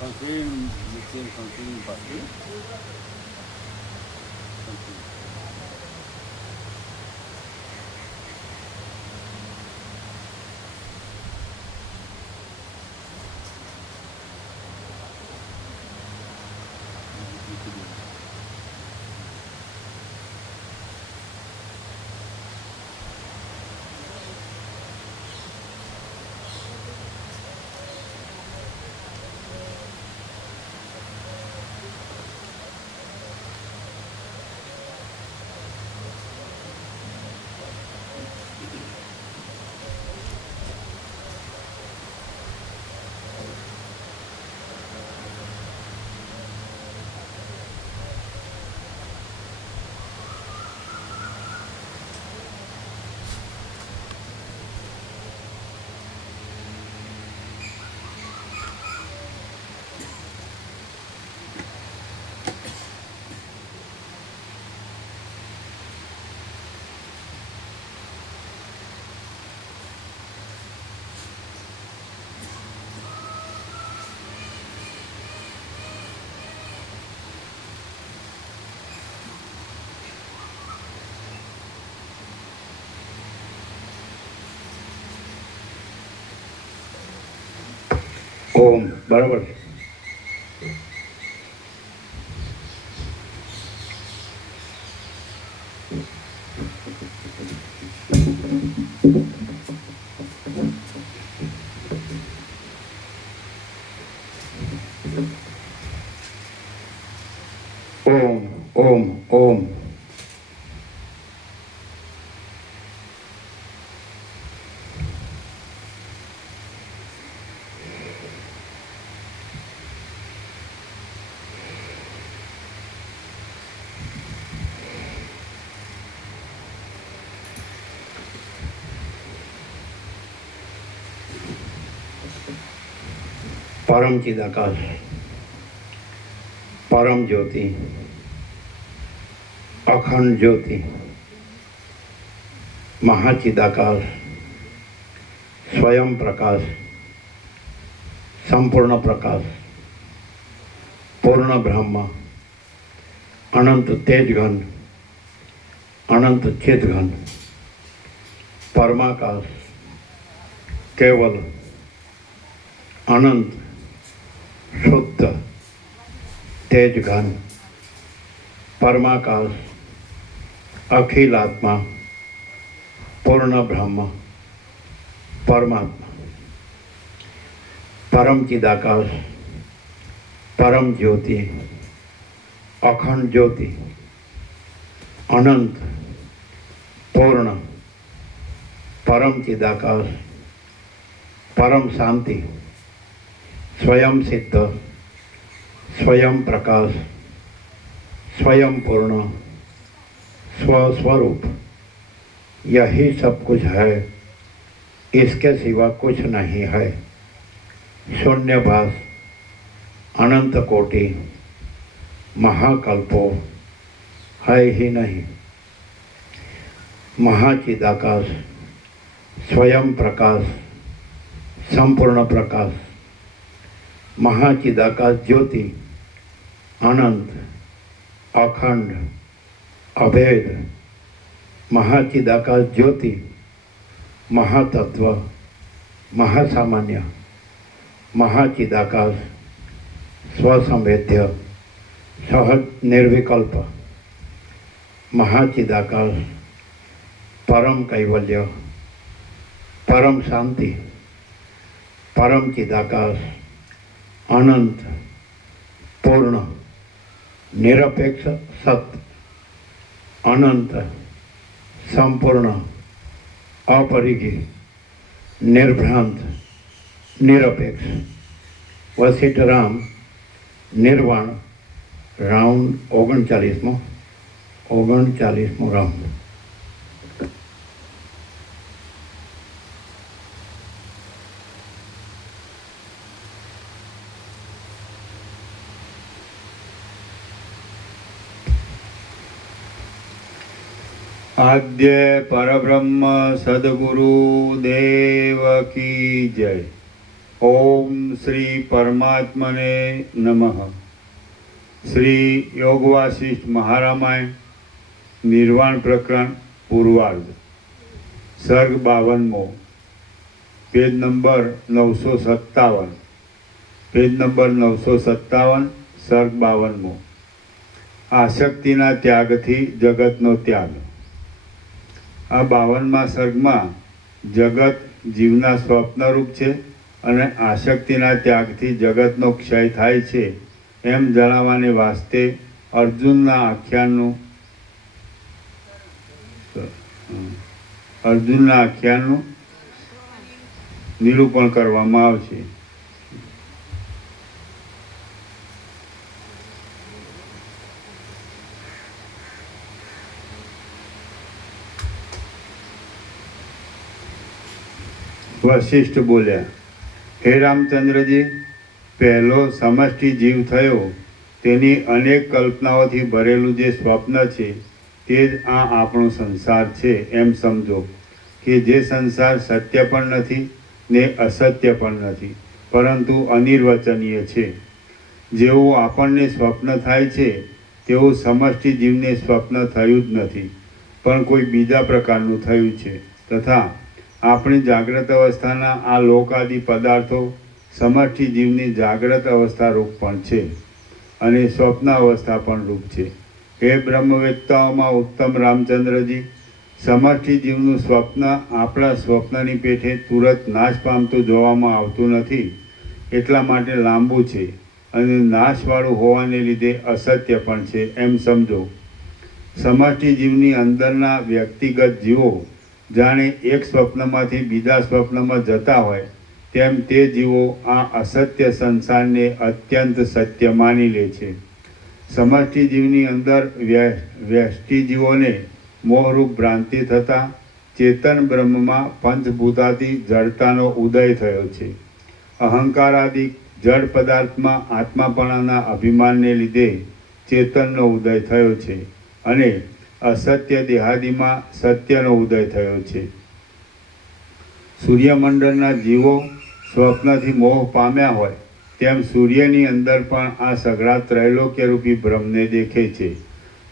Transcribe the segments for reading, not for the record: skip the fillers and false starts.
Confirm, still confirm party. ઓમ બરાબર. ઓમ ઓમ ઓમ. परम चिदाकाश, परम ज्योति, अखंड ज्योति, महाचिदाकाश, स्वयं प्रकाश, संपूर्ण प्रकाश, पूर्ण ब्रह्म, अनंत तेज घन, अनंत चित घन, परमाकाश, केवल, अनंत, शुद्ध, तेज घन, परमाकाश, अखिल आत्मा, पूर्ण ब्रह्म, परमात्मा, परम चिदाकाश, परम ज्योति, अखंड ज्योति, अनंत, पूर्ण, परम चिदाकाश, परम शांति, स्वयं सिद्ध, स्वयं प्रकाश, स्वयं पूर्ण, स्वस्वरूप, यही सब कुछ है, इसके सिवा कुछ नहीं है। शून्यभास, अनंत कोटि, महाकल्पो है ही नहीं। महाचिदाकाश, स्वयं प्रकाश, संपूर्ण प्रकाश, महाचिदाकाश ज्योति, अनंत, अखंड, अभेद, महाचिदाकाश ज्योति, महातत्व, महासामान्य, महाचिदाकाश, स्वसंवेद्य, सहज निर्विकल्प, महाचिदाकाश, परम कैवल्य, परम शांति, परम चिदाकाश, अनंत, पूर्ण, निरपेक्ष सत्य, अनंत, संपूर्ण, अपरिघी, નિર્ભ્રાંત, નિરપેક્ષ. વસિષ્ઠ રામ નિર્વાણ. Round 39મો round. આદ્ય પરબ્રહ્મ સદગુરુ દેવ કી જય. ઓમ શ્રી પરમાત્મને નમઃ. શ્રી યોગ વાસિષ્ઠ મહારામાયણ નિર્વાણ પ્રકરણ પૂર્વાર્ધ, સર્ગ 52મો, પેજ નંબર 957. Page number 957, સર્ગ 52મો. આસક્તિના ત્યાગથી જગતનો ત્યાગ. આ 52મા સર્ગમાં જગત જીવના સ્વપ્નરૂપ છે અને આસક્તિના ત્યાગથી જગતનો ક્ષય થાય છે એમ જણાવવાને વાસ્તે અર્જુનના આખ્યાનનું નિરૂપણ કરવામાં આવશે. વશિષ્ઠ બોલ્યા, હે રામચંદ્રજી, પહેલો સમષ્ટિ જીવ થયો તેની અનેક કલ્પનાઓથી ભરેલું જે સ્વપ્ન છે તે જ આ આપણો સંસાર છે એમ સમજો કે જે સંસાર સત્ય પણ નથી ને અસત્ય પણ નથી, પરંતુ અનિર્વચનીય છે. જેવું આપણને સ્વપ્ન થાય છે તેવું સમષ્ટિ જીવને સ્વપ્ન થયું જ નથી, પણ કોઈ બીજા પ્રકારનું થયું છે. તથા આપણી જાગ્રત અવસ્થાના આ લોકાદિ પદાર્થો સમષ્ટિ જીવની જાગ્રત અવસ્થા રૂપ પણ છે અને સ્વપ્ન અવસ્થા પણ રૂપ છે. હે બ્રહ્મવેત્તાઓમાં ઉત્તમ રામચંદ્રજી, સમષ્ટિ જીવનું સ્વપ્ન આપણા સ્વપ્નની પેઠે તુરત નાશ પામતું જોવામાં આવતું નથી, એટલા માટે લાંબુ છે અને નાશવાળું હોવાને લીધે અસત્ય પણ છે એમ સમજો. સમષ્ટિ જીવની અંદરના વ્યક્તિગત જીવો જાણે એક સ્વપ્નમાંથી બીજા સ્વપ્નમાં જતા હોય તેમ તે જીવો આ અસત્ય સંસારને અત્યંત સત્ય માની લે છે. સમષ્ટિ જીવની અંદર વ્યષ્ટિ જીવોને મોહરૂપ ભ્રાંતિ થતાં ચેતન બ્રહ્મમાં પંચભૂતાથી જડતાનો ઉદય થયો છે. અહંકારાદિ જડ પદાર્થમાં આત્માપણાના અભિમાનને લીધે ચેતનનો ઉદય થયો છે અને અસત્ય દેહાદિમાં સત્યનો ઉદય થયો છે. સૂર્યમંડળના જીવો સ્વપ્નથી મોહ પામ્યા હોય તેમ સૂર્યની અંદર પણ આ સઘળા ત્રૈલોક્યરૂપી બ્રહ્મને દેખે છે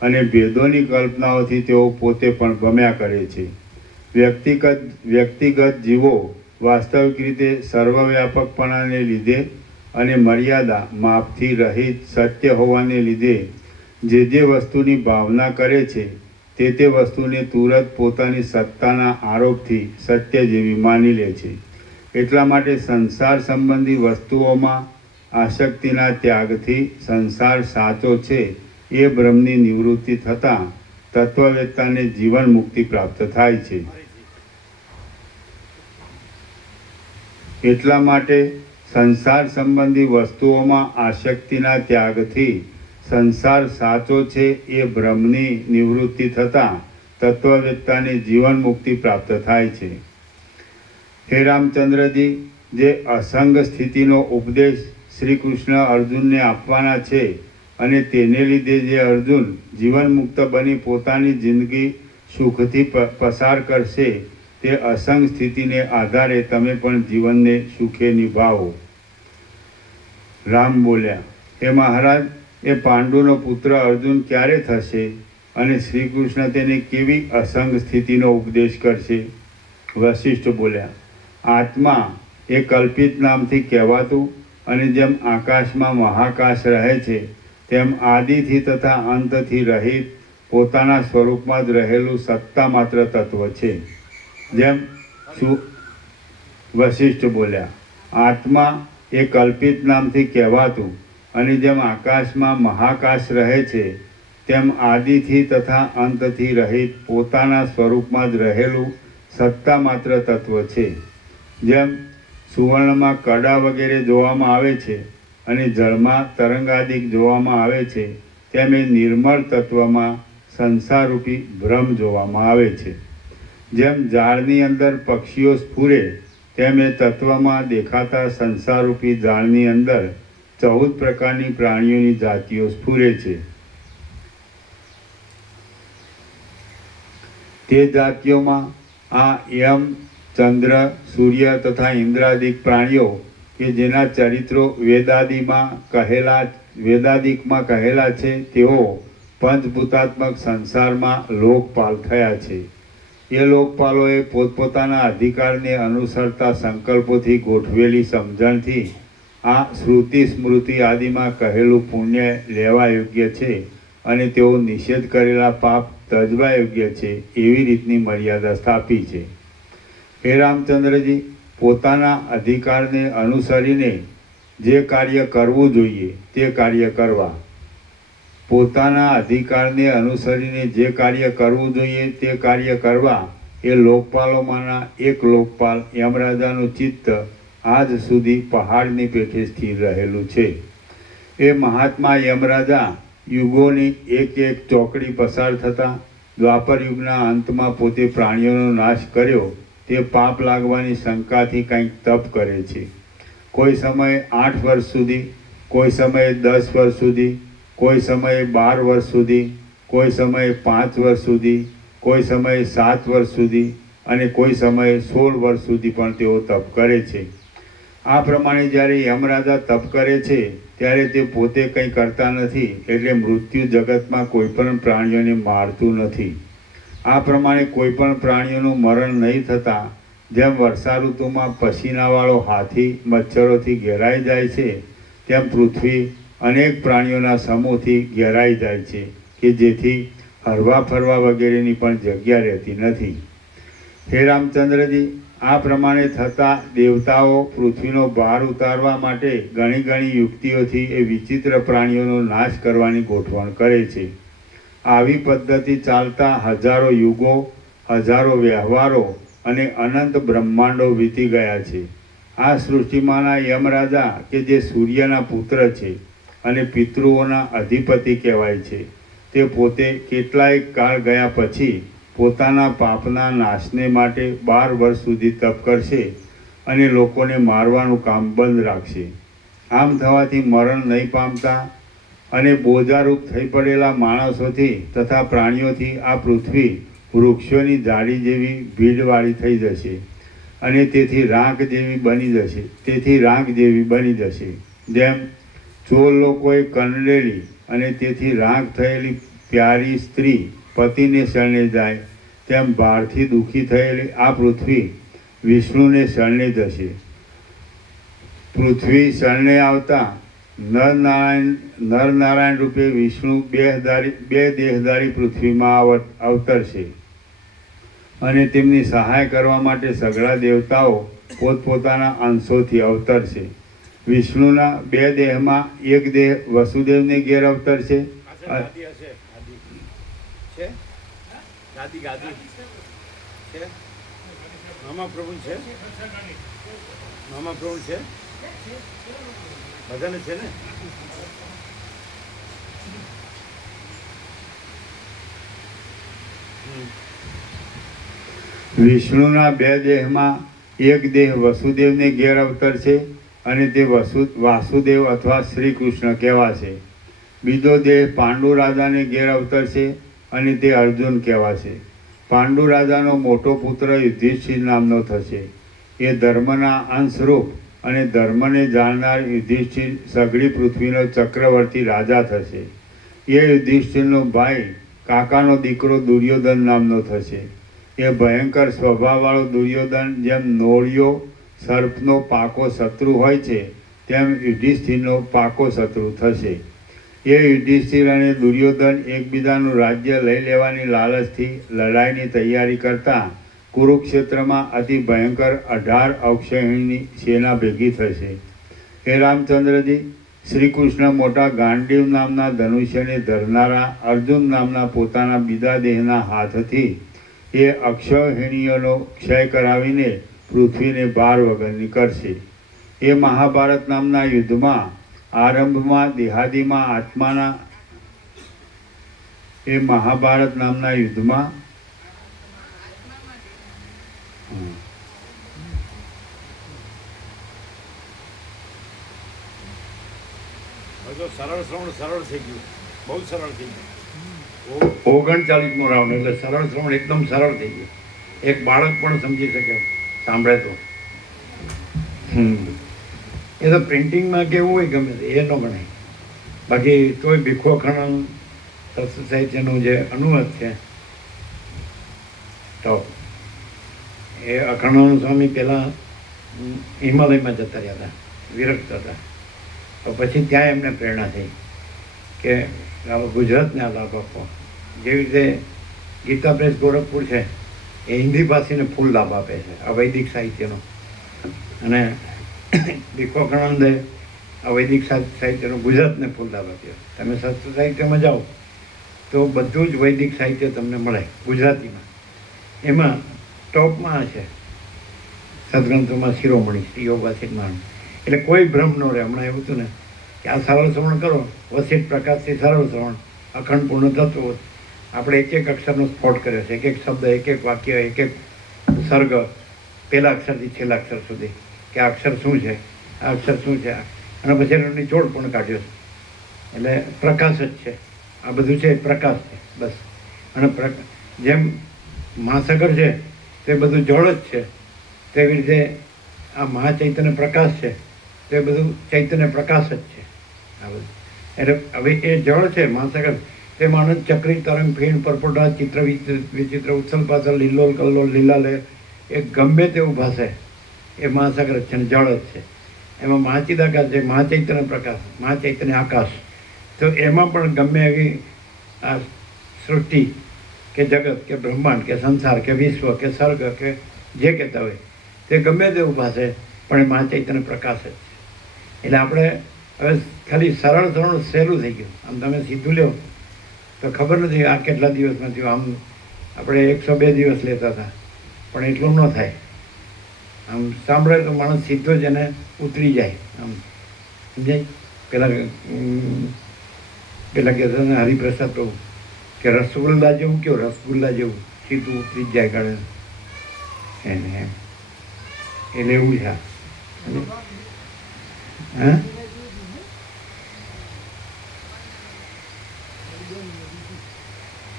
અને ભેદોની કલ્પનાઓથી તેઓ પોતે પણ ભમ્યા કરે છે. વ્યક્તિગત જીવો વાસ્તવિક રીતે સર્વવ્યાપકપણાને લીધે અને મર્યાદા માપથી રહિત સત્ય હોવાને લીધે જે વસ્તુની ભાવના કરે છે તે વસ્તુને તુરત પોતાની સત્તાના આરોપથી સત્ય જેવી માની લે છે. એટલા માટે સંસાર સંબંધી વસ્તુઓમાં આસક્તિના ત્યાગથી સંસાર સાચો છે એ બ્રહ્મની નિવૃત્તિ થતાં તત્વવેત્તાને જીવન મુક્તિ પ્રાપ્ત થાય છે. એટલા માટે સંસાર સંબંધી વસ્તુઓમાં આસક્તિના ત્યાગથી સંસાર સાચો છે એ બ્રહ્મની નિવૃત્તિ થતાં તત્વવેત્તાને જીવન મુક્તિ પ્રાપ્ત થાય છે. હે રામચંદ્રજી, જે અસંગ સ્થિતિનો ઉપદેશ શ્રી કૃષ્ણ અર્જુનને આપવાના છે અને તેને લીધે જે અર્જુન જીવન મુક્ત બની પોતાની જિંદગી સુખથી પસાર કરશે તે અસંગ સ્થિતિને આધારે તમે પણ જીવનને સુખે નિભાવો. રામ બોલ્યા, હે મહારાજ, એ પાંડુનો પુત્ર અર્જુન ક્યારે થશે અને શ્રી કૃષ્ણ તેને કેવી અસંગ સ્થિતિનો ઉપદેશ કરશે? વશિષ્ઠ બોલ્યા, આત્મા એ કલ્પિત નામથી કહેવાતું અને જેમ આકાશમાં મહાકાશ રહે છે તેમ આદિથી તથા અંતથી રહિત પોતાના સ્વરૂપમાં જ રહેલું સત્તા માત્ર તત્વ છે. જેમ વશિષ્ઠ બોલ્યા, આત્મા એ કલ્પિત નામથી કહેવાતું અને જેમ આકાશમાં મહાકાશ રહે છે તેમ આદિથી તથા અંતથી રહિત પોતાના સ્વરૂપમાં જ રહેલું સત્તા માત્ર તત્વ છે. જેમ સુવર્ણમાં કડા વગેરે જોવામાં આવે છે અને જળમાં તરંગાદિક જોવામાં આવે છે, તેમ એ નિર્મળ તત્વમાં સંસારરૂપી ભ્રમ જોવામાં આવે છે. જેમ ઝાડની અંદર પક્ષીઓ સ્ફુરે, તેમ એ તત્વમાં દેખાતા સંસારરૂપી ઝાડની અંદર 14 પ્રકારની પ્રાણીઓની જાતિઓ સ્ફુરે છે. તે જાતિઓમાં આ યમ, ચંદ્ર, સૂર્ય તથા ઇન્દ્રાદિક પ્રાણીઓ કે જેના ચરિત્રો વેદાદિકમાં કહેલા છે, તેઓ પંચભૂતાત્મક સંસારમાં લોકપાલ થયા છે. એ લોકપાલોએ પોતપોતાના અધિકારને અનુસરતા સંકલ્પોથી ગોઠવેલી સમજણથી આ શ્રુતિ સ્મૃતિ આદિમાં કહેલું પુણ્ય લેવા યોગ્ય છે અને તેઓ નિષેધ કરેલા પાપ તજવા યોગ્ય છે, એવી રીતની મર્યાદા સ્થાપી છે. હે રામચંદ્રજી, પોતાના અધિકારને અનુસરીને જે કાર્ય કરવું જોઈએ તે કાર્ય કરવા. પોતાના અધિકારને અનુસરીને જે કાર્ય કરવું જોઈએ તે કાર્ય કરવા એ લોકપાલોમાંના એક લોકપાલ યમરાજાનું ચિત્ત આજ સુધી પહાડની પેઠે સ્થિર રહેલું છે. એ મહાત્મા યમરાજા યુગોની એક એક ચોકડી પસાર થતાં દ્વાપર યુગના અંતમાં પોતે પ્રાણીઓનો નાશ કર્યો તે પાપ લાગવાની શંકાથી કંઈક તપ કરે છે. કોઈ સમયે 8 વર્ષ સુધી, કોઈ સમયે 10 વર્ષ સુધી, કોઈ સમયે 12 વર્ષ સુધી, કોઈ સમયે 5 વર્ષ સુધી, કોઈ સમયે 7 વર્ષ સુધી અને કોઈ સમયે 16 વર્ષ સુધી પણ તેઓ તપ કરે છે. આ પ્રમાણે જ્યારે યમરાજા તપ કરે છે ત્યારે તે પોતે કંઈ કરતા નથી, એટલે મૃત્યુ જગતમાં કોઈ પણ પ્રાણીઓને મારતું નથી. આ પ્રમાણે કોઈ પણ પ્રાણીઓનું મરણ નહીં થતાં જેમ વર્ષા ઋતુમાં પસીનાવાળો હાથી મચ્છરોથી ઘેરાઈ જાય છે, તેમ પૃથ્વી અનેક પ્રાણીઓના સમૂહથી ઘેરાઈ જાય છે કે જેથી હરવા ફરવા વગેરેની પણ જગ્યા રહેતી નથી. હે રામચંદ્રજી, આ પ્રમાણે થતાં દેવતાઓ પૃથ્વીનો ભાર ઉતારવા માટે ઘણી યુક્તિઓથી એ વિચિત્ર પ્રાણીઓનો નાશ કરવાની ગોઠવણ કરે છે. આવી પદ્ધતિ ચાલતા હજારો યુગો, હજારો વ્યવહારો અને અનંત બ્રહ્માંડો વીતી ગયા છે. આ સૃષ્ટિમાંના યમરાજા કે જે સૂર્યના પુત્ર છે અને પિતૃઓના અધિપતિ કહેવાય છે, તે પોતે કેટલાય કાળ ગયા પછી પોતાના પાપના નાશને માટે 12 વર્ષ સુધી તપ કરશે અને લોકોને મારવાનું કામ બંધ રાખશે. આમ થવાથી મરણ નહીં પામતા અને બોજારૂપ થઈ પડેલા માણસોથી તથા પ્રાણીઓથી આ પૃથ્વી વૃક્ષોની ઝાડી જેવી ભીડવાળી થઈ જશે અને તેથી રાખ જેવી બની જશે. જેમ ચોર લોકોએ કંડેલી અને તેથી રાખ થયેલી પ્યારી સ્ત્રી પતિને શરણે જાય, તેમ ભારથી દુઃખી થયેલી આ પૃથ્વી વિષ્ણુને શરણે જશે. પૃથ્વી શરણે આવતા નરનારાયણ રૂપે વિષ્ણુ બે દેહધારી પૃથ્વીમાં અવતરશે અને તેમની સહાય કરવા માટે સઘળા દેવતાઓ પોતપોતાના અંશોથી અવતરશે. વિષ્ણુના 2 દેહમાં એક દેહ વસુદેવને ઘેર અવતરશે. મામા પ્રભુ છે બધાને છે ને. વિષ્ણુના 2 દેહમાં એક દેહ વસુદેવને ઘેર અવતરશે અને તે વાસુદેવ અથવા શ્રી કૃષ્ણ કહેવાશે. બીજો દેહ પાંડુ રાજાને ઘેર અવતરશે અને તે અર્જુન કહેવાશે. પાંડુ રાજાનો મોટો પુત્ર યુધિષ્ઠિર નામનો થશે. એ ધર્મના અંશરૂપ અને ધર્મને જાણનાર યુધિષ્ઠિર સઘળી પૃથ્વીનો ચક્રવર્તી રાજા થશે. એ યુધિષ્ઠિરનો ભાઈ કાકાનો દીકરો દુર્યોધન નામનો થશે. એ ભયંકર સ્વભાવવાળો દુર્યોધન જેમ નોળિયો સર્પનો પાકો શત્રુ હોય છે, તેમ યુધિષ્ઠિરનો પાકો શત્રુ થશે. એ યુધિષ્ઠિર અને દુર્યોધન એકબીજાનું રાજ્ય લઈ લેવાની લાલચથી લડાઈની તૈયારી કરતા કુરુક્ષેત્રમાં અતિ ભયંકર 18 અક્ષયણીની સેના ભેગી થશે. હે રામચંદ્રજી, શ્રી કૃષ્ણ મોટા ગાંડીવ નામના ધનુષ્યને ધરનારા અર્જુન નામના પોતાના બીજા દેહના હાથથી એ અક્ષયહિણીઓનો ક્ષય કરાવીને પૃથ્વીને ભાર વગરની કરશે. એ મહાભારત નામના યુદ્ધમાં આરંભમાં દેહાદિમાં આત્માના એ મહાભારત નામના યુદ્ધમાં તો સરળ શ્રવણ સરળ થઈ ગયું, બહુ સરળ થઈ ગયું. 39મો રાઉન્ડ એટલે સરળ શ્રવણ એકદમ સરળ થઈ ગયું. એક બાળક પણ સમજી શકે સાંભળે તો. એ તો પ્રિન્ટિંગમાં કેવું હોય ગમે તે એ ન ગણાય. બાકી તોય ભીખો ખણન સંસ્કૃત સાહિત્યનું જે અનુવાદ છે તો એ અખંડાનંદ સ્વામી પહેલાં હિમાલયમાં જતા રહ્યા હતા, વિરક્ત હતા. તો પછી ત્યાં એમને પ્રેરણા થઈ કે ચાલો ગુજરાતને આ લાભ આપવો. જેવી રીતે ગીતા પ્રેસ ગોરખપુર છે એ હિન્દી ભાષીને ફૂલ લાભ આપે છે આ વૈદિક સાહિત્યનો, અને ભીખોખણાનંદે આ વૈદિક સાહિત્યનો ગુજરાતને ફૂલ લાભ આપ્યો. તમે સંસ્કૃત સાહિત્યમાં જાઓ તો બધું જ વૈદિક સાહિત્ય તમને મળે ગુજરાતીમાં. એમાં ટોપમાં છે સદગ્રંથોમાં શિરોમણી શ્રી યોગ વાસિકમાં. એટલે કોઈ ભ્રમ ન રહે. હમણાં એવું હતું ને કે આ સરળ શ્રવણ કરો, વસિષ્ઠ પ્રકાશથી સરળ શ્રવણ, અખંડ પૂર્ણ તત્વ. આપણે એક એક અક્ષરનો સ્ફોટ કર્યો છે, એક એક શબ્દ, એક એક વાક્ય, એક એક સર્ગ, પહેલા અક્ષરથી છેલ્લા અક્ષર સુધી કે આ અક્ષર શું છે, આ અક્ષર શું છે, અને પછી એનો નિચોડ પણ કાઢ્યો છે. એટલે પ્રકાશ જ છે આ બધું છે, પ્રકાશ છે બસ. અને જેમ મહાસાગર છે તે બધું જળ જ છે, તેવી રીતે આ મહાચૈતન્ય પ્રકાશ છે તે બધું ચૈતન્ય પ્રકાશ જ છે આ બધું. એટલે હવે એ જળ છે મહાસાગર, તેમાં અનંત ચક્રી તરંગ ફીણ પરપોટા ચિત્ર વિચિત્ર ઉત્સલ પાછળ લીલોલ કલ્લોલ લીલાલે એ ગમે તેવું ભાષે એ મહાસાગર જ છે ને જળ જ છે. એમાં મહાચિદાકાશ છે, મહાચૈતન્ય પ્રકાશ, મહાચૈતન્ય આકાશ. તો એમાં પણ ગમે એવી આ સૃષ્ટિ કે જગત કે બ્રહ્માંડ કે સંસાર કે વિશ્વ કે સર્ગ કે જે કહેતા હોય તે ગમે તેવું ભાષે પણ એ મહાચૈતન્ય પ્રકાશ જ છે. એટલે આપણે હવે ખાલી સરળ સરળ સહેલું થઈ ગયું. આમ તમે સીધું લો તો ખબર નથી આ કેટલા દિવસમાં થયું. આમ આપણે 102 દિવસ લેતા હતા પણ એટલું ન થાય. આમ સાંભળે તો માણસ સીધો જ એને ઉતરી જાય. આમ સમજાય. પેલા કહેતા ને હરિપ્રસાદ પ્રભુ કે રસગુલ્લા જેવું કયો, રસગુલ્લા જેવું સીધું ઉતરી જ જાય કાઢે એને એમ. એટલે એવું છે. હા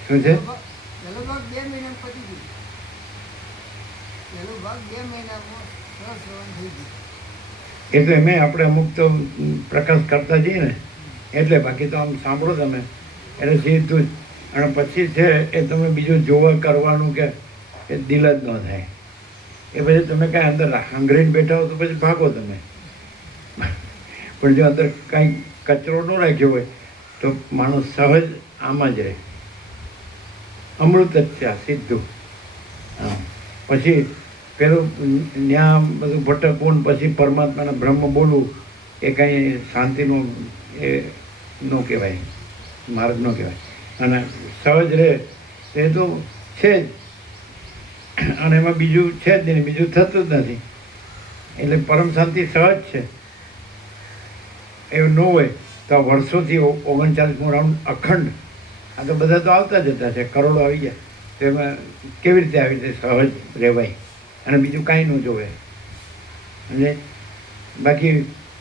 શું છે? એ તો એમ આપણે અમુક તો પ્રકાશ કરતા જઈએ ને એટલે. બાકી તો આમ સાંભળો તમે એટલે સીધું જ. અને પછી છે એ તમે બીજું જોવા કરવાનું કે એ દિલ જ ન થાય. એ પછી તમે કાંઈ અંદર હાંગરીને બેઠા હો તો પછી ભાગો તમે. પણ જો અંદર કાંઈ કચરો ન રાખ્યો હોય તો માણસ સહજ આમાં જ રહે. અમૃત જ છે આ સીધું. હા પછી પેલું ત્યાં બધું ભટકવું પછી પરમાત્માના બ્રહ્મ બોલવું એ કાંઈ શાંતિનો એ ન કહેવાય, માર્ગ ન કહેવાય. અને સહજ રહે એ તો છે જ. અને એમાં બીજું છે જ નહીં, બીજું થતું જ નથી. એટલે પરમ શાંતિ સહજ છે. એવું ન હોય તો વર્ષોથી 39મો રાઉન્ડ અખંડ. આ તો બધા તો આવતા જતા છે, કરોડો આવી ગયા. તો એમાં કેવી રીતે આવી રીતે સહજ રહેવાય અને બીજું કાંઈ ન જોવે. અને બાકી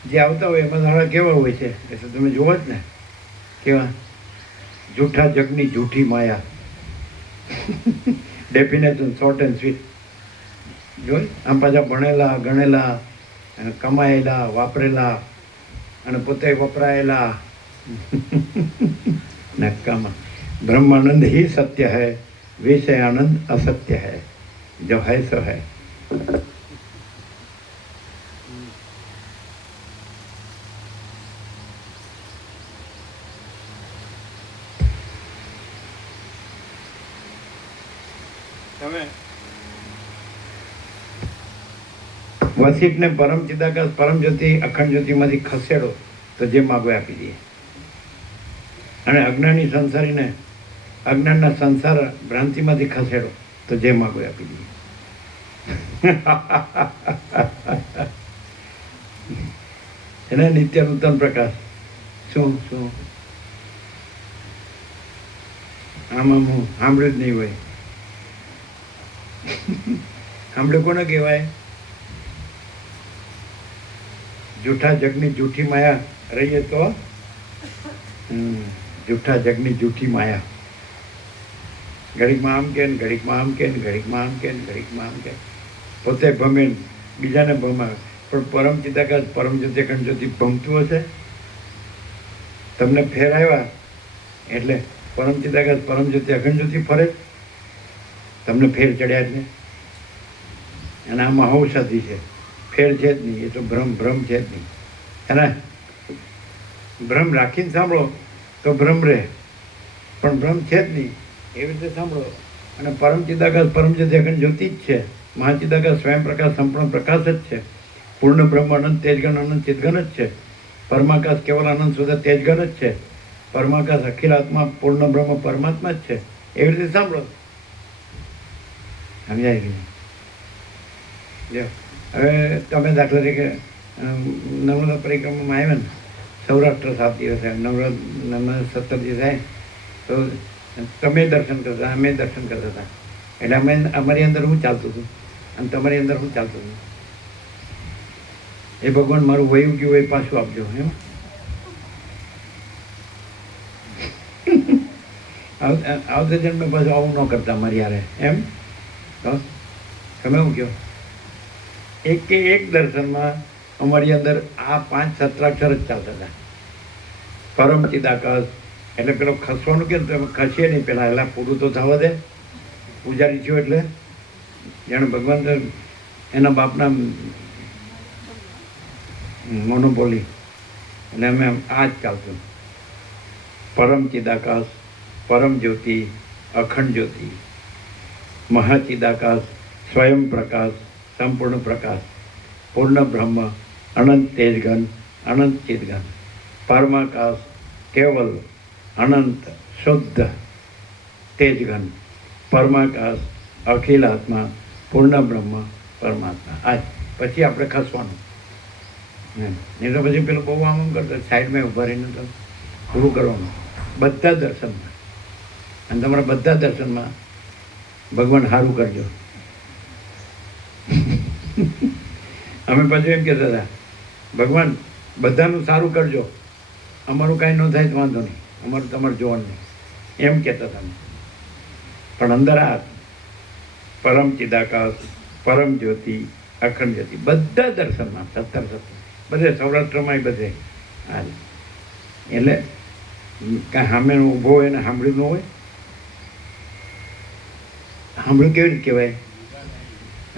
જે આવતા હોય એમાં સારા કેવા હોય છે એ તો તમે જુઓ જ ને. કેવા જૂઠા જગની જૂઠી માયા. Definition short and sweet. જોઈ આમ પાછા ભણેલા ગણેલા અને કમાયેલા વાપરેલા અને પોતે વપરાયેલા. નક્કામાં ब्रह्मानंद ही सत्य है, विषय आनंद असत्य है, जो है सो है. વસિષ્ઠને પરમ ચિદાકાશ પરમ જ્યોતિ અખંડ જ્યોતિમાંથી ખસેડો તો જે માગો આપી દઈએ. અને અજ્ઞાની સંસારીને અજ્ઞાનના સંસાર ભ્રાંતિમાંથી ખસેડો તો જે માગો આપી દઈએ. એને નિત્ય નૂતન પ્રકાશ શું શું આમાં હું સાંભળ્યું જ નહીં હોય. સાંભળ્યું કોને કહેવાય? જૂઠા જગની જૂઠી માયા રહીએ તો જૂઠા જગની જૂઠી માયા. ઘડીકમાં આમ કે ને ઘડીકમાં આમ કે ને ઘડીકમાં આમ કે ને ઘડીકમાં આમ કે, પોતે ભમે ને બીજાને ભમાવે. પણ પરમ ચિદાકાશ પરમ જ્યોતિ અખંડ જ્યોતિ ભમતું હશે? તમને ફેર આવ્યા એટલે પરમ ચિદાકાશ પરમ જ્યોતિ અખંડ જ્યોતિ ફરે જ. તમને ફેર ચડ્યા એટલે અને આ મહાઔષધિ છે. ફેર છે જ નહીં, એ તો ભ્રમ છે જ નહીં. અને ભ્રમ રાખીને સાંભળો તો ભ્રમ રહે, પણ ભ્રમ છે જ નહીં એવી રીતે સાંભળો. અને પરમ ચિદાકાશ પરમ જ્યોતિ અખંડ જ્યોતિ જ છે. મહાચિદાકાશ સ્વયં પ્રકાશ સંપૂર્ણ પ્રકાશ જ છે. પૂર્ણ બ્રહ્મ અનંત તેજગણ અનંત ચિદગણ જ છે. પરમાકાશ કેવલ આનંદ શુદ્ધ તેજગણ જ છે. પરમાકાશ અખિલ આત્મા પૂર્ણ બ્રહ્મ પરમાત્મા જ છે. એવી રીતે સાંભળો. સમજાય ગયું? હવે તમે દાખલા તરીકે નર્મદા પરિક્રમામાં આવ્યા ને, સૌરાષ્ટ્ર 7 દિવસ થાય, નર્મદા 17 દિવસ થાય, તો તમે દર્શન કરતા અમે દર્શન કરતા હતા. એટલે અમે અમારી અંદર શું ચાલતું હતું અને તમારી અંદર શું ચાલતું હતું? એ ભગવાન મારું વયું ગયું એ પાછું આપજો. એમ આવતા જન્મે પાછું આવું ન કરતા મારી યારે. એમ તો તમે શું કહો? એક દર્શનમાં અમારી અંદર આ 5 સત્રાક્ષર જ ચાલતા હતા. પરમ ચિદાકાશ એટલે પેલો ખસવાનું કે તમે ખસીએ નહીં પહેલાં, એટલે પૂરું તો થવા દે. પૂજારી થયો એટલે જાણે ભગવાન તો એના બાપના મોનોપોલી. એટલે અમે આ જ ચાલતું. પરમ ચિદાકાશ પરમ જ્યોતિ અખંડ જ્યોતિ મહાચિદાકાશ સ્વયં પ્રકાશ સંપૂર્ણ પ્રકાશ પૂર્ણ બ્રહ્મ અનંત તેજગન અનંત ચિદગન પરમાકાશ કેવલ અનંત શુદ્ધ તેજગન પરમાકાશ અખિલ આત્મા પૂર્ણ બ્રહ્મ પરમાત્મા. આ પછી આપણે ખસવાનું. નહીં તો પછી પેલું બહુ આમ કરતા સાઈડમાં ઊભા રહીને તો પૂરું કરવાનું બધા દર્શનમાં. અને તમારા બધા દર્શનમાં ભગવાન સારું કરજો. અમે પાછું એમ કહેતા હતા, ભગવાન બધાનું સારું કરજો, અમારું કાંઈ ન થાય તો વાંધો નહીં, અમારું તમારું જોવાનું નહીં, એમ કહેતા હતા. પણ અંદર આ પરમ ચિદાકાશ પરમ જ્યોતિ અખંડ જ્યોતિ બધા દર્શનમાં 17 બધે સૌરાષ્ટ્રમાં બધે હા. એટલે કાંઈ સામે ઊભો હોય ને સાંભળ્યું ન હોય. સાંભળ્યું કેવી રીતે કહેવાય?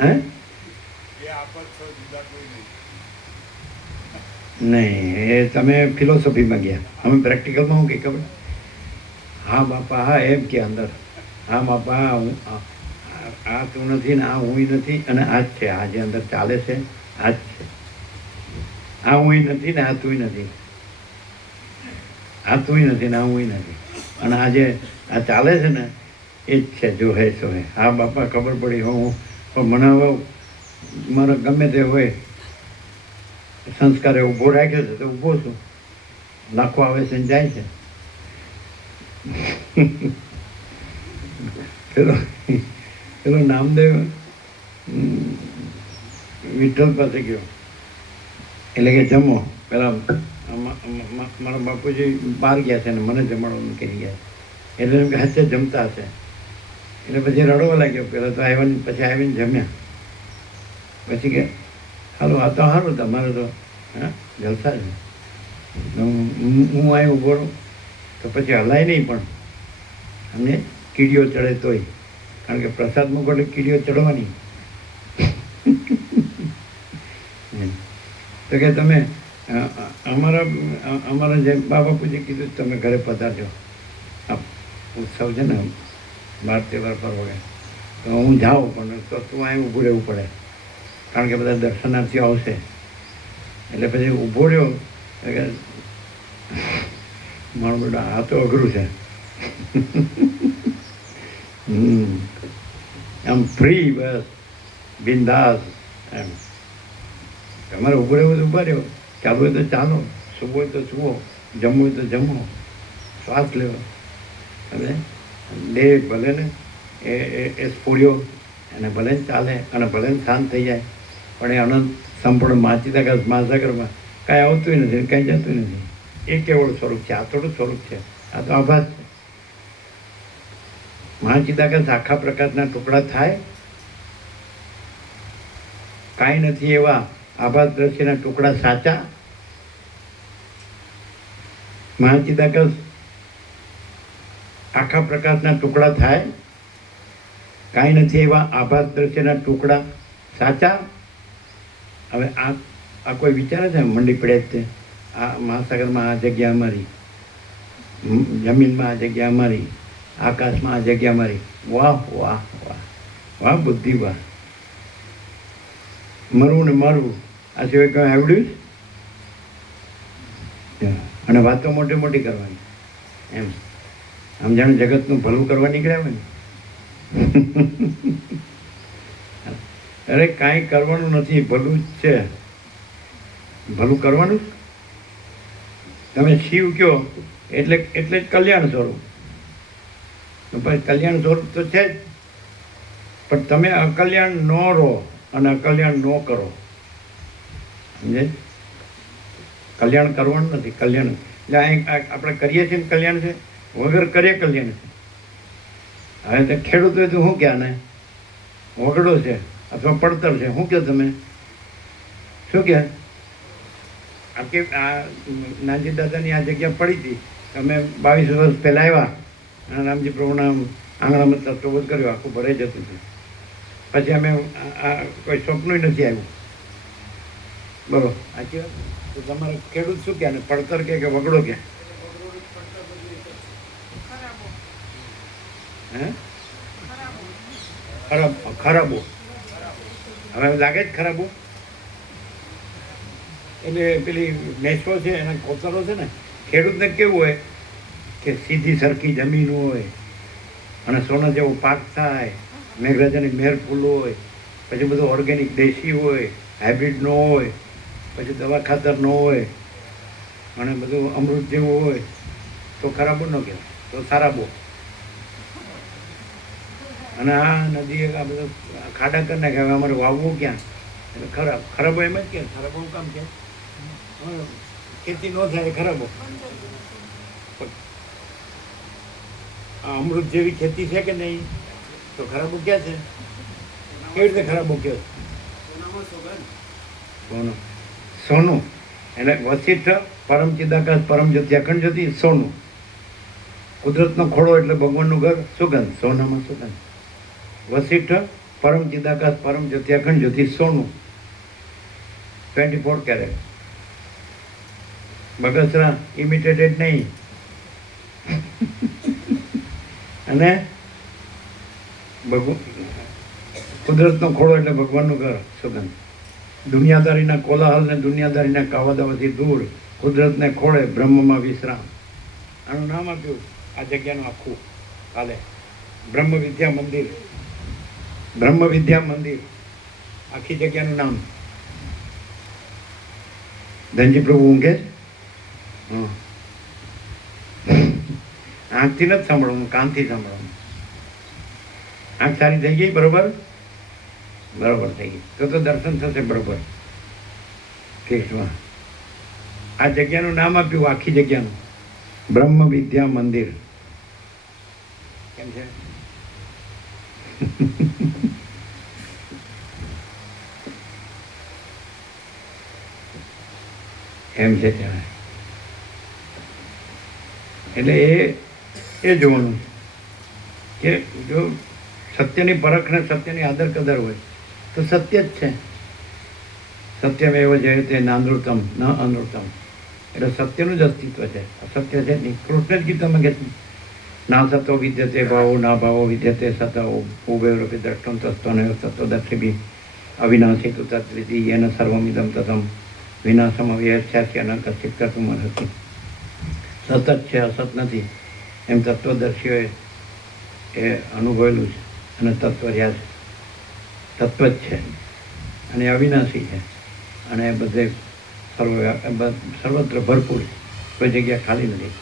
હે નહીં, એ તમે ફિલોસોફીમાં ગયા. અમે પ્રેક્ટિકલમાં શું કંઈ ખબર? હા બાપા હા એમ કે અંદર, હા બાપા હું આ તું નથી ને આ હું નથી અને આ જ છે. આ જે અંદર ચાલે છે આ જ છે. આ હું નથી ને આ તું નથી, આ તું નથી ને આ હું નથી. અને આ જે આ ચાલે છે ને એ જ છે. જો હે સો હે. હા બાપા ખબર પડી. હું પણ મને હવે મારો ગમે તે હોય સંસ્કારે ઊભો રાખ્યો છે તો ઊભો છું. લાખો આવે છે ને જાય છે. પેલો નામદેવ વિઠ્ઠલ પાસે ગયો એટલે કે જમો. પેલા મારા બાપુજી બહાર ગયા છે ને મને જમાડવાનું કહી ગયા. એટલે એમ કે હાથે જમતા હશે. એટલે પછી રડવા લાગ્યો. પેલા તો આવ્યા પછી આવીને જમ્યા. પછી કે હાલો આ તો સારું તમારે તો હા જલસા છે. હું અહીં ઊભો રહું તો પછી હલાય નહીં, પણ અમને કીડીઓ ચડે તોય, કારણ કે પ્રસાદ મૂકો એટલે કીડીઓ ચડવાની. તો કે તમે અમારા જે બા બાપુજી કીધું તમે ઘરે પધારજો, આ ઉત્સવ છે ને બાર તહેવાર પર વગેરે, તો હું જાઉં પણ તો તું અહીં ઊભું રહેવું પડે, કારણ કે બધા દર્શનાર્થીઓ આવશે. એટલે પછી ઊભો રહ્યો કે મારું બેટા આ તો અઘરું છે. આમ ફ્રી બસ બિંદાસ એમ. તમારે ઊભું રહેવું તો ઊભા રહ્યો, ચાલવું હોય તો ચાલો, સૂવું હોય તો સૂવો, જમવું હોય તો જમો, શ્વાસ લેવો. અને દેહ ભલે ને એ સ્ફૂર્યો અને ભલે ને ચાલે અને ભલે ને શાંત થઈ જાય, પણ એ અનંત સંપૂર્ણ માચિદાકાશ મહાસાગરમાં કાંઈ આવતું નથી, કાંઈ જતું નથી. એ કેવળ સ્વરૂપ છે. આ થોડું સ્વરૂપ છે, આ તો આભાસ છે. મહાચિદાકાશ આખા પ્રકારના ટુકડા થાય, કાંઈ નથી એવા આભાસ દ્રશ્યના ટુકડા સાચા. મહાચિદાકાશ આખા પ્રકાશના ટુકડા થાય, કાંઈ નથી એવા આભાસ દ્રશ્યના ટુકડા સાચા. હવે આ કોઈ વિચારે છે મંડી પડે જ તે આ મહાસાગરમાં આ જગ્યા અમારી, જમીનમાં આ જગ્યા અમારી, આકાશમાં આ જગ્યા અમારી. વાહ વાહ વાહ વાહ બુદ્ધિ વાહ. મરવું ને મારવું આ સિવાય કંઈ આવડ્યું જ? અને વાતો મોટી મોટી કરવાની એમ, આમ જાણે જગતનું ભલું કરવા નીકળ્યા હોય ને. અરે કાંઈ કરવાનું નથી, ભલું જ છે. ભલું કરવાનું જ. તમે શિવ કહો એટલે જ કલ્યાણ સ્વરૂપ. તો ભાઈ કલ્યાણ સ્વરૂપ તો છે જ, પણ તમે અકલ્યાણ ન રહો અને અકલ્યાણ ન કરો. સમજે? કલ્યાણ કરવાનું નથી, કલ્યાણ એટલે આપણે કરીએ છીએ ને કલ્યાણ છે, વગર કરીએ કલ્યાણ છે. હવે તો ખેડૂત હોય તો શું કહે ને વગડો છે અથવા પડતર છે, શું કહો તમે? શું કહે? આ નાનજી દાદાની આ જગ્યા પડી હતી, તમે 22 વર્ષ પહેલાં આવ્યા અને રામજી પ્રભુના આંગણામાં તત્વબોધ કર્યો, આખું ભરાઈ જતું હતું. પછી અમે આ કોઈ સ્વપ્ન નથી આવ્યું. બરોબર, સાચી વાત. તો તમારે ખેડૂત શું કહે ને પડતર કે વગડો કે? હે? ખરાબો. હવે લાગે જ ખરાબો. એટલે પેલી મેસો છે એના કોતરો છે ને, ખેડૂતને કેવું હોય કે સીધી સરખી જમીન હોય અને સોના જેવો પાક થાય, મેઘરાજાની મેર ફૂલ હોય, પછી બધું ઓર્ગેનિક દેશી હોય, હાઇબ્રિડ ન હોય, પછી દવા ખાતર ન હોય અને બધું અમૃત જેવું હોય, તો ખરાબો ન કહેવાય, તો સારાબો. અને આ નદી આ બધું ખાડા કરી નાખે, હવે અમારે વાવવું ક્યાં? એટલે ખરાબો એમ જ કે ખરાબો કામ છે, ખેતી ન થાય ખરાબો. અમૃત જેવી ખેતી છે કે નહીં? તો ખરાબો ક્યાં છે? કેવી રીતે ખરાબો કહે? સોનું એટલે વશિષ્ઠ પરમ ચિદાકાશ પરમ જ્યોતિ અખંડ જ્યોતિ સોનું. કુદરતનો ખોળો એટલે ભગવાનનું ઘર સુગંધ, સોનામાં સુગંધ. વશિષ્ઠ પરમ ચિદાકાશ પરમ જ્યોતિ અખંડ જ્યોતિ સોનું 24 કેરેટ. બગસરા ઇમિટેટેડ નહીં. અને કુદરતનો ખોળો એટલે ભગવાનનું ઘર સુગંધ. દુનિયાદારીના કોલાહલ ને દુનિયાદારીના કાવાદાવાથી દૂર કુદરતને ખોળે બ્રહ્મમાં વિશ્રામ. આનું નામ આપ્યું આ જગ્યાનું આખું કાલે બ્રહ્મ વિદ્યા મંદિર. બ્રહ્મ વિદ્યા મંદિર આખી જગ્યાનું નામ. ધનજી પ્રભુ ઊંઘે આંખથી નથી સાંભળવાનું, કાનથી સાંભળવાનું. આંખ સારી થઈ ગઈ? બરોબર બરોબર થઈ ગઈ તો દર્શન થશે બરોબર. ફિક્સમાં આ જગ્યાનું નામ આપ્યું આખી જગ્યાનું બ્રહ્મ વિદ્યા મંદિર. કેમ છે? એમ છે ત્યાં. એટલે એ જોવાનું કે જો સત્યની પરખ ને સત્યની આદર કદર હોય તો સત્ય જ છે. સત્યમેવ જયતે નાનૃતમ ન અનૃતમ. એટલે સત્યનું જ અસ્તિત્વ છે, અસત્ય છે નહીં. કૃષ્ણ જ ગીતામાં કહે છે ના સતો વિદ્યતે ભાવો ના ભાવો વિદ્યતે સત ઉભયરપી દ્રષ્ટમ તસ્તોને સત્વદર્શિભી અવિનાશી તુ તત્વિધિ યેન સર્વમિદમ તતમ વિનાશમ અવ્યસ્યાસ્ય ન કશ્ચિત કર્તુમ અર્હતિ. સતત છે, અસત નથી એમ તત્વદર્શીઓએ એ અનુભવેલું છે અને તત્વ રહ્યા છે. તત્વ જ છે અને અવિનાશી છે અને બધે સર્વત્ર ભરપૂર, કોઈ જગ્યા ખાલી નથી,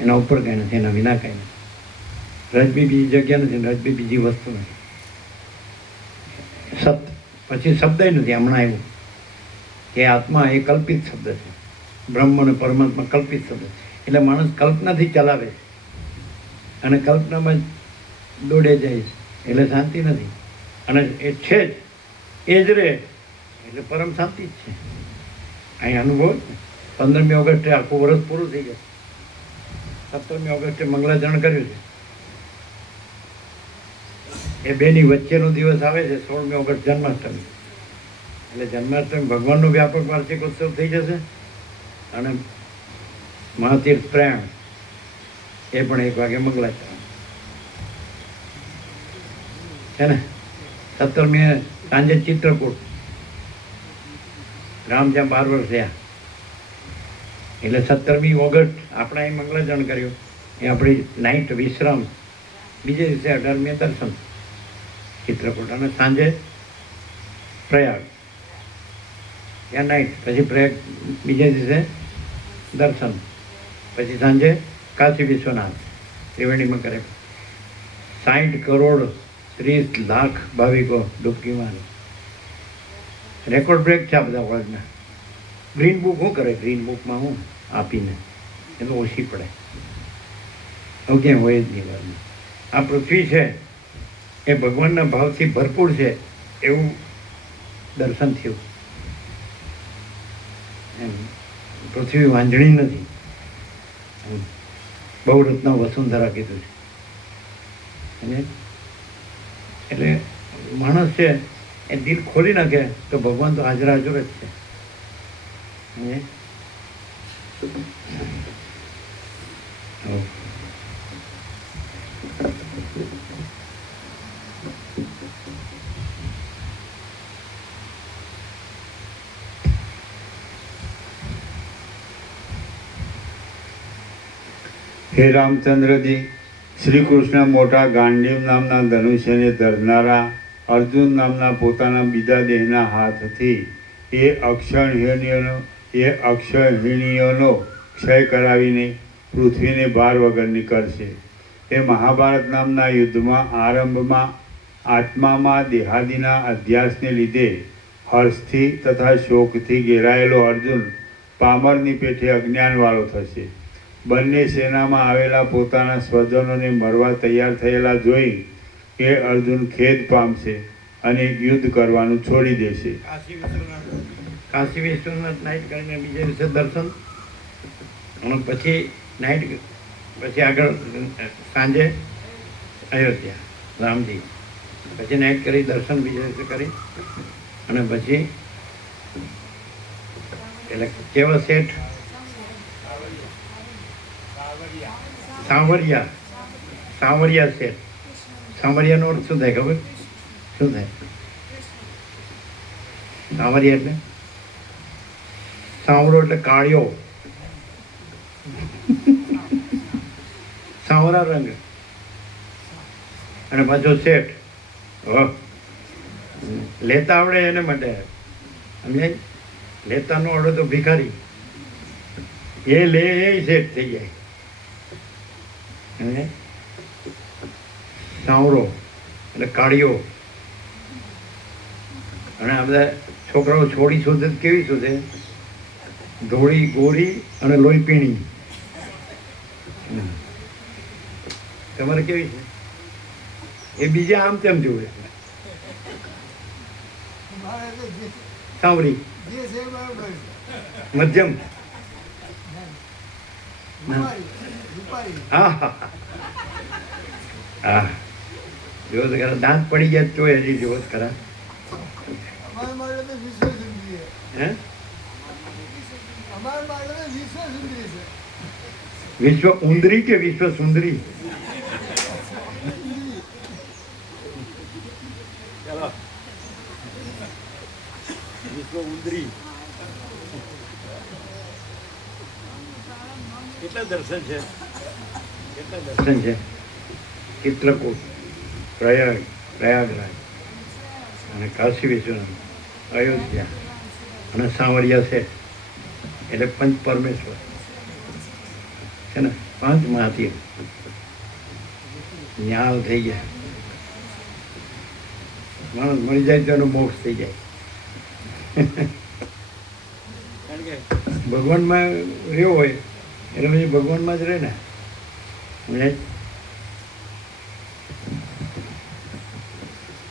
એના ઉપર કંઈ નથી, એના વિના કંઈ નથી. રજબી બીજી જગ્યા નથી, રજબી બીજી વસ્તુ નથી. સત પછી શબ્દ નથી. હમણાં એવું કે આત્મા એ કલ્પિત શબ્દ છે, બ્રહ્મ અને પરમાત્મા કલ્પિત શબ્દ છે. એટલે માણસ કલ્પનાથી ચલાવે છે અને કલ્પનામાં જ દોડે જાય છે, એટલે શાંતિ નથી. અને એ છે જ, એ જ રહે એટલે પરમ શાંતિ જ છે. અહીં અનુભવ છે. 15મી ઓગસ્ટે આખું વર્ષ પૂરું થઈ ગયું. 17મી ઓગસ્ટે મંગલાચરણ કર્યું છે. એ બેની વચ્ચેનો દિવસ આવે છે 16મી ઓગસ્ટ જન્માષ્ટમી. એટલે જન્માષ્ટમી ભગવાનનો વ્યાપક વાર્ષિક ઉત્સવ થઈ જશે અને મહાતીર્થ પ્રયાણ એ પણ 1 વાગે મંગલાચરણ છે ને. 17મી સાંજે ચિત્રકૂટ, રામ જ્યાં 12 વર્ષ થયા એટલે 17મી ઓગસ્ટ આપણે અહીં મંગલાચરણ કર્યું. એ આપણી નાઇટ વિશ્રામ. બીજે દિવસે 18મી દર્શન ચિત્રકૂટ અને સાંજે પ્રયાગ, ત્યાં નાઇટ, પછી પ્રયાગ બીજે દિવસે દર્શન, પછી સાંજે કાશી વિશ્વનાથ ત્રિવેણીમાં કરે. 60 કરોડ 30 લાખ ભાવિકો ડૂબકી મારે. રેકોર્ડ બ્રેક છે આ બધા વર્લ્ડના. ગ્રીન બુક શું કરે? ગ્રીન બુકમાં હું આપીને એ તો ઓછી પડે, એવું ક્યાંય હોય જ નહીં વર્લ્ડમાં. આ પૃથ્વી છે એ ભગવાનના ભાવથી ભરપૂર છે એવું દર્શન થયું. એમ પૃથ્વી વાંજણી નથી. બહુ રત્ન વસુંધરા કીધું છે. અને એટલે માણસ છે એ દિલ ખોલી નાખે તો ભગવાન તો હાજર હાજર જ છે. હે રામચંદ્રજી, શ્રી કૃષ્ણ મોટા ગાંડીવ નામના ધનુષ્યને ધરનારા અર્જુન નામના પોતાના બીજા દેહના હાથથી એ અક્ષરહિણીઓનો ક્ષય કરાવીને પૃથ્વીને ભાર વગરની કરશે. એ મહાભારત નામના યુદ્ધમાં આરંભમાં આત્મામાં દેહાદિના અધ્યાસને લીધે હર્ષથી તથા શોકથી ઘેરાયેલો અર્જુન પામરની પેઠે અજ્ઞાનવાળો થશે. બંને સેનામાં આવેલા પોતાના સ્વજનોને મરવા તૈયાર થયેલા જોઈ એ અર્જુન ખેદ પામશે અને યુદ્ધ કરવાનું છોડી દેશે. કાશી વિશ્વનાથ નાઇટ કરીને બીજે દિવસે દર્શન અને પછી નાઇટ, પછી આગળ સાંજે અયોધ્યા રામજી, પછી નાઇટ કરી દર્શન બીજે દિવસે કરી અને પછી એટલે કેવા શેઠ સાંવરિયા શેઠ. સાંવરિયાનો અર્થ શું થાય ખબર? શું થાય સાંવરિયા? એટલે સાંવરો એટલે કાળિયો, સાંવરા રંગ, અને પાછો શેઠ. લેતા આવડે એને માટે સમજાય? લેતા નો આવડે તો ભિખારી. એ લે એ શેઠ થઈ જાય. અને સાંવરો એટલે કાળિયો. અને આ બધા છોકરાઓ છોડી શોધે કેવી શોધે? ધોળી, ગોરી અને લોહી પીણી. તમારે કેવી છે? એ બીજા આમ તેમ જોવે. સાંવરી મધ્યમ. હા હા હા, જો તો ખરા દાંત પડી ગયા તો હજી જોવો જ ખરા. હે? વિશ્વ ઉંદરી કે વિશ્વ સુંદરી? ચાલો, વિશ્વ ઉંદરી. કેટલા દર્શન છે? કેટલા દર્શન છે? ચિત્રકૂટ, પ્રયાગરાજ, અને કાશી વિશ્વનાથ, અયોધ્યા અને સાંવરિયા છે એટલે પંચ પરમેશ્વર છે ને, 5 મહાતીર ન્યાલ થઈ ગયા. માણસ મળી જાય તો એનો મોક્ષ થઈ જાય. કારણ કે ભગવાનમાં રહ્યો હોય એટલે પછી ભગવાનમાં જ રહે ને. સમજાય?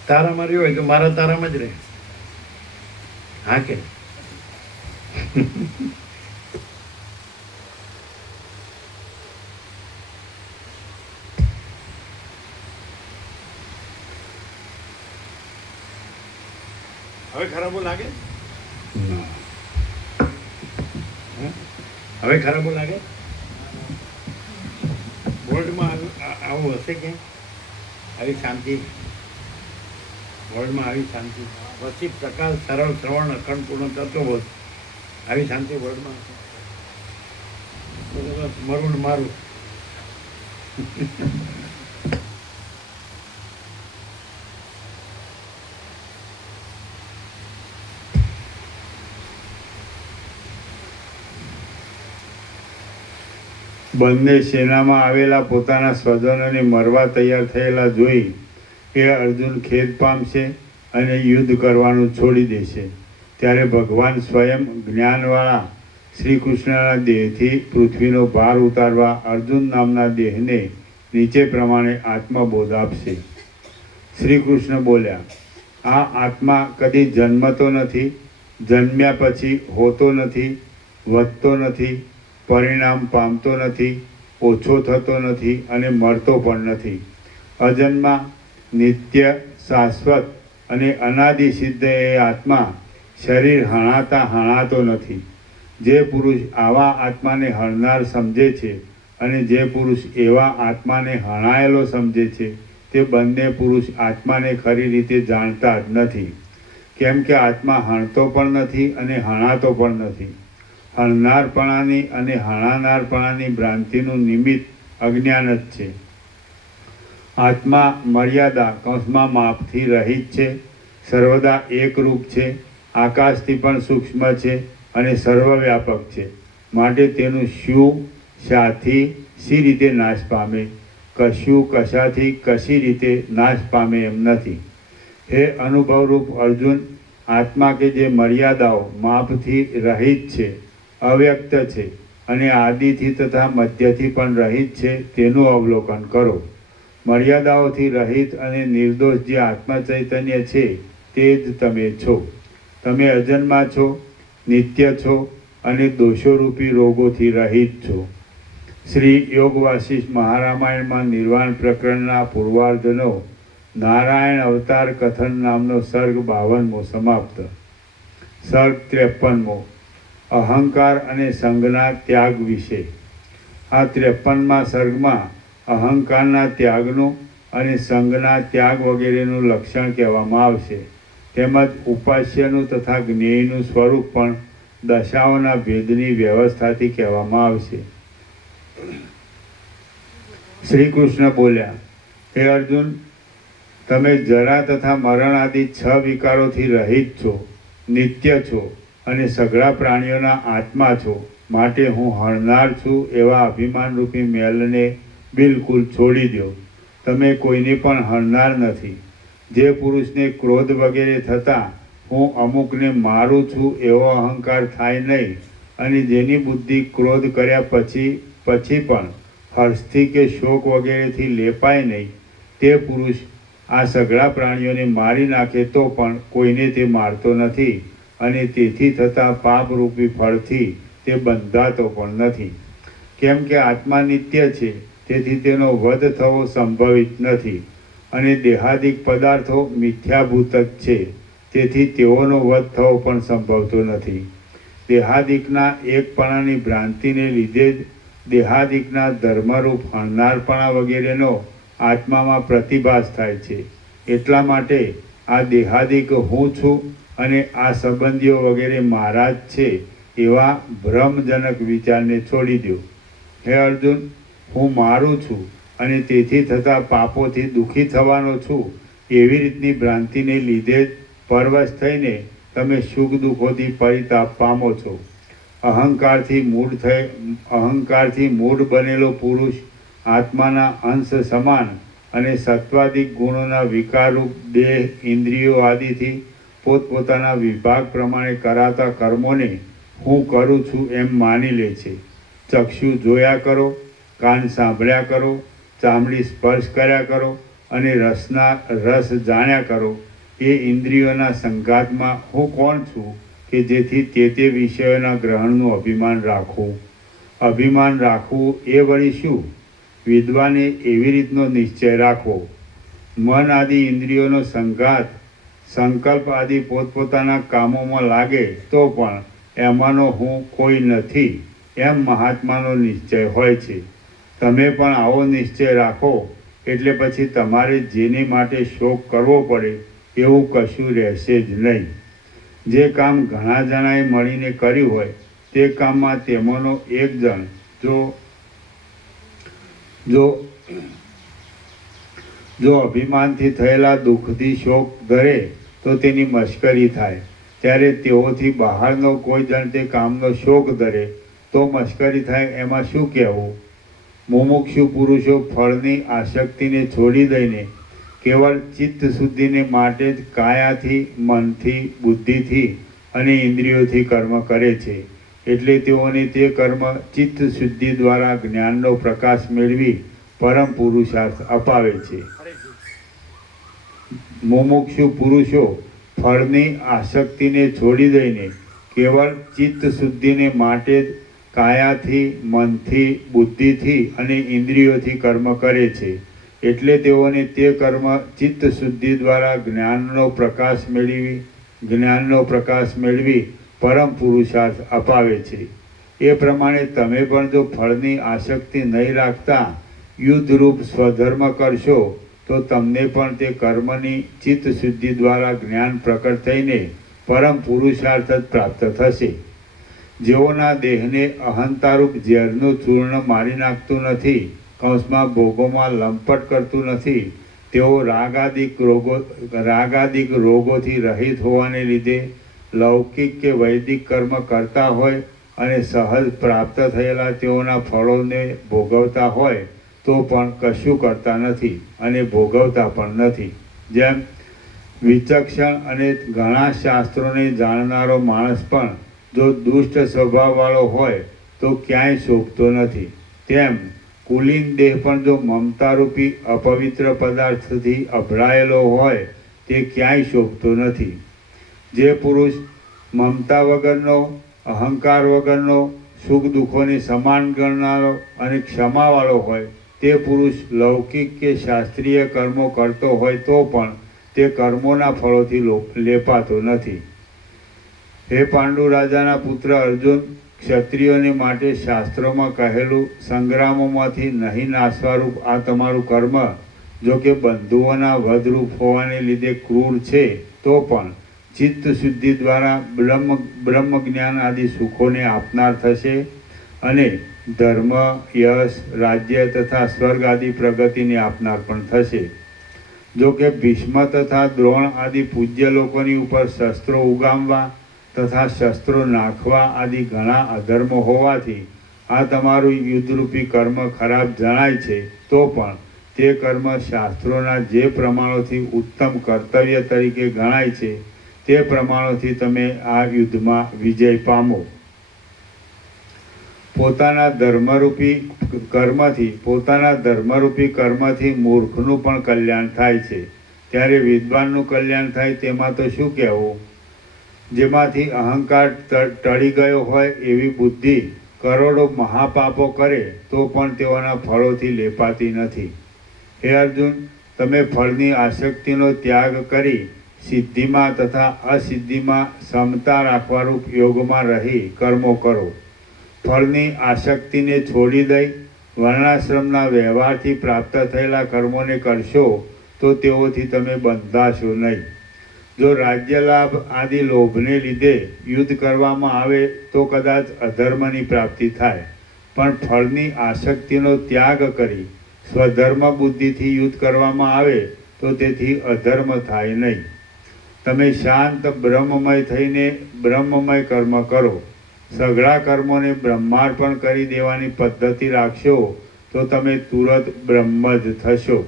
તારામાં રહ્યો હોય તો મારા તારામાં જ રહે. હા કે હવે ખરાબો લાગે? હવે ખરાબો લાગે? વર્લ્ડમાં આવું હશે કે આવી શાંતિ? વર્લ્ડમાં આવી શાંતિ પછી પ્રકાશ, સરળ, શ્રવણ, અખંડ, પૂર્ણ તત્વબોધ, આવી શાંતિ વર્લ્ડમાં હશે? બસ મરુણ મારું. બંને સેનામાં આવેલા પોતાના સ્વજનોને મરવા તૈયાર થયેલા જોઈ એ અર્જુન ખેદ પામશે અને યુદ્ધ કરવાનું છોડી દેશે. ત્યારે ભગવાન સ્વયં જ્ઞાનવાળા શ્રી કૃષ્ણના દેહથી પૃથ્વીનો ભાર ઉતારવા અર્જુન નામના દેહને નીચે પ્રમાણે આત્મબોધ આપશે. શ્રી કૃષ્ણ બોલ્યા, આ આત્મા કદી જન્મતો નથી, જન્મ્યા પછી હોતો નથી, વધતો નથી, પરિણામ પામતો નથી, ઓછો થતો નથી અને મરતો પણ નથી. અજન્મા, નિત્ય, શાશ્વત અને અનાદિ સિદ્ધ એ આત્મા શરીર હણાતો નથી. જે પુરુષ આવા આત્માને હણનાર સમજે છે અને જે પુરુષ એવા આત્માને હણાયેલો સમજે છે તે બંને પુરુષ આત્માને ખરી રીતે જાણતા જ નથી. કેમ કે આત્મા હણતો પણ નથી અને હણાતો પણ નથી. હણનારપણાની અને હણાનારપણાની ભ્રાંતિનું નિમિત્ત અજ્ઞાન જ છે. આત્મા મર્યાદા કૌંસમાં માપથી રહિત છે, સર્વદા એકરૂપ છે, આકાશથી પણ સૂક્ષ્મ છે અને સર્વવ્યાપક છે. માટે તેનું શું, શાથી, શી રીતે નાશ પામે? કશું કશાથી કશી રીતે નાશ પામે એમ નથી. હે અનુભવરૂપ અર્જુન, આત્મા કે જે મર્યાદાઓ માપથી રહિત છે, અવ્યક્ત છે અને આદિથી તથા મધ્યથી પણ રહિત છે તેનું અવલોકન કરો. મર્યાદાઓથી રહિત અને નિર્દોષ જે આત્મા ચૈતન્ય છે તે જ તમે છો. તમે અજન્મા છો, નિત્ય છો અને દોષોરૂપી રોગોથી રહિત છો. શ્રી યોગ વાસિષ્ઠ મહારામાયણમાં નિર્વાણ પ્રકરણના પૂર્વાર્ધનો નારાયણ અવતાર કથન નામનો સર્ગ 52મો સમાપ્ત. સર્ગ 53મો અહંકાર અને સંગના ત્યાગ વિશે. આ 53મા સર્ગમાં અહંકારના ત્યાગનું અને સંગના ત્યાગ વગેરેનું લક્ષણ કહેવામાં આવશે. તેમજ ઉપાસ્યનું તથા જ્ઞેયનું સ્વરૂપ પણ દશાઓના ભેદની વ્યવસ્થાથી કહેવામાં આવશે. શ્રી કૃષ્ણ બોલ્યા, હે અર્જુન, તમે જરા તથા મરણ આદિ 6 વિકારોથી રહિત છો, નિત્ય છો અને સઘળા પ્રાણીઓના આત્મા છો. માટે હું હણનાર છું એવા અભિમાનરૂપી મેલને બિલકુલ છોડી દો. તમે કોઈને પણ હણનાર નથી. જે પુરુષને ક્રોધ વગેરે થતાં હું અમુકને મારું છું એવો અહંકાર થાય નહીં અને જેની બુદ્ધિ ક્રોધ કર્યા પછી પણ હર્ષથી કે શોક વગેરેથી લેપાય નહીં, તે પુરુષ આ સઘળા પ્રાણીઓને મારી નાખે તો પણ કોઈને તે મારતો નથી અને તેથી થતા પાપરૂપી ફળથી તે બંધાતો પણ નથી. કેમ કે આત્મા નિત્ય છે, તેથી તેનો વધ થવો સંભવિત નથી અને દેહાદિક પદાર્થો મિથ્યાભૂત જ છે, તેથી તેઓનો વધ થવો પણ સંભવતો નથી. દેહાદિકના એકપણાની ભ્રાંતિને લીધે જ દેહાદિકના ધર્મરૂપ હણનારપણા વગેરેનો આત્મામાં પ્રતિભાસ થાય છે. એટલા માટે આ દેહાદિક હું છું અને આ સંબંધીઓ વગેરે મારા જ છે એવા ભ્રમજનક વિચારને છોડી દો. હે અર્જુન, હું મારું છું અને તેથી થતા પાપોથી દુઃખી થવાનો છું એવી રીતની ભ્રાંતિને લીધે જ પરવશ થઈને તમે સુખ દુઃખોથી પરિતાપ પામો છો. અહંકારથી મૂળ બનેલો પુરુષ આત્માના અંશ સમાન અને સત્વાદિક ગુણોના વિકારરૂપ દેહ, ઇન્દ્રિયો આદિથી પોતપોતાના વિભાગ પ્રમાણે કરાતા કર્મોને હું કરું છું એમ માની લે છે. ચક્ષુ જોયા કરો, કાન સાંભળ્યા કરો, ચામડી સ્પર્શ કર્યા કરો અને રસ જાણ્યા કરો. એ ઇન્દ્રિયોના સંઘાતમાં હું કોણ છું કે જેથી તે વિષયોના ગ્રહણનું અભિમાન રાખવું? અભિમાન રાખવું એ વળી શું? વિદ્વાને એવી રીતનો નિશ્ચય રાખવો. મન આદિ ઇન્દ્રિયોનો સંઘાત, સંકલ્પ આદિ પોતપોતાના કામોમાં લાગે તો પણ એમાંનો હું કોઈ નથી એમ મહાત્માનો નિશ્ચય હોય છે. તમે પણ આવો નિશ્ચય રાખો એટલે પછી તમારે જેની માટે શોક કરવો પડે એવું કશું રહેશે જ નહીં. જે કામ ઘણા જણાએ મળીને કર્યું હોય તે કામમાં તેમાંનો એક જણ જો અભિમાનથી થયેલા દુઃખથી શોક ધરે તો તેની મશ્કરી થાય. ત્યારે તેઓથી બહારનો કોઈ જણ તે કામનો શોક ધરે તો મશ્કરી થાય એમાં શું કહેવું? મુમુક્ષુ પુરુષો ફળની આસક્તિને છોડી દઈને કેવળ ચિત્ત શુદ્ધિને માટે જ કાયાથી, મનથી, બુદ્ધિથી અને ઇન્દ્રિયોથી કર્મ કરે છે. એટલે તેઓને તે કર્મ ચિત્ત શુદ્ધિ દ્વારા જ્ઞાનનો પ્રકાશ મેળવી પરમ પુરુષાર્થ અપાવે છે. મુમુક્ષુ પુરુષો ફળની આસક્તિને છોડી દઈને કેવળ ચિત્ત શુદ્ધિને માટે જ કાયાથી, મનથી, બુદ્ધિથી અને ઇન્દ્રિયોથી કર્મ કરે છે. એટલે તેઓને તે કર્મ ચિત્ત શુદ્ધિ દ્વારા જ્ઞાનનો પ્રકાશ મેળવી પરમ પુરુષાર્થ અપાવે છે. એ પ્રમાણે તમે પણ જો ફળની આસક્તિ નહીં રાખતા યુદ્ધરૂપ સ્વધર્મ કરશો તો તમને પણ તે કર્મની ચિત્ત શુદ્ધિ દ્વારા જ્ઞાન પ્રકટ થઈને પરમ પુરુષાર્થ જ પ્રાપ્ત થશે. જેઓના દેહને અહંતારૂપ ઝેરનું ચૂર્ણ મારી નાખતું નથી, કૌંસમાં ભોગોમાં લંપટ કરતું નથી, તેઓ રાગાદિક રોગોથી રહિત હોવાને લીધે લૌકિક કે વૈદિક કર્મ કરતા હોય અને સહજ પ્રાપ્ત થયેલા તેઓના ફળોને ભોગવતા હોય તો પણ કશું કરતા નથી અને ભોગવતા પણ નથી. જેમ વિચક્ષણ અને ઘણા શાસ્ત્રોને જાણનારો માણસ પણ જો દુષ્ટ સ્વભાવવાળો હોય તો ક્યાંય શોભતો નથી, તેમ કુલીન દેહ પણ જો મમતારૂપી અપવિત્ર પદાર્થથી અભડાયેલો હોય તે ક્યાંય શોભતો નથી. જે પુરુષ મમતા વગરનો, અહંકાર વગરનો, સુખ દુઃખોને સમાન ગણનારો અને ક્ષમાવાળો હોય તે પુરુષ લૌકિક કે શાસ્ત્રીય કર્મો કરતો હોય તો પણ તે કર્મોના ફળોથી લેપાતો નથી. હે પાંડુ રાજાના પુત્ર અર્જુન, ક્ષત્રિયોને માટે શાસ્ત્રોમાં કહેલું સંગ્રામોમાંથી નહીં નાશવારૂપ આ તમારું કર્મ જો કે બંધુઓના વધરૂપ હોવાને લીધે ક્રૂર છે તો પણ ચિત્ત શુદ્ધિ દ્વારા બ્રહ્મ જ્ઞાન આદિ સુખોને આપનાર થશે અને ધર્મ, યશ, રાજ્ય તથા સ્વર્ગ આદિ પ્રગતિને આપનાર પણ થશે. જો કે ભીષ્મ તથા દ્રોણ આદિ પૂજ્ય લોકોની ઉપર શસ્ત્રો ઉગામવા તથા શસ્ત્રો નાખવા આદિ ઘણા અધર્મો હોવાથી આ તમારું યુદ્ધરૂપી કર્મ ખરાબ જણાય છે તો પણ તે કર્મ શાસ્ત્રોના જે પ્રમાણોથી ઉત્તમ કર્તવ્ય તરીકે ગણાય છે તે પ્રમાણોથી તમે આ યુદ્ધમાં વિજય પામો. પોતાના ધર્મરૂપી કર્મથી મૂર્ખનું પણ કલ્યાણ થાય છે, ત્યારે વિદ્વાનનું કલ્યાણ થાય તેમાં તો શું કહેવું? જેમાંથી અહંકાર ટળી ગયો હોય એવી બુદ્ધિ કરોડો મહાપાપો કરે તો પણ તેઓના ફળોથી લેપાતી નથી. હે અર્જુન, તમે ફળની આસક્તિનો ત્યાગ કરી સિદ્ધિમાં તથા અસિદ્ધિમાં સમતા રાખવારૂપ યોગમાં રહી કર્મો કરો. ફળની આસક્તિને છોડી દઈ વર્ણાશ્રમના વ્યવહારથી પ્રાપ્ત થયેલા કર્મોને કરશો તો તેઓથી તમે બંધાશો નહીં. જો રાજ્ય લાભ આદિ લોભને લીધે યુદ્ધ કરવામાં આવે તો કદાચ અધર્મની પ્રાપ્તિ થાય, પણ ફળની આસક્તિનો ત્યાગ કરી સ્વધર્મ બુદ્ધિથી યુદ્ધ કરવામાં આવે તો તેથી અધર્મ થાય નહીં. તમે શાંત બ્રહ્મમય થઈને બ્રહ્મમય કર્મ કરો. સઘળા કર્મોને બ્રહ્માર્પણ કરી દેવાની પદ્ધતિ રાખશો તો તમે તુરત બ્રહ્મ જ થશો.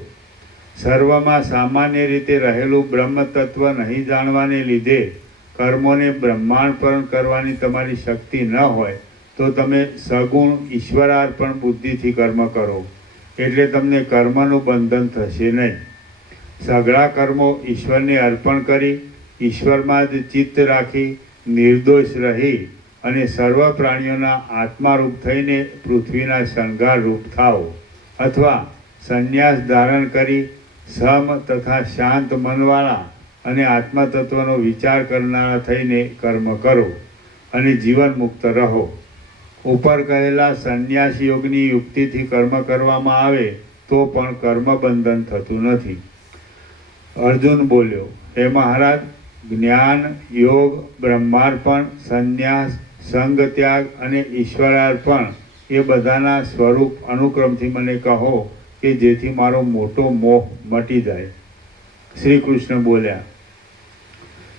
સર્વમાં સામાન્ય રીતે રહેલું બ્રહ્મ તત્વ નહીં જાણવાને લીધે કર્મોને બ્રહ્માર્પણ કરવાની તમારી શક્તિ ન હોય તો તમે સગુણ ઈશ્વરાર્પણ બુદ્ધિથી કર્મ કરો, એટલે તમને કર્મનું બંધન થશે નહીં. સઘળા કર્મો ઈશ્વરને અર્પણ કરી ઈશ્વરમાં જ ચિત્ત રાખી નિર્દોષ રહી અને સર્વ પ્રાણીઓના આત્મારૂપ થઈને પૃથ્વીના શણગાર રૂપ થાઓ, અથવા સંન્યાસ ધારણ કરી સમ તથા શાંત મનવાળા અને આત્મતત્વનો વિચાર કરનારા થઈને કર્મ કરો અને જીવન મુક્ત રહો. ઉપર કહેલા સંન્યાસ યોગની યુક્તિથી કર્મ કરવામાં આવે તો પણ કર્મ બંધન થતું નથી. અર્જુન બોલ્યો, હે મહારાજ, જ્ઞાન, યોગ, બ્રહ્માર્પણ, સંન્યાસ, સંગ ત્યાગ અને ઈશ્વરાર્પણ એ બધાના સ્વરૂપ અનુક્રમથી મને કહો કે જેથી મારો મોટો મોહ મટી જાય. શ્રી કૃષ્ણ બોલ્યા,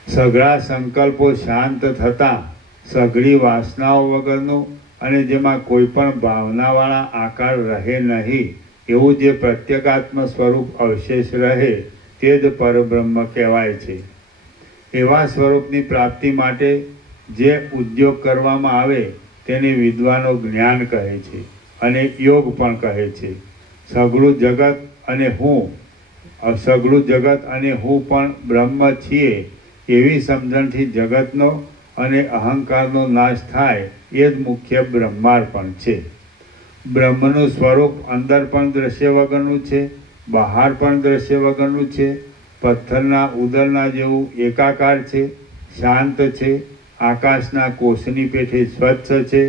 સઘળા સંકલ્પો શાંત થતાં સઘળી વાસનાઓ વગરનું અને જેમાં કોઈ પણ ભાવનાવાળા આકાર રહે નહીં એવું જે પ્રત્યેગાત્મ સ્વરૂપ અવશેષ રહે તે જ પરબ્રહ્મ કહેવાય છે. એવા સ્વરૂપની પ્રાપ્તિ માટે જે ઉદ્યોગ કરવામાં આવે તેને વિદ્વાનો જ્ઞાન કહે છે અને યોગ પણ કહે છે. સઘળું જગત અને હું પણ બ્રહ્મ છીએ એવી સમજણથી જગતનો અને અહંકારનો નાશ થાય એ જ મુખ્ય બ્રહ્માર્પણ છે. બ્રહ્મનું સ્વરૂપ અંદર પણ દ્રશ્ય વગરનું છે, બહાર પણ દ્રશ્ય વગરનું છે, પથ્થરના ઉદરના જેવું એકાકાર છે, શાંત છે, આકાશના કોષની પેઠે સ્વચ્છ છે,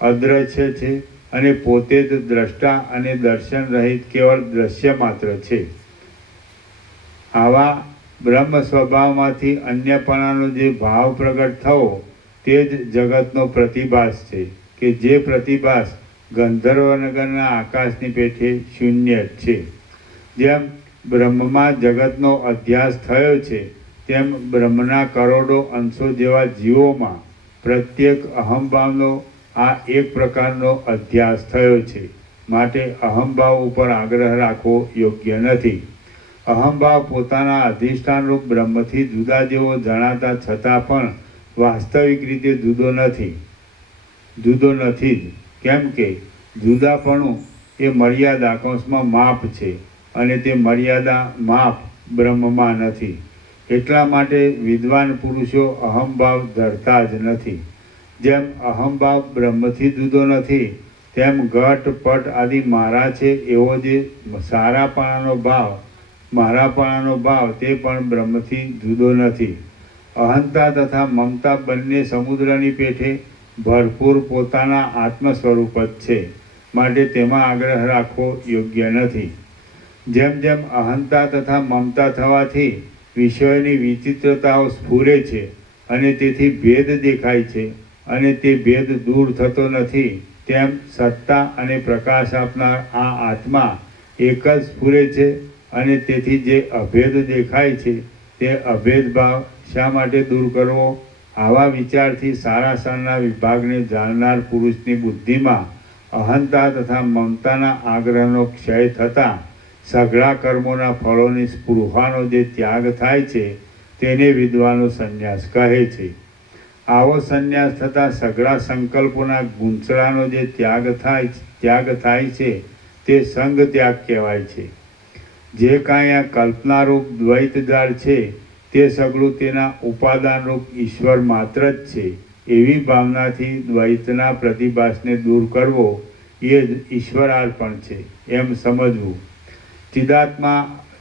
અદ્રશ્ય છે અને પોતે જ દ્રષ્ટા અને દર્શન રહિત કેવળ દ્રશ્ય માત્ર છે. આવા બ્રહ્મ સ્વભાવમાંથી અન્યપણાનો જે ભાવ પ્રગટ થવો તે જ જગતનો પ્રતિભાસ છે કે જે પ્રતિભાસ ગંધર્વનગરના આકાશની પેઠે શૂન્ય છે. જેમ બ્રહ્મમાં જગતનો અધ્યાસ થયો છે તેમ બ્રહ્મના કરોડો અંશો જેવા જીવોમાં પ્રત્યેક અહંભાવનો આ એક પ્રકારનો અધ્યાસ થયો છે. માટે અહંભાવ ઉપર આગ્રહ રાખવો યોગ્ય નથી. અહંભાવ પોતાના અધિષ્ઠાનરૂપ બ્રહ્મથી જુદા જેવો જણાતા છતાં પણ વાસ્તવિક રીતે જુદો નથી જ. કેમ કે જુદાપણું એ મર્યાદા કૌંસમાં માપ છે અને તે મર્યાદા માપ બ્રહ્મમાં નથી. એટલા માટે વિદ્વાન પુરુષો અહંભાવ ધરતા જ નથી. જેમ અહંભાવ બ્રહ્મથી જુદો નથી તેમ ઘટ પટ આદિ મારા છે એવો જે મારાપણાનો ભાવ તે પણ બ્રહ્મથી જુદો નથી. અહંતા તથા મમતા બંને સમુદ્રની પેઠે ભરપૂર પોતાના આત્મ સ્વરૂપ જ છે. માટે તેમાં આગ્રહ રાખવો યોગ્ય નથી. જેમ જેમ અહંતા તથા મમતા થવાથી વિષયોની વિચિત્રતાઓ સ્ફુરે છે અને તેથી ભેદ દેખાય છે અને તે ભેદ દૂર થતો નથી, તેમ સત્તા અને પ્રકાશ આપનાર આ આત્મા એક જ સ્ફુરે છે અને તેથી જે અભેદ દેખાય છે તે અભેદભાવ શા માટે દૂર કરવો? આવા વિચારથી સારાસારના વિભાગને જાણનાર પુરુષની બુદ્ધિમાં અહંતા તથા મમતાના આગ્રહનો ક્ષય થતાં સઘળા કર્મોના ફળોની સ્પૃહાનો જે ત્યાગ થાય છે તેને વિદ્વાનો સંન્યાસ કહે છે. આવો સંન્યાસ થતાં સઘળા સંકલ્પોના ગૂંચળાનો જે ત્યાગ થાય છે તે સંગ ત્યાગ કહેવાય છે. જે કાંઈ આ કલ્પનારૂપ દ્વૈત જાળ છે તે સઘળું તેના ઉપાદાનરૂપ ઈશ્વર માત્ર જ છે એવી ભાવનાથી દ્વૈતના પ્રતિભાસને દૂર કરવો એ જ ઈશ્વરાર્પણ છે એમ સમજવું.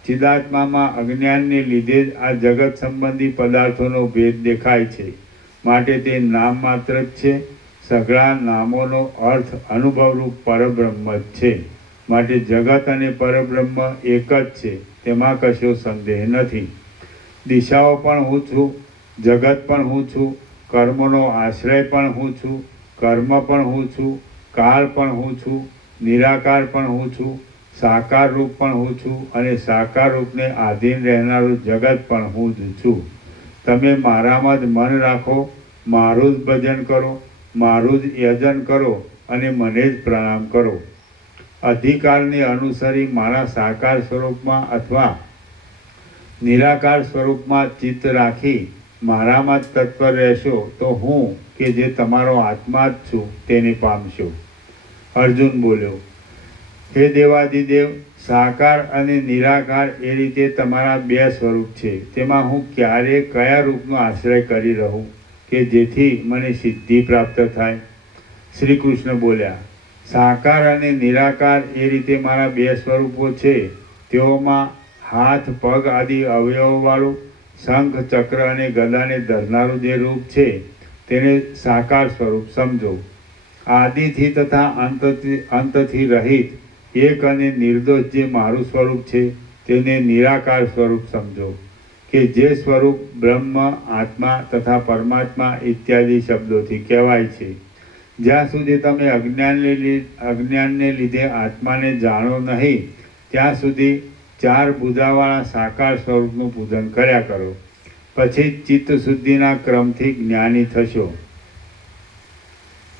ચિદાત્મામાં અજ્ઞાનને લીધે જ આ જગત સંબંધી પદાર્થોનો ભેદ દેખાય છે. માટે તે નામ માત્ર જ છે. સઘળા નામોનો અર્થ અનુભવરૂપ પરબ્રહ્મ જ છે. માટે જગત અને પરબ્રહ્મ એક જ છે, તેમાં કશો સંદેહ નથી. દિશાઓ પણ હું છું, જગત પણ હું છું, કર્મોનો આશ્રય પણ હું છું, કર્મ પણ હું છું, કાળ પણ હું છું, નિરાકાર પણ હું છું, સાકાર રૂપ પણ હું છું અને સાકાર રૂપને આધીન રહેનારું જગત પણ હું જ છું. તમે મારામાં જ મન રાખો, મારું જ ભજન કરો, મારું જ યજન કરો અને મને જ પ્રણામ કરો. અધિકારને અનુસરી મારા સાકાર સ્વરૂપમાં અથવા નિરાકાર સ્વરૂપમાં ચિત્ત રાખી મારામાં જ તત્પર રહેશો તો હું કે જે તમારો આત્મા જ છું તેને પામશો. અર્જુન બોલ્યો, હે દેવાધિદેવ, સાકાર અને નિરાકાર એ રીતે તમારા બે સ્વરૂપ છે. તેમાં હું ક્યારે કયા રૂપનો આશ્રય કરી રહું કે જેથી મને સિદ્ધિ પ્રાપ્ત થાય? શ્રી કૃષ્ણ બોલ્યા, સાકાર અને નિરાકાર એ રીતે મારા બે સ્વરૂપો છે. તેઓમાં હાથ પગ આદિ અવયવવાળું શંખ ચક્ર અને ગદાને ધરનારું જે રૂપ છે તેને સાકાર સ્વરૂપ સમજો. આદિથી તથા અંતથી રહિત એક અને નિર્દોષ જે મારું સ્વરૂપ છે તેને નિરાકાર સ્વરૂપ સમજો, કે જે સ્વરૂપ બ્રહ્મ, આત્મા તથા પરમાત્મા ઇત્યાદિ શબ્દોથી કહેવાય છે. જ્યાં સુધી તમે અજ્ઞાનને લીધે આત્માને જાણો નહીં ત્યાં સુધી ચાર ભુજાવાળા સાકાર સ્વરૂપનું પૂજન કર્યા કરો. પછી ચિત્ત શુદ્ધિના ક્રમથી જ્ઞાની થશો.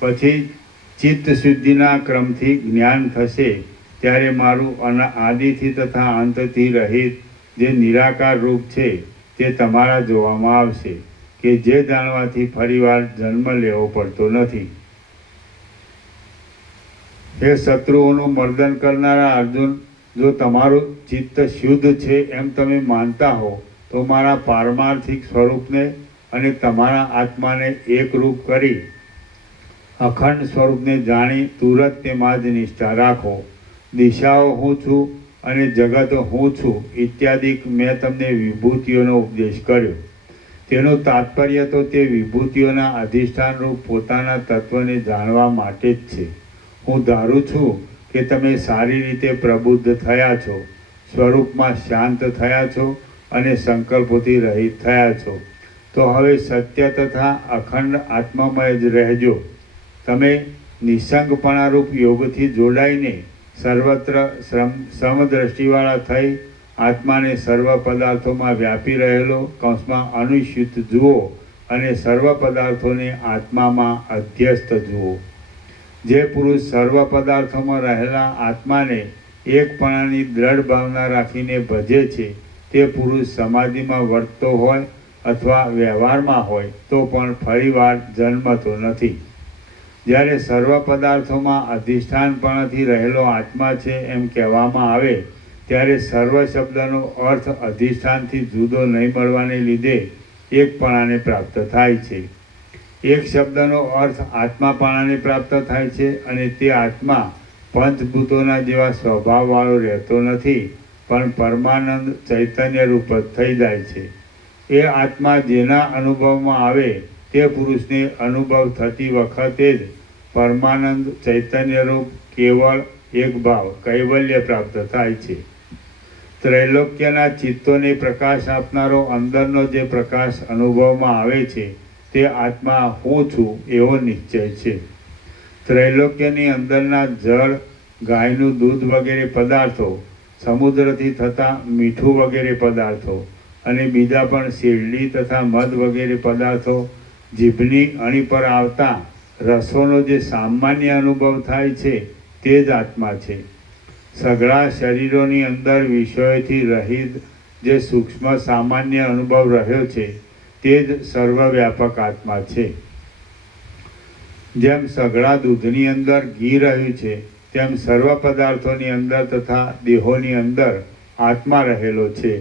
પછી ચિત્ત શુદ્ધિના ક્રમથી જ્ઞાન થશે ત્યારે મારું આદિથી તથા અંતથી રહિત જે નિરાકાર રૂપ છે તે તમારા જોવામાં આવશે, કે જે જાણવાથી ફરીવાર જન્મ લેવો પડતો નથી. હે શત્રુઓનું મર્દન કરનારા અર્જુન, જો તમારું ચિત્ત શુદ્ધ છે એમ તમે માનતા હો તો મારા પારમાર્થિક સ્વરૂપને અને તમારા આત્માને એકરૂપ કરી અખંડ સ્વરૂપને જાણી તુરત તેમાં જ નિષ્ઠા રાખો. દિશાઓ હું છું અને જગત હું છું ઇત્યાદિ મેં તમને વિભૂતિઓનો ઉપદેશ કર્યો. તેનું તાત્પર્ય તો તે વિભૂતિઓના અધિષ્ઠાન રૂપ પોતાના તત્વને જાણવા માટે જ છે. હું ધારું છું કે તમે સારી રીતે પ્રબુદ્ધ થયા છો, સ્વરૂપમાં શાંત થયા છો અને સંકલ્પોથી રહિત થયા છો. તો હવે સત્ય તથા અખંડ આત્મામય જ રહેજો. તમે નિસંગપણારૂપ યોગથી જોડાઈને સર્વત્ર સમદ્રષ્ટિવાળા થઈ આત્માને સર્વ પદાર્થોમાં વ્યાપી રહેલો કૌંસમાં અનુસ્યુત જુઓ અને સર્વ પદાર્થોને આત્મામાં અધ્યસ્ત જુઓ. જે પુરુષ સર્વ પદાર્થોમાં રહેલા આત્માને એકપણાની દ્રઢ ભાવના રાખીને ભજે છે તે પુરુષ સમાધિમાં વર્તતો હોય અથવા વ્યવહારમાં હોય તો પણ ફરીવાર જન્મતો નથી. જ્યારે સર્વ પદાર્થોમાં અધિષ્ઠાનપણાથી રહેલો આત્મા છે એમ કહેવામાં આવે ત્યારે સર્વ શબ્દનો અર્થ અધિષ્ઠાનથી જુદો નહીં મળવાને લીધે એકપણાને પ્રાપ્ત થાય છે. એક શબ્દનો અર્થ આત્માપણાને પ્રાપ્ત થાય છે અને તે આત્મા પંચભૂતોના જેવા સ્વભાવવાળો રહેતો નથી પણ પરમાનંદ ચૈતન્ય રૂપ જ થઈ જાય છે. એ આત્મા જેના અનુભવમાં આવે તે પુરુષને અનુભવ થતી વખતે જ પરમાનંદ ચૈતન્ય રૂપ કેવળ એક ભાવ કૈવલ્ય પ્રાપ્ત થાય છે. ત્રૈલોક્યના ચિત્તોને પ્રકાશ આપનારો અંદરનો જે પ્રકાશ અનુભવમાં આવે છે તે આત્મા હું છું એવો નિશ્ચય છે. ત્રૈલોક્યની અંદરના જળ, ગાયનું દૂધ વગેરે પદાર્થો, સમુદ્રથી થતા મીઠું વગેરે પદાર્થો અને બીજા પણ શેરડી તથા મધ વગેરે પદાર્થો, જીભની અણી પર આવતા રસોનો જે સામાન્ય અનુભવ થાય છે તે જ આત્મા છે. સઘળા શરીરોની અંદર વિષયોથી રહિત જે સૂક્ષ્મ સામાન્ય અનુભવ રહ્યો છે તે જ સર્વવ્યાપક આત્મા છે. જેમ સઘળા દૂધની અંદર ઘી રહ્યું છે તેમ સર્વ પદાર્થોની અંદર તથા દેહોની અંદર આત્મા રહેલો છે.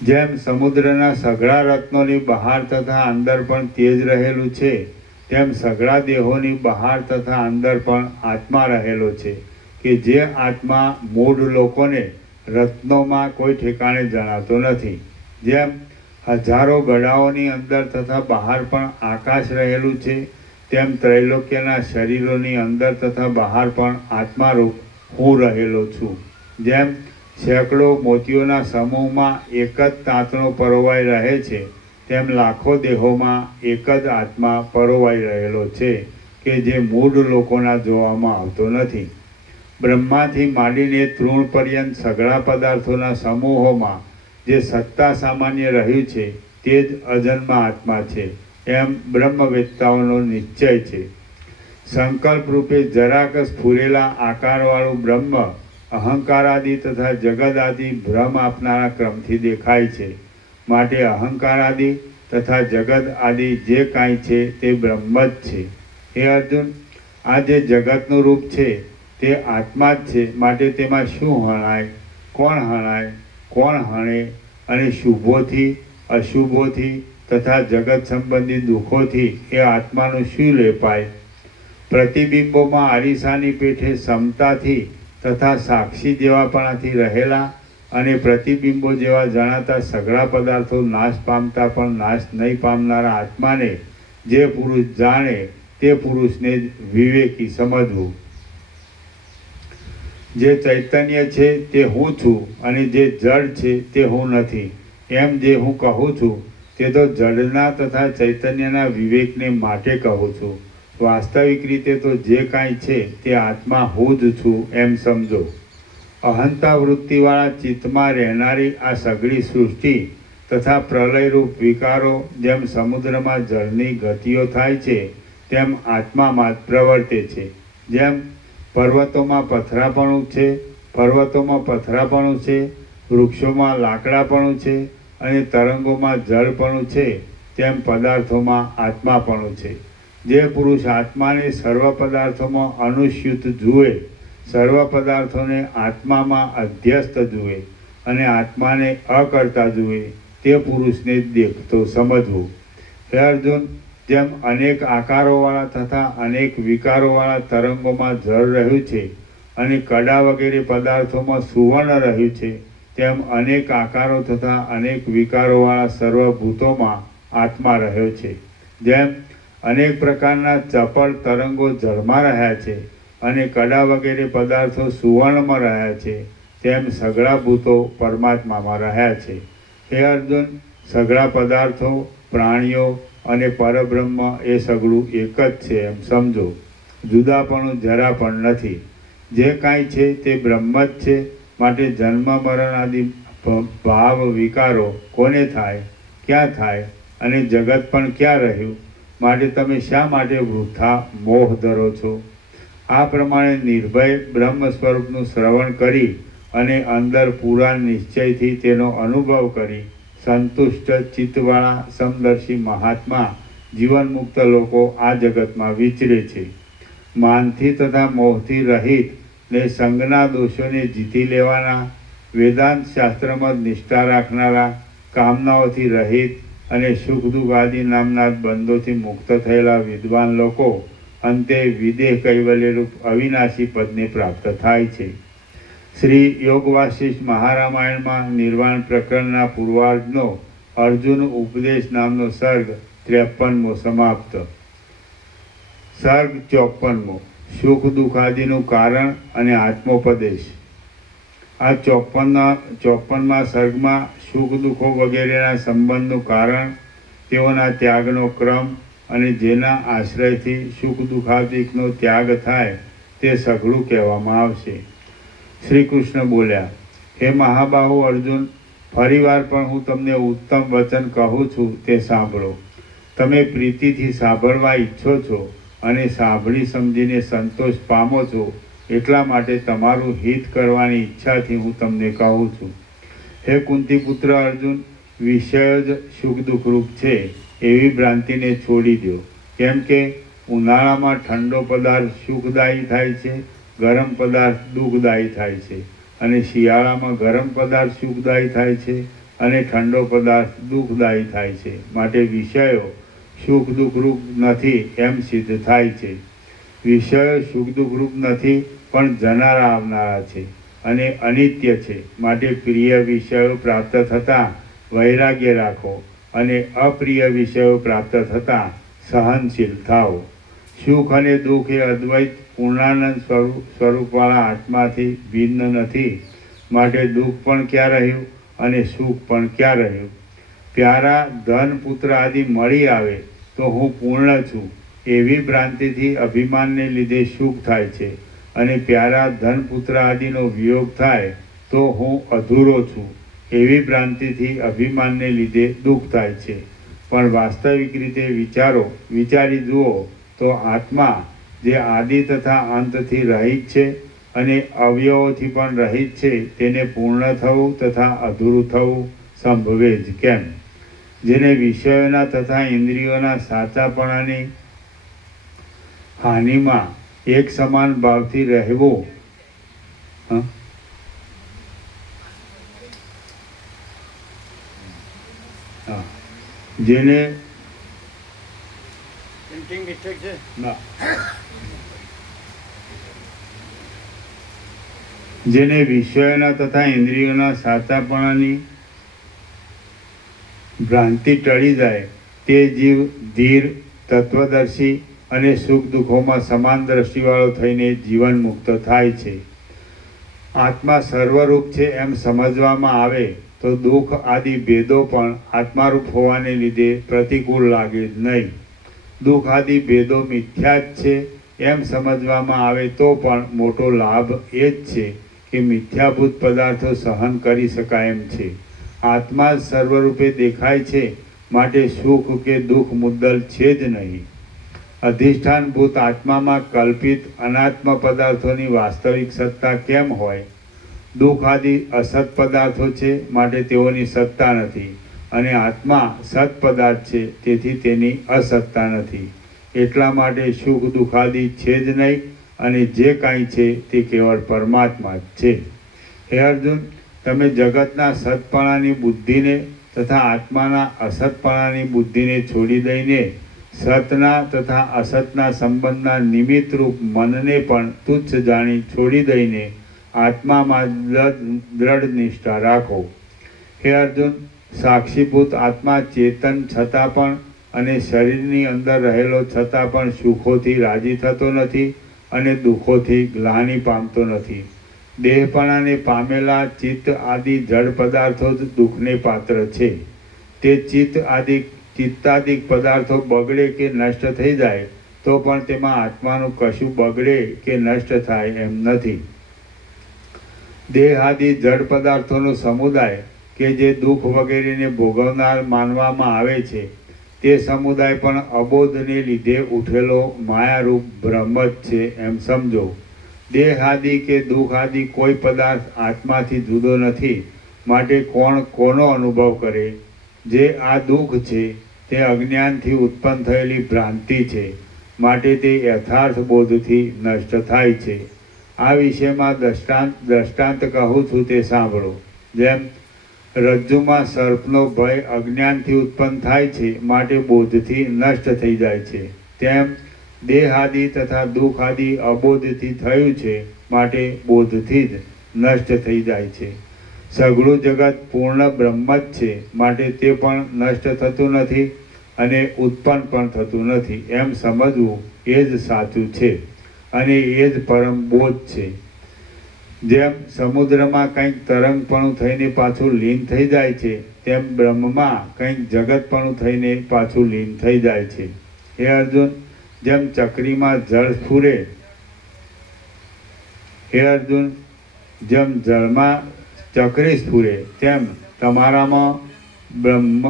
જેમ સમુદ્રના સઘળા રત્નોની બહાર તથા અંદર પણ તેજ રહેલું છે તેમ સઘળા દેહોની બહાર તથા અંદર પણ આત્મા રહેલો છે, કે જે આત્મા મૂઢ લોકોને રત્નોમાં કોઈ ઠેકાણે જણાતો નથી. જેમ હજારો ગળાઓની અંદર તથા બહાર પણ આકાશ રહેલું છે તેમ ત્રૈલોક્યના શરીરોની અંદર તથા બહાર પણ આત્મારૂપ હું રહેલો છું. જેમ સેંકડો મોતીઓના સમૂહમાં એક જ તાંતણો પરોવાઈ રહે છે તેમ લાખો દેહોમાં એક જ આત્મા પરોવાઈ રહેલો છે, કે જે મૂઢ લોકોના જોવામાં આવતો નથી. બ્રહ્માથી માંડીને તૃણ પર્યંત સઘળા પદાર્થોના સમૂહોમાં જે સત્તા સામાન્ય રહ્યું છે તે જ અજન્મા આત્મા છે એમ બ્રહ્મવેત્તાઓનો નિશ્ચય છે. સંકલ્પ રૂપે જરાક સ્ફુરેલા આકારવાળું બ્રહ્મ અહંકારાદિ તથા જગદાદિ ભ્રમ આપનારા ક્રમથી દેખાય છે. માટે અહંકારાદિ તથા જગત આદિ જે કાંઈ છે તે બ્રહ્મ જ છે. હે અર્જુન, આ જે જગતનું રૂપ છે તે આત્મા જ છે. માટે તેમાં શું હણાય, કોણ હણાય, કોણ હણે, અને શુભોથી અશુભોથી તથા જગત સંબંધી દુઃખોથી એ આત્માનું શું લેપાય? પ્રતિબિંબોમાં આરીસાની પેઠે સમતાથી તથા સાક્ષી જેવાપણાથી રહેલા અને પ્રતિબિંબો જેવા જણાતા સઘળા પદાર્થો નાશ પામતા પણ નાશ નહીં પામનારા આત્માને જે પુરુષ જાણે તે પુરુષને જ વિવેકી સમજવું. જે ચૈતન્ય છે તે હું છું અને જે જડ છે તે હું નથી એમ જે હું કહું છું તે તો જડના તથા ચૈતન્યના વિવેકને માટે કહું છું. વાસ્તવિક રીતે તો જે કાંઈ છે તે આત્મા હું જ છું એમ સમજો. અહંતા વૃત્તિવાળા ચિત્તમાં રહેનારી આ સઘળી સૃષ્ટિ તથા પ્રલયરૂપ વિકારો જેમ સમુદ્રમાં જળની ગતિઓ થાય છે તેમ આત્મામાં જ પ્રવર્તે છે. જેમ પર્વતોમાં પથરાપણું છે, વૃક્ષોમાં લાકડાપણું છે અને તરંગોમાં જળપણું છે, તેમ પદાર્થોમાં આત્માપણું છે. જે પુરુષ આત્માને સર્વ પદાર્થોમાં અનુસ્યુત જુએ, સર્વ પદાર્થોને આત્મામાં અધ્યસ્ત જુએ અને આત્માને અકર્તા જુએ તે પુરુષને જ દેખતો સમજવું. હે અર્જુન, જેમ અનેક આકારોવાળા તથા અનેક વિકારોવાળા તરંગોમાં જળ રહ્યું છે અને કડા વગેરે પદાર્થોમાં સુવર્ણ રહ્યું છે, તેમ અનેક આકારો તથા અનેક વિકારોવાળા સર્વભૂતોમાં આત્મા રહ્યો છે. જેમ અનેક પ્રકારના ચપળ તરંગો જળમાં રહ્યા છે અને કડા વગેરે પદાર્થો સુવર્ણમાં રહ્યા છે, તેમ સઘળા ભૂતો પરમાત્મામાં રહ્યા છે. હે અર્જુન, સઘળા પદાર્થો, પ્રાણીઓ અને પરબ્રહ્મ એ સઘળું એક જ છે એમ સમજો. જુદાપણું જરા પણ નથી. જે કાંઈ છે તે બ્રહ્મ જ છે. માટે જન્મ મરણ આદિ ભાવ વિકારો કોને થાય, ક્યાં થાય અને જગત પણ ક્યાં રહ્યું? માટે તમે શા માટે વૃથા મોહ ધરો છો? આ પ્રમાણે નિર્ભય બ્રહ્મ સ્વરૂપનું શ્રવણ કરી અને અંદર પૂરા નિશ્ચયથી તેનો અનુભવ કરી સંતુષ્ટ ચિત્તવાળા સમદર્શી મહાત્મા જીવનમુક્ત લોકો આ જગતમાં વિચરે છે. માનથી તથા મોહથી રહિત ને સંગના દોષોને જીતી લેવાના, વેદાંત શાસ્ત્રમાં નિષ્ઠા રાખનારા, કામનાઓથી રહિત અને સુખ દુઃખ આદિ નામના બંધોથી મુક્ત થયેલા વિદ્વાન લોકો અંતે વિદેહ કૈવલ્યરૂપ અવિનાશી પદને પ્રાપ્ત થાય છે. શ્રી યોગ વાસિષ્ઠ મહારામાયણમાં નિર્વાણ પ્રકરણના પૂર્વાર્ધનો અર્જુન ઉપદેશ નામનો સર્ગ 53મો સમાપ્ત. સર્ગ 54મો સુખ દુઃખ આદિનું કારણ અને આત્મોપદેશ. આ 54મા સર્ગમાં સુખ દુઃખો વગેરેના સંબંધનું કારણ, તેઓના ત્યાગનો ક્રમ અને જેના આશ્રયથી સુખ દુઃખાદિકનો ત્યાગ થાય તે સઘળું કહેવામાં આવશે. શ્રી કૃષ્ણ બોલ્યા, હે મહાબાહુ અર્જુન, ફરીવાર પણ હું તમને ઉત્તમ વચન કહું છું તે સાંભળો. તમે પ્રીતિથી સાંભળવા ઈચ્છો છો અને સાંભળી સમજીને સંતોષ પામો છો, એટલા માટે તમારું હિત કરવાની ઈચ્છાથી હું તમને કહું છું. હે કુંતીપુત્ર અર્જુન, વિષય જ સુખ દુઃખરૂપ છે એવી ભ્રાંતિને છોડી દો. કેમ કે ઉનાળામાં ઠંડો પદાર્થ સુખદાયી થાય છે, ગરમ પદાર્થ દુઃખદાયી થાય છે, અને શિયાળામાં ગરમ પદાર્થ સુખદાયી થાય છે અને ઠંડો પદાર્થ દુઃખદાયી થાય છે. માટે વિષયો સુખ દુઃખરૂપ નથી એમ સિદ્ધ થાય છે. વિષયો સુખ દુઃખરૂપ નથી પણ જનારા આવનારા છે અને અનિત્ય છે. માટે પ્રિય વિષયો પ્રાપ્ત થતાં વૈરાગ્ય રાખો અને અપ્રિય વિષયો પ્રાપ્ત થતાં સહનશીલ થાઓ. સુખ અને દુઃખ એ અદ્વૈત પૂર્ણાનંદ સ્વરૂપવાળા આત્માથી ભિન્ન નથી. માટે દુઃખ પણ ક્યાં રહ્યું અને સુખ પણ ક્યાં રહ્યું? પ્યારા ધન પુત્ર આદિ મળી આવે તો હું પૂર્ણ છું એવી ભ્રાંતિથી અભિમાનને લીધે સુખ થાય છે, અને પ્યારા ધન પુત્ર આદિનો વિયોગ થાય તો હું અધૂરો છું એવી ભ્રાંતિથી અભિમાનને લીધે દુઃખ થાય છે. પણ વાસ્તવિક રીતે વિચારી જુઓ તો આત્મા જે આદિ તથા અંતથી રહિત છે અને અવયવોથી પણ રહિત છે, તેને પૂર્ણ થવું તથા અધૂરું થવું સંભવે જ કેમ? જેને વિષયોના તથા ઇન્દ્રિયોના સાચાપણાની હાનિમાં એક સમાન ભાવથી રહેવું, જેને પ્રિન્ટિંગ મિસ્ટેક છે. જેને વિષયોના તથા ઇન્દ્રિયોના સાચાપણાની ભ્રાંતિ ટળી જાય તે જીવ ધીર, તત્વદર્શી અને સુખ દુઃખોમાં સમાન દ્રષ્ટિવાળો થઈને જીવન મુક્ત થાય છે. આત્મા સર્વરૂપ છે એમ સમજવામાં આવે તો દુઃખ આદિ ભેદો પણ આત્મારૂપ હોવાને લીધે પ્રતિકૂળ લાગે જ નહીં. દુઃખ આદિ ભેદો મિથ્યા જ છે એમ સમજવામાં આવે તો પણ મોટો લાભ એ જ છે કે મિથ્યાભૂત પદાર્થો સહન કરી શકાય એમ છે. આત્મા જ સર્વરૂપે દેખાય છે, માટે સુખ કે દુઃખ મુદ્દલ છે જ નહીં. અધિષ્ઠાનભૂત આત્મામાં કલ્પિત અનાત્મ પદાર્થોની વાસ્તવિક સત્તા કેમ હોય? દુઃખ આદિ અસત પદાર્થો છે, માટે તેઓની સત્તા નથી, અને આત્મા સત પદાર્થ છે, તેથી તેની અસત્તા નથી. એટલા માટે સુખ દુઃખ આદિ છે જ નહીં, અને જે કાંઈ છે તે કેવળ પરમાત્મા જ છે. હે અર્જુન, તમે જગતના સતપણાની બુદ્ધિને તથા આત્માના અસતપણાની બુદ્ધિને છોડી દઈને સતના તથા અસતના સંબંધના નિમિત્તરૂપ મનને પણ તુચ્છ જાણી છોડી દઈને આત્મામાં દ્રઢ નિષ્ઠા રાખો. હે અર્જુન, સાક્ષીભૂત આત્મા ચેતન છતાં પણ અને શરીરની અંદર રહેલો છતાં પણ સુખોથી રાજી થતો નથી અને દુઃખોથી ગ્લાનિ પામતો નથી. દેહપણાને પામેલા ચિત્ત આદિ જડ પદાર્થો જ દુઃખને પાત્ર છે. તે ચિત્તાદિક પદાર્થો બગડે કે નષ્ટ થઈ જાય તો પણ તેમાં આત્માનું કશું બગડે કે નષ્ટ થાય એમ નથી. દેહ આદિ જડ પદાર્થોનો સમુદાય કે જે દુઃખ વગેરેને ભોગવનાર માનવામાં આવે છે, તે સમુદાય પણ અબોધને લીધે ઉઠેલો માયારૂપ ભ્રમ જ છે એમ સમજો. દેહ આદિ કે દુઃખ આદિ કોઈ પદાર્થ આત્માથી જુદો નથી, માટે કોણ કોનો અનુભવ કરે? જે આ દુઃખ છે તે અજ્ઞાનથી ઉત્પન્ન થયેલી ભ્રાંતિ છે, માટે તે યથાર્થ બોધથી નષ્ટ થાય છે. આ વિષયમાં દ્રષ્ટાંત કહું છું તે સાંભળો. જેમ રજ્જુમાં સર્પનો ભય અજ્ઞાનથી ઉત્પન્ન થાય છે, માટે બોધથી નષ્ટ થઈ જાય છે, તેમ દેહ આદિ તથા દુઃખ આદિ અબોધથી થયું છે, માટે બોધથી જ નષ્ટ થઈ જાય છે. સઘળું જગત પૂર્ણ બ્રહ્મ જ છે, માટે તે પણ નષ્ટ થતું નથી અને ઉત્પન્ન પણ થતું નથી એમ સમજવું એ જ સાચું છે, અને એ જ પરમ બોધ છે. જેમ સમુદ્રમાં કંઈક તરંગપણું થઈને પાછું લીન થઈ જાય છે, તેમ બ્રહ્મમાં કંઈક જગતપણું થઈને પાછું લીન થઈ જાય છે. હે અર્જુન, જેમ ચક્રીમાં જળ સ્ફુરે હે અર્જુન, જેમ જળમાં ચક્રી સ્ફુરે તેમ તમારામાં બ્રહ્મ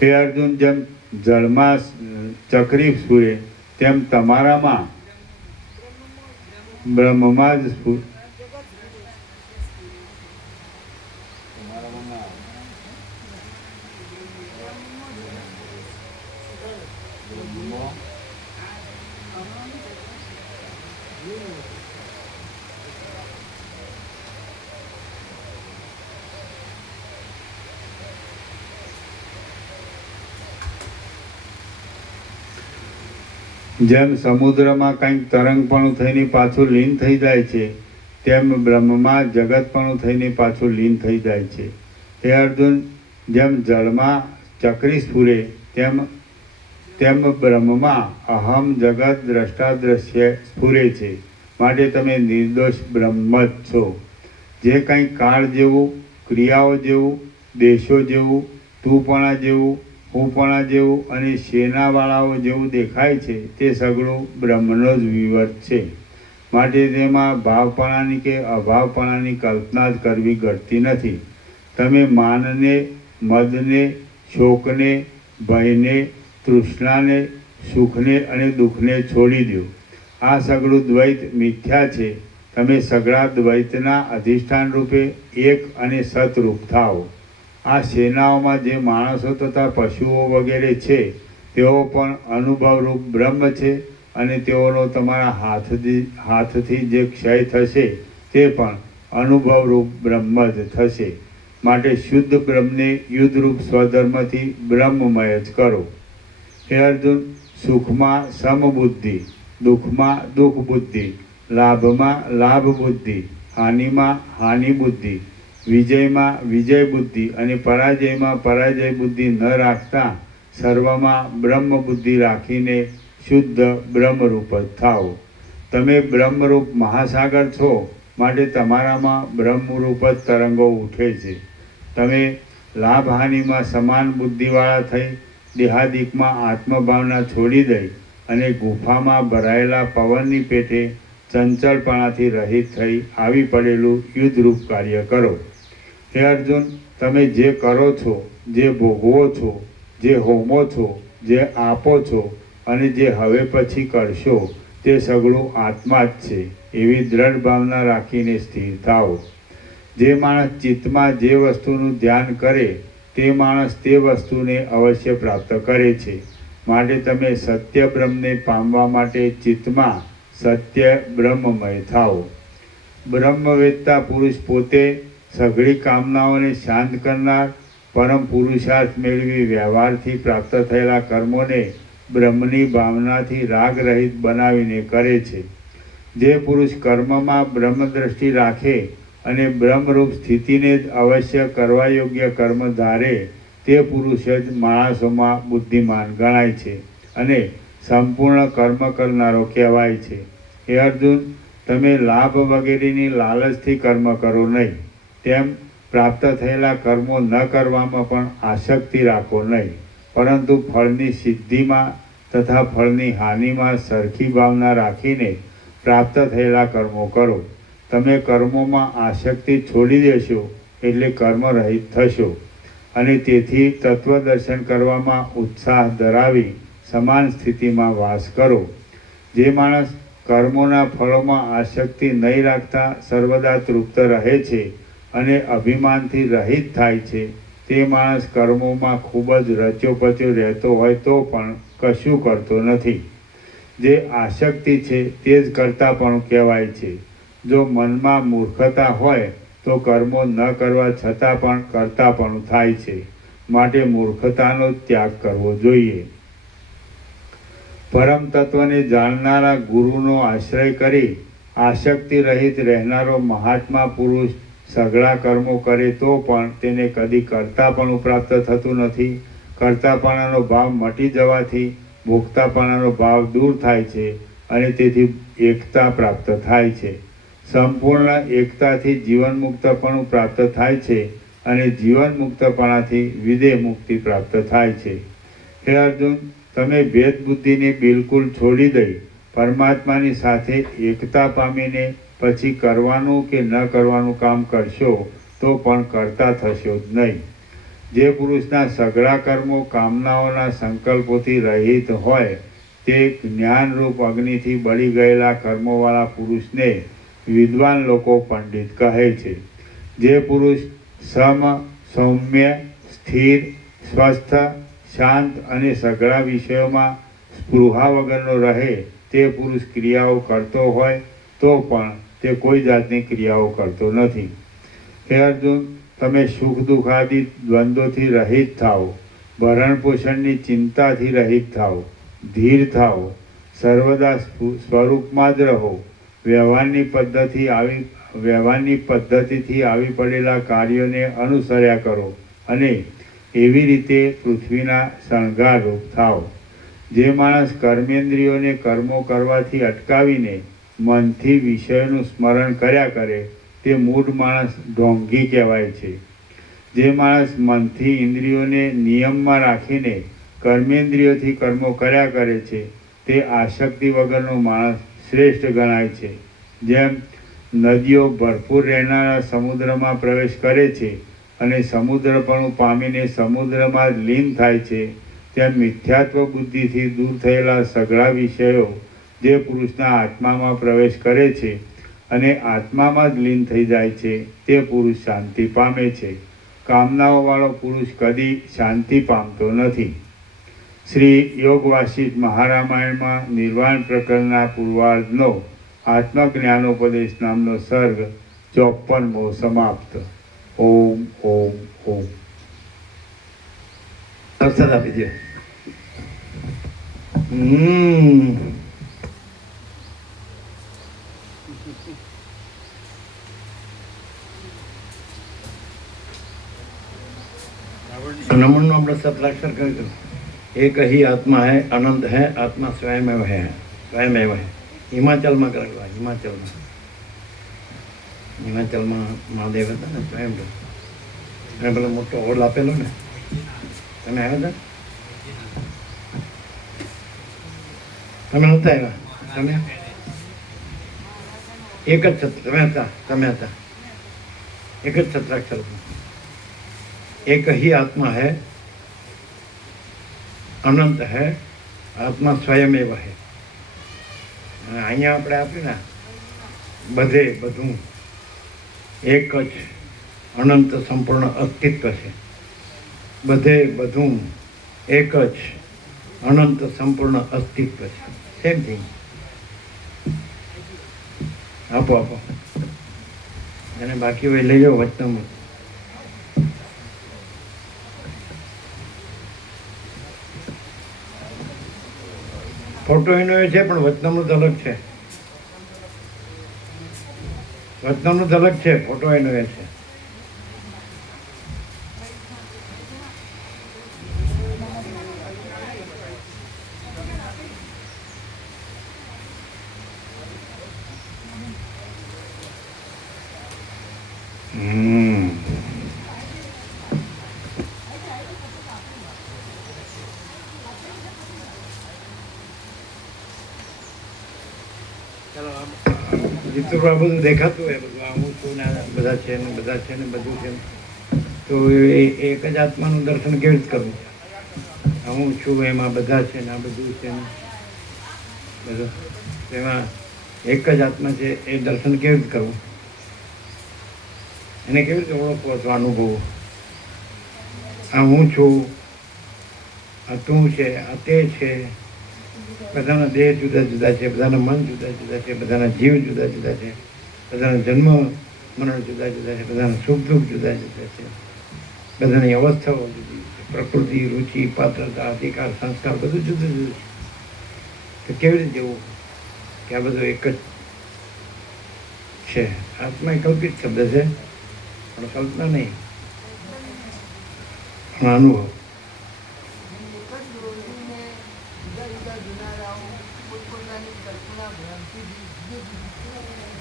હે અર્જુન, જેમ જળમાં ચક્રી સ્ફુરે તેમ તમારામાં બ્રહ્મમાં જ સ્ફુર જેમ સમુદ્રમાં કંઈક તરંગપણું થઈને પાછું લીન થઈ જાય છે, તેમ બ્રહ્મમાં જગતપણું થઈને પાછું લીન થઈ જાય છે. હે અર્જુન, જેમ જળમાં ચક્રી સ્ફુરે તેમ બ્રહ્મમાં અહમ જગત દ્રષ્ટાદ્રશ્ય સ્ફુરે છે, માટે તમે નિર્દોષ બ્રહ્મ જ છો. જે કંઈ કાળ જેવું, ક્રિયાઓ જેવું, દેશો જેવું, તુંપણા જેવું, હુંપણા જેવું અને શેનાવાળાઓ જેવું દેખાય છે, તે સગળું બ્રહ્મનો જ વિવર્ત છે. માટે તેમાં ભાવપણાની કે અભાવપણાની કલ્પના જ કરવી ગળતી નથી. તમે માનને, મદને, શોકને, ભયને, તૃષ્ણાને, સુખને અને દુઃખને છોડી દો. આ સઘળું દ્વૈત મિથ્યા છે. તમે સઘળા દ્વૈતના અધિષ્ઠાન રૂપે એક અને સતરૂપ થાઓ. આ સેનાઓમાં જે માણસો તથા પશુઓ વગેરે છે તેઓ પણ અનુભવરૂપ બ્રહ્મ છે અને તેઓનો તમારા હાથથી જે ક્ષય થશે તે પણ અનુભવરૂપ બ્રહ્મ જ થશે. માટે શુદ્ધ બ્રહ્મને યુદ્ધરૂપ સ્વધર્મથી બ્રહ્મમય જ કરો. હે અર્જુન, સુખમાં સમબુદ્ધિ, દુઃખમાં દુઃખ બુદ્ધિ, લાભમાં લાભ બુદ્ધિ, હાનિમાં હાનિ બુદ્ધિ, વિજયમાં વિજય બુદ્ધિ અને પરાજયમાં પરાજય બુદ્ધિ ન રાખતા સર્વમાં બ્રહ્મ બુદ્ધિ રાખીને શુદ્ધ બ્રહ્મરૂપ જ થાઓ. તમે બ્રહ્મરૂપ મહાસાગર છો, માટે તમારામાં બ્રહ્મરૂપ જ તરંગો ઉઠે છે. તમે લાભ હાનિમાં સમાન બુદ્ધિવાળા થઈ દેહાદિકમાં આત્મભાવના છોડી દઈ અને ગુફામાં ભરાયેલા પવનની પેટે ચંચળપણાથી રહિત થઈ આવી પડેલું યુદ્ધરૂપ કાર્ય કરો. હે અર્જુન, તમે જે કરો છો, જે ભોગવો છો, જે હોમો છો, જે આપો છો અને જે હવે પછી કરશો તે સઘળું આત્મા જ છે એવી દ્રઢ ભાવના રાખીને સ્થિર થાઓ. જે માણસ ચિત્તમાં જે વસ્તુનું ધ્યાન કરે તે માણસ તે વસ્તુને અવશ્ય પ્રાપ્ત કરે છે. માટે તમે સત્ય બ્રહ્મને પામવા માટે ચિત્તમાં સત્ય બ્રહ્મમય થાઓ. બ્રહ્મવેત્તા પુરુષ પોતે સઘળી કામનાઓને શાંત કરનાર, પરમ પુરુષાર્થ મેળવી વ્યવહારથી પ્રાપ્ત થયેલા કર્મોને બ્રહ્મની ભાવનાથી રાગરહિત બનાવીને કરે છે. જે પુરુષ કર્મમાં બ્રહ્મદ્રષ્ટિ રાખે અને બ્રહ્મરૂપ સ્થિતિને જ અવશ્ય કરવા યોગ્ય કર્મ ધારે તે પુરુષ જ માણસોમાં બુદ્ધિમાન ગણાય છે અને સંપૂર્ણ કર્મ કરનારો કહેવાય છે. હે અર્જુન, તમે લાભ વગેરેની લાલચથી કર્મ કરો નહીં. તેમ પ્રાપ્ત થયેલા કર્મો ન કરવામાં પણ આસક્તિ રાખો નહીં, પરંતુ ફળની સિદ્ધિમાં તથા ફળની હાનિમાં સરખી ભાવના રાખીને પ્રાપ્ત થયેલા કર્મો કરો. તમે કર્મોમાં આસક્તિ છોડી દેશો એટલે કર્મરહિત થશો અને તેથી તત્વદર્શન કરવામાં ઉત્સાહ ધરાવી સમાન સ્થિતિમાં વાસ કરો. જે માણસ કર્મોના ફળોમાં આસક્તિ નહીં રાખતા સર્વદા તૃપ્ત રહે છે અને અભિમાનથી રહિત થાય છે તે માણસ કર્મોમાં ખૂબ જ રચ્યોપચ્યો રહેતો હોય તો પણ કશું કરતો નથી. જે આસક્તિ છે તે જ કરતાપણું કહેવાય છે. જો મનમાં મૂર્ખતા હોય તો કર્મો ન કરવા છતાં પણ કરતાપણું થાય છે. માટે મૂર્ખતાનો ત્યાગ કરવો જોઈએ. પરમ તત્વને જાણનારા ગુરુનો આશ્રય કરી આસક્તિ રહિત રહેનારો મહાત્મા પુરુષ સઘળા કર્મો કરે તો પણ તેને કદી કરતાપણું પ્રાપ્ત થતું નથી. કરતાપણાનો ભાવ મટી જવાથી ભોગતાપણાનો ભાવ દૂર થાય છે અને તેથી એકતા પ્રાપ્ત થાય છે. સંપૂર્ણ એકતાથી જીવન મુક્તપણું પ્રાપ્ત થાય છે અને જીવન મુક્તપણાથી વિદેહ મુક્તિ પ્રાપ્ત થાય છે. હે અર્જુન, તમે ભેદ બુદ્ધિને બિલકુલ છોડી દઈ પરમાત્માની સાથે એકતા પામીને પછી કરવાનું કે ન કરવાનું કામ કરશો તો પણ કરતા થશો જ નહીં. જે પુરુષના સઘળા કર્મો કામનાઓના સંકલ્પોથી રહિત હોય તે જ્ઞાનરૂપ અગ્નિથી બળી ગયેલા કર્મોવાળા પુરુષને વિદ્વાન લોકો પંડિત કહે છે. જે પુરુષ સમ, સૌમ્ય, સ્થિર, સ્વસ્થ, શાંત અને સઘળા વિષયોમાં સ્પૃહા વગરનો રહે તે પુરુષ ક્રિયાઓ કરતો હોય તો પણ તે કોઈ જાતની ક્રિયાઓ કરતો નથી. હે અર્જુન, તમે સુખ દુઃખ આદિ દ્વંદ્વોથી રહિત થાઓ. ભરણ પોષણની ચિંતાથી રહિત થાઓ. ધીર થાઓ. સર્વદા સ્વરૂપમાં જ રહો. વ્યવહારની પદ્ધતિથી આવી પડેલા કાર્યોને અનુસર્યા કરો અને એવી રીતે પૃથ્વીના શણગારરૂપ થાઓ. જે માણસ કર્મેન્દ્રિયોને કર્મો કરવાથી અટકાવીને મનથી વિષયોનું સ્મરણ કર્યા કરે તે મૂઢ માણસ ઢોંગી કહેવાય છે. જે માણસ મનથી ઇન્દ્રિયોને નિયમમાં રાખીને કર્મેન્દ્રિયોથી કર્મો કર્યા કરે છે તે આસક્તિ વગરનો માણસ શ્રેષ્ઠ ગણાય છે. જેમ નદીઓ ભરપૂર રહેનારા સમુદ્રમાં પ્રવેશ કરે છે અને સમુદ્રપણું પામીને સમુદ્રમાં જ લીન થાય છે, તેમ મિથ્યાત્વ બુદ્ધિથી દૂર થયેલા સઘળા વિષયો જે પુરુષના આત્મામાં પ્રવેશ કરે છે અને આત્મામાં જ લીન થઈ જાય છે, તે પુરુષ શાંતિ પામે છે. કામનાઓવાળો પુરુષ કદી શાંતિ પામતો નથી. શ્રી યોગ વાસિષ્ઠ મહારામાયણમાં નિર્વાણ પ્રકરણના પૂર્વાર્ધનો આત્મજ્ઞાનોપદેશ નામનો સર્ગ 54મો સમાપ્ત. ઓમ ઓમ ઓમ. અવસર આપી દે. નમણનો આપણે સત્રાક્ષર કહ્યું હતું. एक ही आत्मा है, अनंत है, आत्मा स्वयं है, स्वयं है. હિમાચલમાં કરેલું, હિમાચલમાં મહાદેવ હતા ને સ્વયં. એને પેલો મોટો હોલ આપેલો ને, તમે આવ્યા હતા? તમે નહોતા આવ્યા? તમે એક જ છત્ર, તમે હતા એક જ છત્રાક્ષર. એક ही आत्मा है, અનંત હૈ, આત્મા સ્વયં એવ હૈ. અને અહીંયા આપણે આપ્યું ને, બધે બધું એક જ અનંત સંપૂર્ણ અસ્તિત્વ છે. બધે બધું એક જ અનંત સંપૂર્ણ અસ્તિત્વ છે. Same thing. આપો આપો, એને બાકી હોય લઈ જાઓ વચનામૃત. ફોટો એનો એ છે, પણ વચનામૃત અલગ છે. વચનામૃત અલગ છે, ફોટો એનો એ છે. જીતુભાઈ બધું દેખાતું હોય, બધું આ હું છું ને બધા છે ને બધા છે ને બધું છે, તો એ એક જ આત્માનું દર્શન કેવી રીતે કરવું? હું છું એમાં બધા છે ને આ બધું છે ને બધું, એમાં એક જ આત્મા છે, એ દર્શન કેવી રીતે કરવું? એને કેવી રીતે ઓળખવો છો, અનુભવો? આ હું છું, આ તું છે, આ તે છે. બધાના દેહ જુદા જુદા છે, બધાના મન જુદા જુદા છે, બધાના જીવ જુદા જુદા છે, બધાના જન્મ મરણ જુદા જુદા છે, બધાના સુખ દુઃખ જુદા જુદા છે, બધાની અવસ્થાઓ જુદી છે, પ્રકૃતિ, રુચિ, પાત્રતા, અધિકાર, સંસ્કાર બધું જુદું જુદું છે. તો કેવી રીતે જેવું કે આ બધું એક જ છે? આત્મા એ કલ્પિત શબ્દ છે, પણ કલ્પના નહીં, પણ અનુભવ.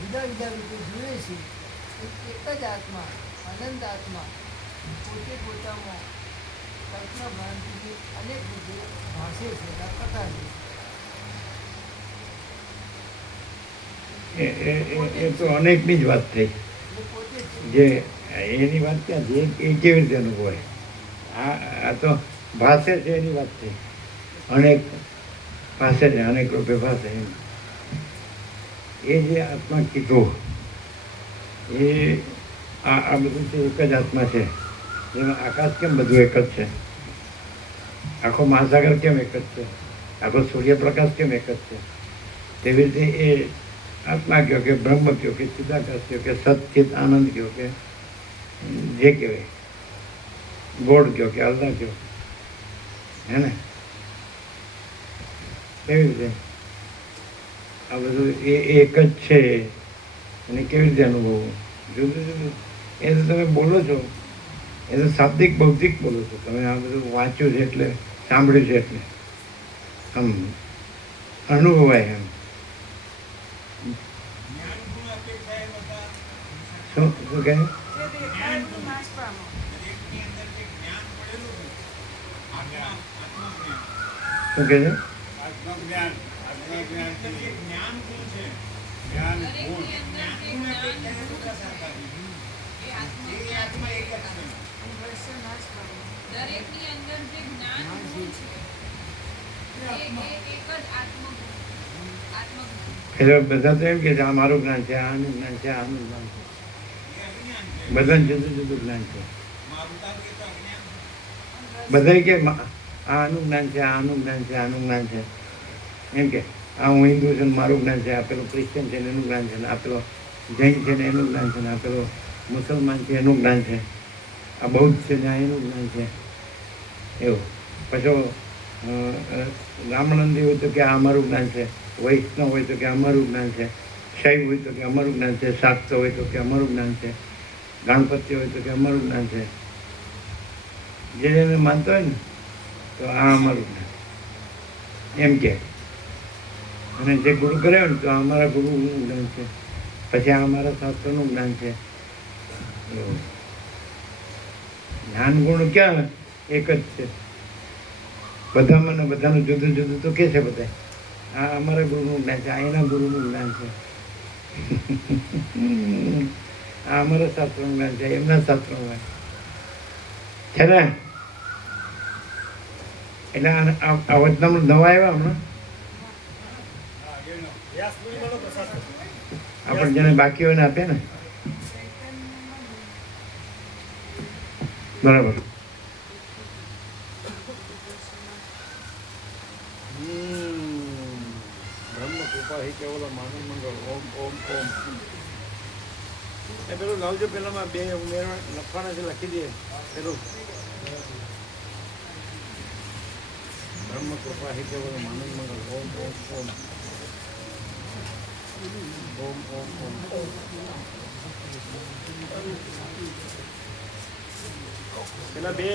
જુદા રીતે જુએ છે. એક જ આત્મા, અનંત આત્મા પોતે પોતામાં કલ્પના ભ્રાંતિથી અનેક રીતે ભાષે છે, પ્રકાશે એ તો અનેકની જ વાત થઈ. પોતે જે એની વાત ક્યાં છે? એ કેવી રીતે અનુભવાય? આ તો ભાષે છે એની વાત થઈ. અનેક ભાષે છે, અનેક રૂપે ભાષે. એ જે આત્મા કીધો એ આ બધું છે, એક જ આત્મા છે. જેમાં આકાશ કેમ બધું એક જ છે? આખો મહાસાગર કેમ એક જ છે? આખો સૂર્યપ્રકાશ કેમ એક જ છે? તેવી રીતે એ આત્મા કહો કે બ્રહ્મ કહો કે ચિદાકાશ કહો કે સચિત આનંદ કહો કે જે કહેવાય, ગોળ કહો કે અલ્લાહ કહો, હે ને? કેવી રીતે આ બધું એ એક જ છે અને કેવી રીતે અનુભવવું? જુદું જુદું. એ તો તમે બોલો છો, એ તો શાબ્દિક બૌદ્ધિક બોલો છો. તમે આ બધું વાંચ્યું છે એટલે, સાંભળ્યું છે એટલે આમ અનુભવાય એમ. શું શું કહે? શું કહે છે? જ્ઞાન દરેકની ગુણ અંદર જે જ્ઞાન ગુણ છે, એ આત્મજ્ઞાન કહેવાય. ભવિષ્ય નાશ પામે. દરેકની અંદર જે જ્ઞાન ગુણ છે એ એક જ આત્મગુણ. એટલે બધા તો એમ કે છે, આ મારું જ્ઞાન છે, આનું જ્ઞાન છે, આનું જ્ઞાન છે. બધાને જુદું જુદું જ્ઞાન છે. બધા કે આનું જ્ઞાન છે, આનું જ્ઞાન છે, આનું જ્ઞાન છે. એમ કે આ હું હિન્દુ છું ને મારું જ્ઞાન છે, આ પેલું ક્રિશ્ચિયન છે ને એનું જ્ઞાન છે, ને આ પેલો જૈન છે ને એનું જ્ઞાન છે, ને આ પેલો મુસલમાન છે એનું જ્ઞાન છે, આ બૌદ્ધ છે ને આ એનું જ્ઞાન છે. એવું પછી રામાનંદી હોય તો કે આ અમારું જ્ઞાન છે, વૈષ્ણવ હોય તો કે અમારું જ્ઞાન છે, શૈવ હોય તો કે અમારું જ્ઞાન છે, શાક્ત હોય તો કે અમારું જ્ઞાન છે, ગણપતિ હોય તો કે અમારું જ્ઞાન છે. જે જેને માનતો હોય ને તો આ અમારું જ્ઞાન એમ કે. અને જે ગુરુ કરે ને તો અમારા ગુરુનું જ્ઞાન છે, પછી આ અમારા શાસ્ત્રનું જ્ઞાન છે. એવું જ્ઞાન ગુણ ક્યાં એક જ છે બધામાં ને બધાનું જુદું જુદું તો કે છે બધા. આ અમારા ગુરુનું જ્ઞાન છે, આ એના ગુરુનું જ્ઞાન છે, આ અમારા શાસ્ત્રનું જ્ઞાન છે, એમના શાસ્ત્રનું જ્ઞાન છે ને. એટલે આ વચનામૃત નવા આવ્યા હમણાં આપણે જેને બાકી હોય ને આપે ને બરાબર. બ્રહ્મ કૃપા હિ કેવલ માનવ મંગળ ઓમ ઓમ ઓમ. એ પેલું લાવજો પેલામાં બે ઉમેરવા લખવાના છે, લખી દે પેલું બ્રહ્મ કૃપા હિ કેવલ માનવ મંગળ ઓમ ઓમ ઓમ ઓમ ઓમ ઓમ. પેલા બે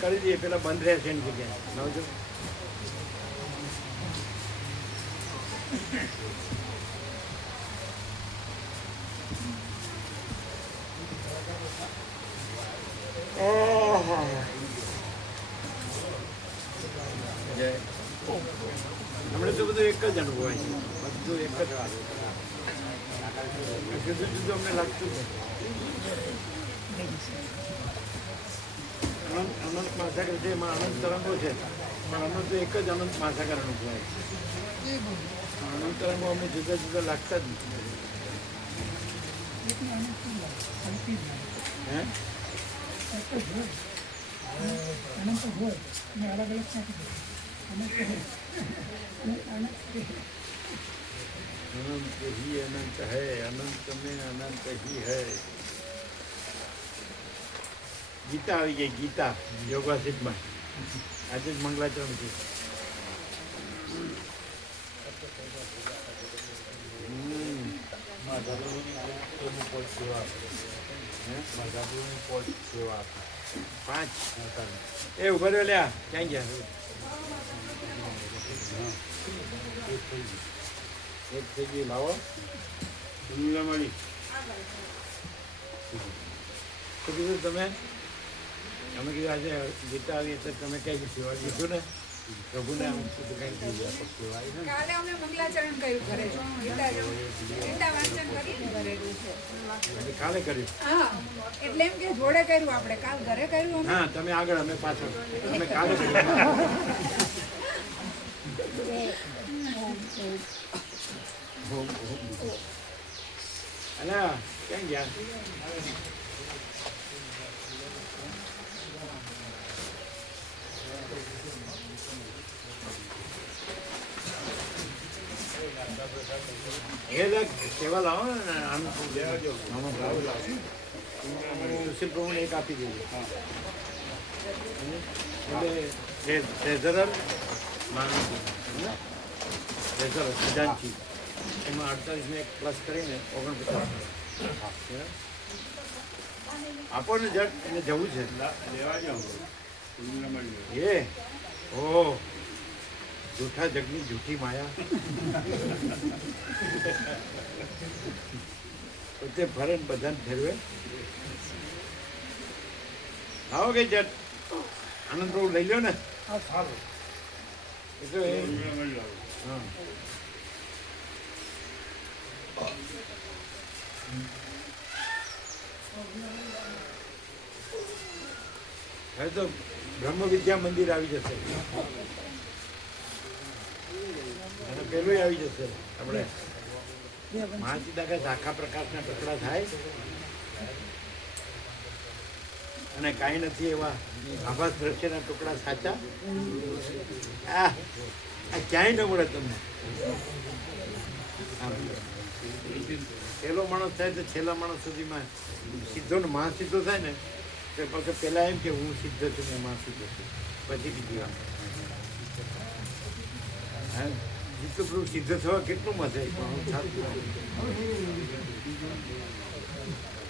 કરી દઈએ, પેલા બંધ રહેશે એની જગ્યાએ લાવજો. હમણાં તો બધું એક જ અનુભવ હોય છે, બધું એક જ વાત જુદું જુદું અમને લાગતું છે. અનંત મહાસાગર છે, એમાં અનંત તરંગો છે, પણ અનંત તો એક જ અનંત મહાસાગર અનુભવાય છે. અનંત તરંગો અમને જુદા જુદા લાગતા જ નથી. હે अनंत ही अनंत है, अनंत में अनंत ही है. ગીતા આવી ગઈ, ગીતા યોગાસિતમાં આજે જ મંગલાચરણ છે. પાંચ એ ઉભા રહ્યો લ્યા, ક્યાં ગયા? એક થઈ ગઈ, લાવો મળી. શું કીધું તમે? અમે કીધું આજે ગીતા આવી એટલે તમે કઈ સેવા કીધું ને પ્રભુને આમ કીધું કઈ કીધું સેવા આવી ને. કાલે અમે મંગલાચરણ કર્યું ઘરે ગીતા વાંચન કરીને કરેલું છે. એટલે કાલે કર્યું. હા એટલે એમ કે જોડે કર્યું આપણે, કાલ ઘરે કર્યું અમે. હા તમે આગળ, અમે પાછળ. તમે કાલે કર્યું. અલા ક્યાં ગયા? એ સેવા લાવો ને, આનું લેવાજો, આમાં ભાવ લાવો. સુશીલ પ્રભુને એક આપી દેજો. એટલે ટ્રેઝરર ટ્રેઝરર ખજાનચી એમાં 48 એક પ્લસ કરીને 49 આપો ને જટ, એને જવું છે લેવા જાઓ. એ ઓ જૂઠા જગની જૂઠી માયા પોતે ફરે ને બધાને ફેરવે. આવો કે જટ આનંદ પ્રભુ લઈ લો ને. એટલે હા હવે તો બ્રહ્મ વિદ્યા મંદિર આવી જશે અને પેલું આવી જશે આપણે મહાચિદાકાશ આખા પ્રકાશના ટુકડા થાય અને કાંઈ નથી એવા આભાસ દ્રશ્યના ટુકડા સાચા આ ક્યાંય ન મળે તમને પહેલો માણસ થાય તો છેલ્લા માણસ સુધીમાં સીધો ને મહાસીધો થાય ને તો પછી પહેલાં એમ કે હું સિદ્ધ છું ને મહાસીધો છું પછી બીજી વાત હા જીતું પેલું સિદ્ધ થવા કેટલું મજા પણ હું થાતું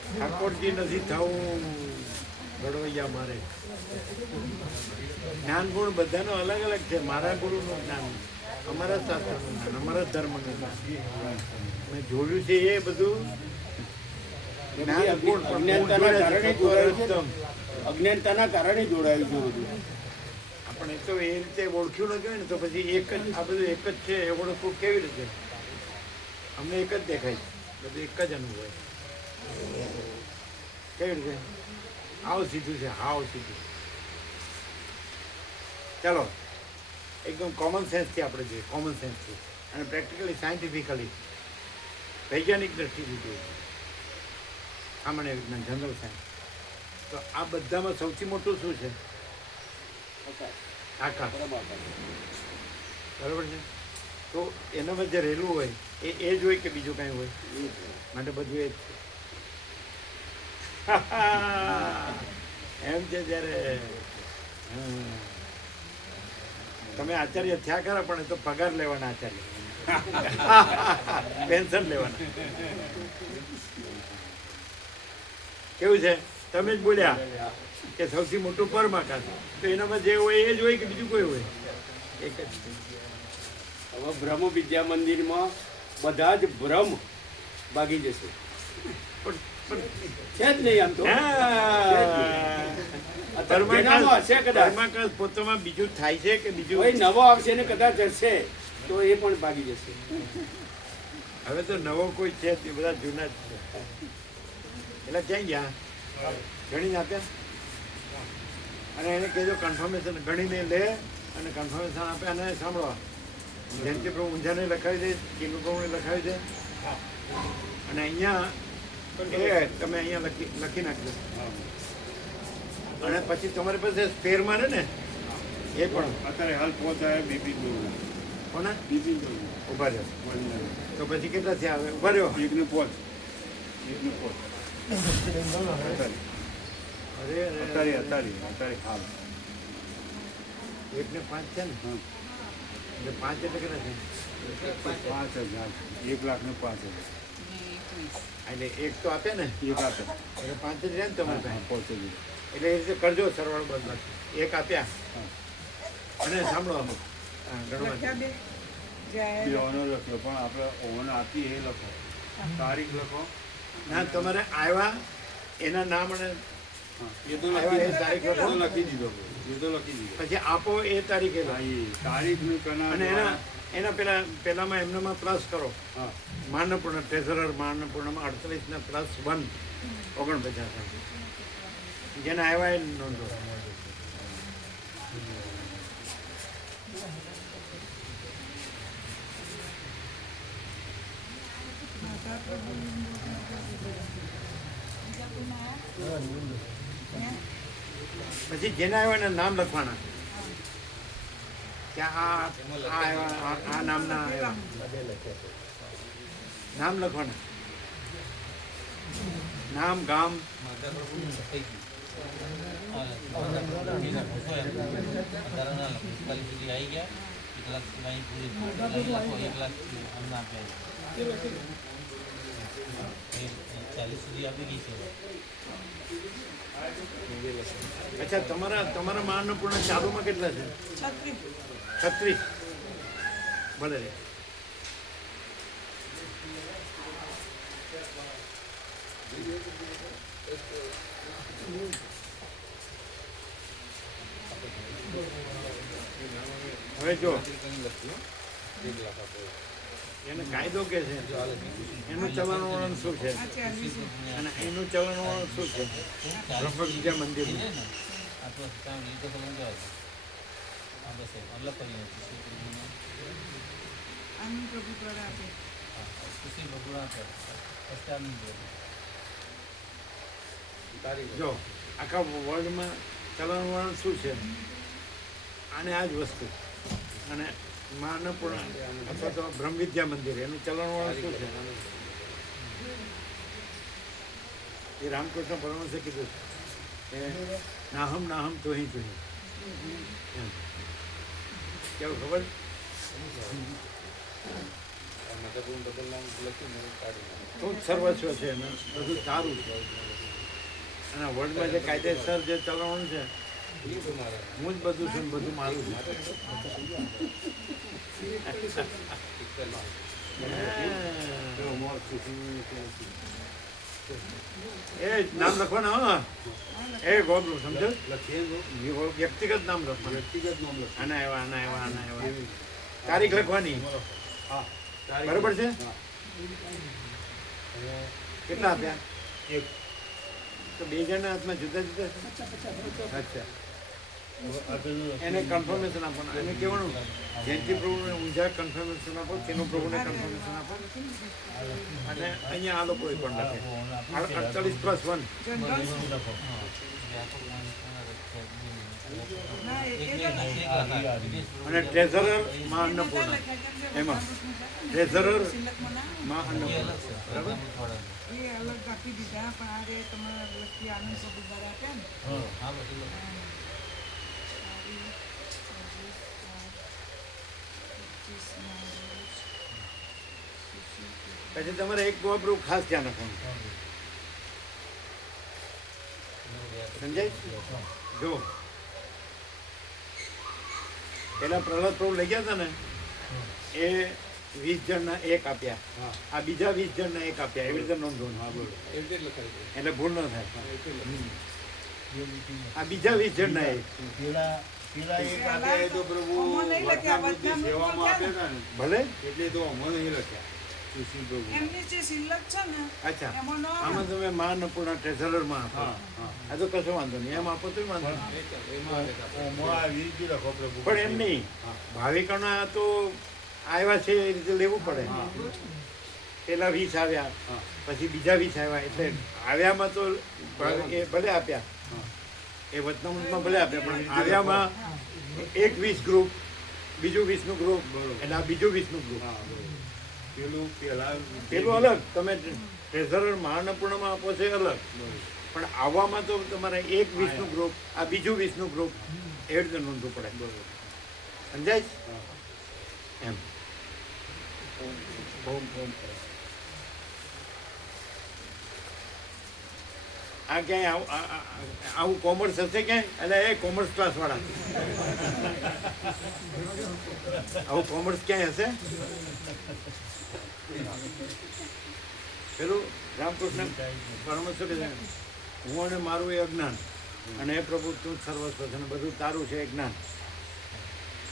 ઠાકોરજી નથી થવું ઘડવૈયા મારે જ્ઞાન ગુણ બધાનો અલગ અલગ છે મારા ગુરુનું જ્ઞાન અમારા શાસ્ત્રનું જ્ઞાન અમારા ધર્મનું જ્ઞાન મેં જોયું છે એ બધું જ્ઞાન ગુણ અજ્ઞાનતાના કારણે જોડાયું છે બધું. આપણે તો એ રીતે ઓળખ્યું ન કહેવાય ને તો પછી એક જ આ બધું એક જ છે એ ઓળખવું કેવી રીતે અમને એક જ દેખાય બધું એક જ અનુભવ કેવી રીતે આવ સીધું છે હાવ સીધું ચાલો એકદમ કોમન સેન્સથી આપણે જોઈએ કોમન સેન્સથી અને પ્રેક્ટિકલી સાયન્ટિફિકલી વૈજ્ઞાનિક દ્રષ્ટિથી જોઈએ સામાન્ય વિજ્ઞાન જનરલ સાયન્સ તો આ બધામાં સૌથી મોટું શું છે આકાશ બરાબર છે તો એનામાં જે રહેલું હોય એ જ હોય કે બીજું કાંઈ હોય માટે બધું એ જ છે એમ છે જ્યારે તમે આચાર્ય થયા ખરા પણ એ તો પગાર લેવાના આચાર્ય પેન્શન લેવાના કેવું છે તમે જ બોલ્યા કે સૌથી મોટું પરમાકાશ તો એનામાં જે હોય એ જ હોય કે બીજું કોઈ હોય એક જ હવે બ્રહ્મ વિદ્યા મંદિરમાં બધા જ ભ્રમ ભાગી જશે. છે જ નહીં આમ તો જેનામાં હશે કદાચ પરમાકાશ પોતામાં બીજું થાય છે કે બીજું કોઈ નવો આવશે ને કદાચ હશે તો એ પણ ભાગી જશે. હવે તો નવો કોઈ છે તે બધા જૂના જ છે એટલે ક્યાં ગયા ગણીને આપ્યા અને એને કહેજો કન્ફર્મેશન ગણીને લે અને કન્ફર્મેશન આપે અને સાંભળો જેમ કે પ્રભુ ઊંઝાને લખાવી દે કિલો પ્રભુને લખાવી દે અને અહીંયા એ તમે અહીંયા લખી નાખજો અને પછી તમારી પાસે સ્પેર મારે ને એ પણ અત્યારે હાલ પહોંચાય બીપી કોને બીપી ઉભા રહ્યો તો પછી કેટલા થયા હવે ઉભા રહ્યો એકને પહોંચ અરે અત્યારે હાલ એકને 5 છે ને હા એટલે 5 એટલે કેટલા છે 5,000 1,05,000 એટલે એક તો આપે ને એક આપે એટલે 5 જ રહે ને તમારે પાસે પહોંચેલી એટલે એ રીતે કરજો સરવાળો બંધ એક આપ્યા અને સાંભળો ગણવા લખ્યા બે બે ઓનો લખ્યો પણ આપણે ઓનો આપીએ એ લખો તારીખ લખો ના તમારે આવ્યા એના નામ અને એ તો આવ્યા એ તારીખ લખો લખી દીધો પછી આપો એ તારીખે લખો. તારીખનું કના અને એના પેલામાં એમનામાં પ્લસ કરો હા માનપૂર્ણ ટ્રેઝરર માનપૂર્ણમાં 48 ને +1 49 જેને આવ્યા એ નોંધો પછી જેને આવ્યા એના નામ લખવાના કે આ નામના આવ્યા નામ લખવાના નામ ગામ અચ્છા તમારા માનપૂર્ણ ચાલુમાં કેટલા છે 36 ભલે હવે જો એને કાયદો કે છે એનું ચલણ વલણ શું છે આ 40 છે. અને એનું ચલણ વલણ શું છે બ્રહ્મ વિદ્યા મંદિરનું આનું પ્રભુ દ્વારા આપે. જો આખા વર્લ્ડમાં ચલણ વલણ શું છે આને આ જ વસ્તુ અને માં અન્નપૂર્ણા અથવા તો બ્રહ્મ વિદ્યા મંદિર એનું ચલણ વલણ શું છે એ રામકૃષ્ણ પરમહંસે કીધું કે નાહમ નાહમ ચોહી ચોહી એમ કેવું ખબર તું જ સર્વસ્વ છે ને બધું તારું છે અને વર્લ્ડમાં જે કાયદેસર જે ચલણ છે હું જ બધું છું ને બધું મારું છે એ નામ લખવાના હો એ ગોબરું સમજો વ્યક્તિગત નામ લખવાનું આના એવા આના એવા આના એવા તારીખ લખવાની બરોબર છે કેટલા આપ્યા તો બે જણના હાથમાં જુદા જુદા અચ્છા એને કન્ફર્મેશન આપવાનું એને કહેવાનું જયંતિ પ્રભુને ઊંઝા કન્ફર્મેશન આપો તેનો પ્રભુને કન્ફર્મેશન આપો અને અહીંયા આ લોકોએ પણ લખે 48+1 ના, એ તો અને ટ્રેઝરર માં અન્નપૂર્ણા એમાં ટ્રેઝરર સિલકમાં ના માં અન્નપૂર્ણા બરાબર એ અલગ આપી દીધા પણ આજે તમારા લખી આનંદ પ્રભુ દ્વારા આપ્યા ને. પછી તમારે એક ગોબરું ખાસ ધ્યાન રાખવાનું સમજાય જો પેલા પ્રહલાદ પ્રભુ લઈ ગયા હતા ને એ 20 જણના એક આપ્યા આ બીજા 20 જણના એક આપ્યા એવી રીતે નોંધવાનું એટલે ભૂલ ન થાય આ બીજા 20 જણના એક પેલા એક આપે એ તો પ્રભુ અમો નહીં લખ્યા, વર્તમાન બુદ્ધિ બધામાં સેવામાં આપે ને ભલે એટલે તો અમને નહીં લખ્યા સુશીલ પ્રભુ એમની જે સિલક છે ને અચ્છા એમાં ન આવે. આમાં તમે માં અન્નપૂર્ણા ટ્રેઝરરમાં આપો હા હા આ તો કશો વાંધો નહીં એમ આપો તો વાંધો નહીં. એમાં વીરજી લખો પ્રભુ પણ એમ નહીં ભાવિકોના તો આવ્યા છે એ રીતે લેવું પડે પેલા 20 આવ્યા હા. પછી બીજા 20 આવ્યા એટલે આવ્યામાં તો એ ભલે આપ્યા એ વતનામૃતમાં ભલે આપ્યા પણ આવ્યામાં એક 20 ગ્રુપ બીજું 20 નું ગ્રુપ એટલે આ બીજું 20 નું ગ્રુપ હા બરોબર. પેલું પેલું અલગ તમે ટ્રેઝરર મહાઅન્નપૂર્ણામાં આપો છો એ અલગ પણ આવવામાં તો તમારે એક 20 નું ગ્રુપ આ બીજું 20 નું ગ્રુપ એ રીતે નોંધવું પડે સમજાય છે? એમ આ ક્યાંય આવું કોમર્સ હશે ક્યાંય એટલે એ કોમર્સ ક્લાસ વાળા આવું કોમર્સ ક્યાંય હશે પેલું રામકૃષ્ણ પરમહંસ કહે છે હું અને મારું એ અજ્ઞાન અને એ પ્રભુ તું જ સર્વસ્વ છે અને બધું તારું છે એ જ્ઞાન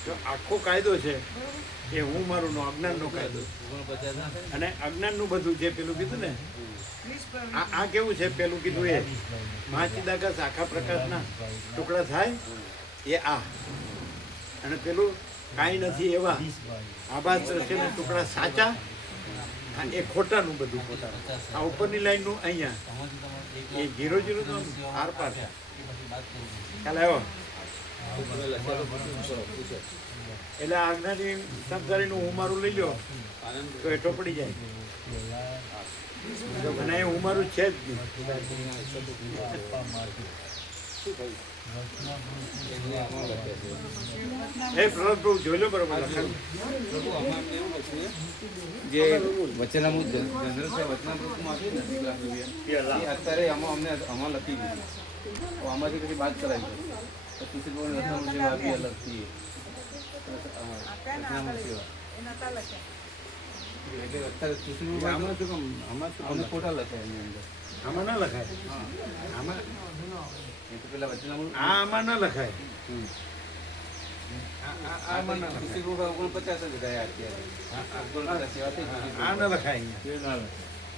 તો આખો કાયદો છે એ હું મારું નો અજ્ઞાનનો કાયદો અને અજ્ઞાનનું બધું જે પેલું કીધું ને આ કેવું છે પેલું કીધું એ મહાચિદાકાશ આખા પ્રકાશના ટુકડા થાય એ આ અને પેલું કાંઈ નથી એવા આભાસ દ્રશ્યના ટુકડા સાચા એ ખોટાનું બધું ખોટા આ ઉપરની લાઈનનું અહીંયા એ 0 તો આર પાર ખ્યાલ આવ્યો એટલે આજ્ઞાની સંસારીનું હું મારું લઈ લો તો હેઠો પડી જાય અને એ હું મારું છે જ નહીં એ પ્રહલાદ પ્રભુ જોઈ લો બરોબર લખાણ જે વચનામૃત જનરલ વચનામૃતમાં આપ્યું ને એ અત્યારે આમાં લખી દીધું તો આમાંથી પછી બાદ કરાવી તો તુલસી ભગવાન વચનામૃત જેવા આપી અલગથી વચનામૃત સેવા એટલે અત્યારે તુલસી ભગવાન આમાં શું કામ આમાં ખોટા લખાય એની અંદર આમાં ના લખાય આમાં એ તો પેલા વચનામૃત આમાં ના લખાય તુલસી બાબા 49 જ રહ્યા અત્યારે 49 સેવા થઈ ગઈ. આ ન લખાય અહીંયા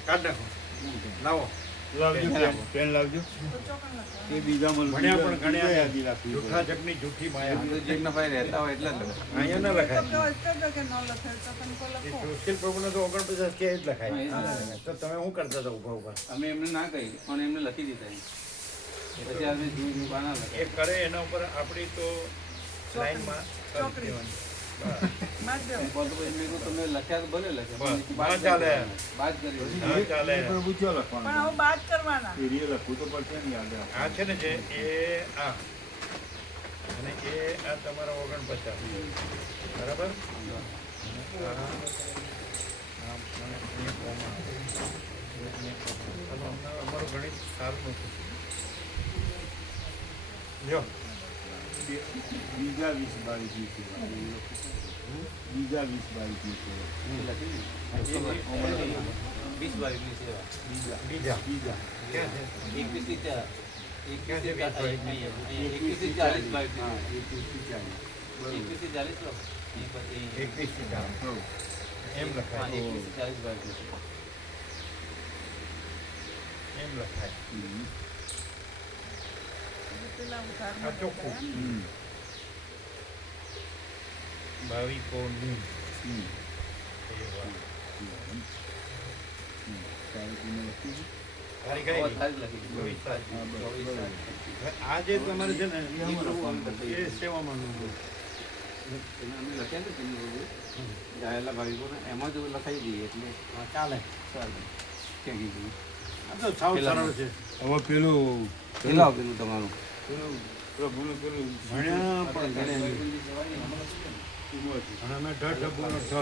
કાઢ નાખો લાવો પેન લાવજો તો ચોકન લખો. એ બીજામાં ભણ્યા પણ ઘણ્યા યાદી રાખવી જૂઠા જગની જૂઠી માયા તો જે નફાઈ રહેતા હોય એટલે જ લખાય. અહીંયા ન તો લખાય કહો તો કે ન લખે તો કંઈક લખો. સુશીલ પ્રભુને તો 49 કે જ લખાય હા, એ જ તો તમે શું કરતા હતા ઉભા ઉભા અમે એમને ના કહી પણ એમને લખી દીધા એમ. પછી આપણે જોઈ બાના એ લખાય. કરે એના ઉપર આપણી તો લાઈનમાં ચોકડી. માર દો. પણ તો પછી મેં કીધું તમે લખ્યા તો ભલે લખ્યા બસ. પણ બાદ ના ચાલે. બાદ કરી હા, ચાલે પ્રભુ ચો પણ લખવાનું હવે બાદ કરવાના. એરિયે લખવું તો પડશે ને યાદ આ છે ને જે એ આ અને એ આ તમારા 49 બરાબર આ અમારું ગણિત સારું નથી લ્યો બીજા 20-22 દિવસે બીજા 20-22 દિવસે લખી 20 વાળી સેવા બીજા બીજા ક્યાં છે 21 થી 4 ક્યાં છે 21 થી 40 બાવીસ. હા 21 થી 40 બરોબર 21 થી 40 લો. એ પછી 21 થી 4 હો. એમ હા, લખાય 21 થી 40 બાવીસ. એમ લખાય હમ. પેલા આ ઉધારમાં ચોખ્ખું હમ. ભાવિકોની હમ. સેવા તારીખનું લખ્યું છે? તારીખ હવે આવી તારીખ લખી દીધી. 24 તારીખ. હા, બસ, 24 બરોબર. તારીખ. આ જે તમારે છે ને એ પ્રભુ એ સેવામાં નોંધો. એમાં અમે લખ્યા ને તેની બધું જાયેલા ભાવિકોને એમાં જો લખાઈ દઈએ એટલે હા, ચાલે ચાલે. ક્યાં કીધું આ તો સાવ પેલા સરળ છે હવે પેલું પેલા આપેલું તમારું પેલું પ્રભુનું પેલું ભણ્યા પણ ગણે નહીં. એમાં હતું. અને અમે ઢ ઢબુનો ઢ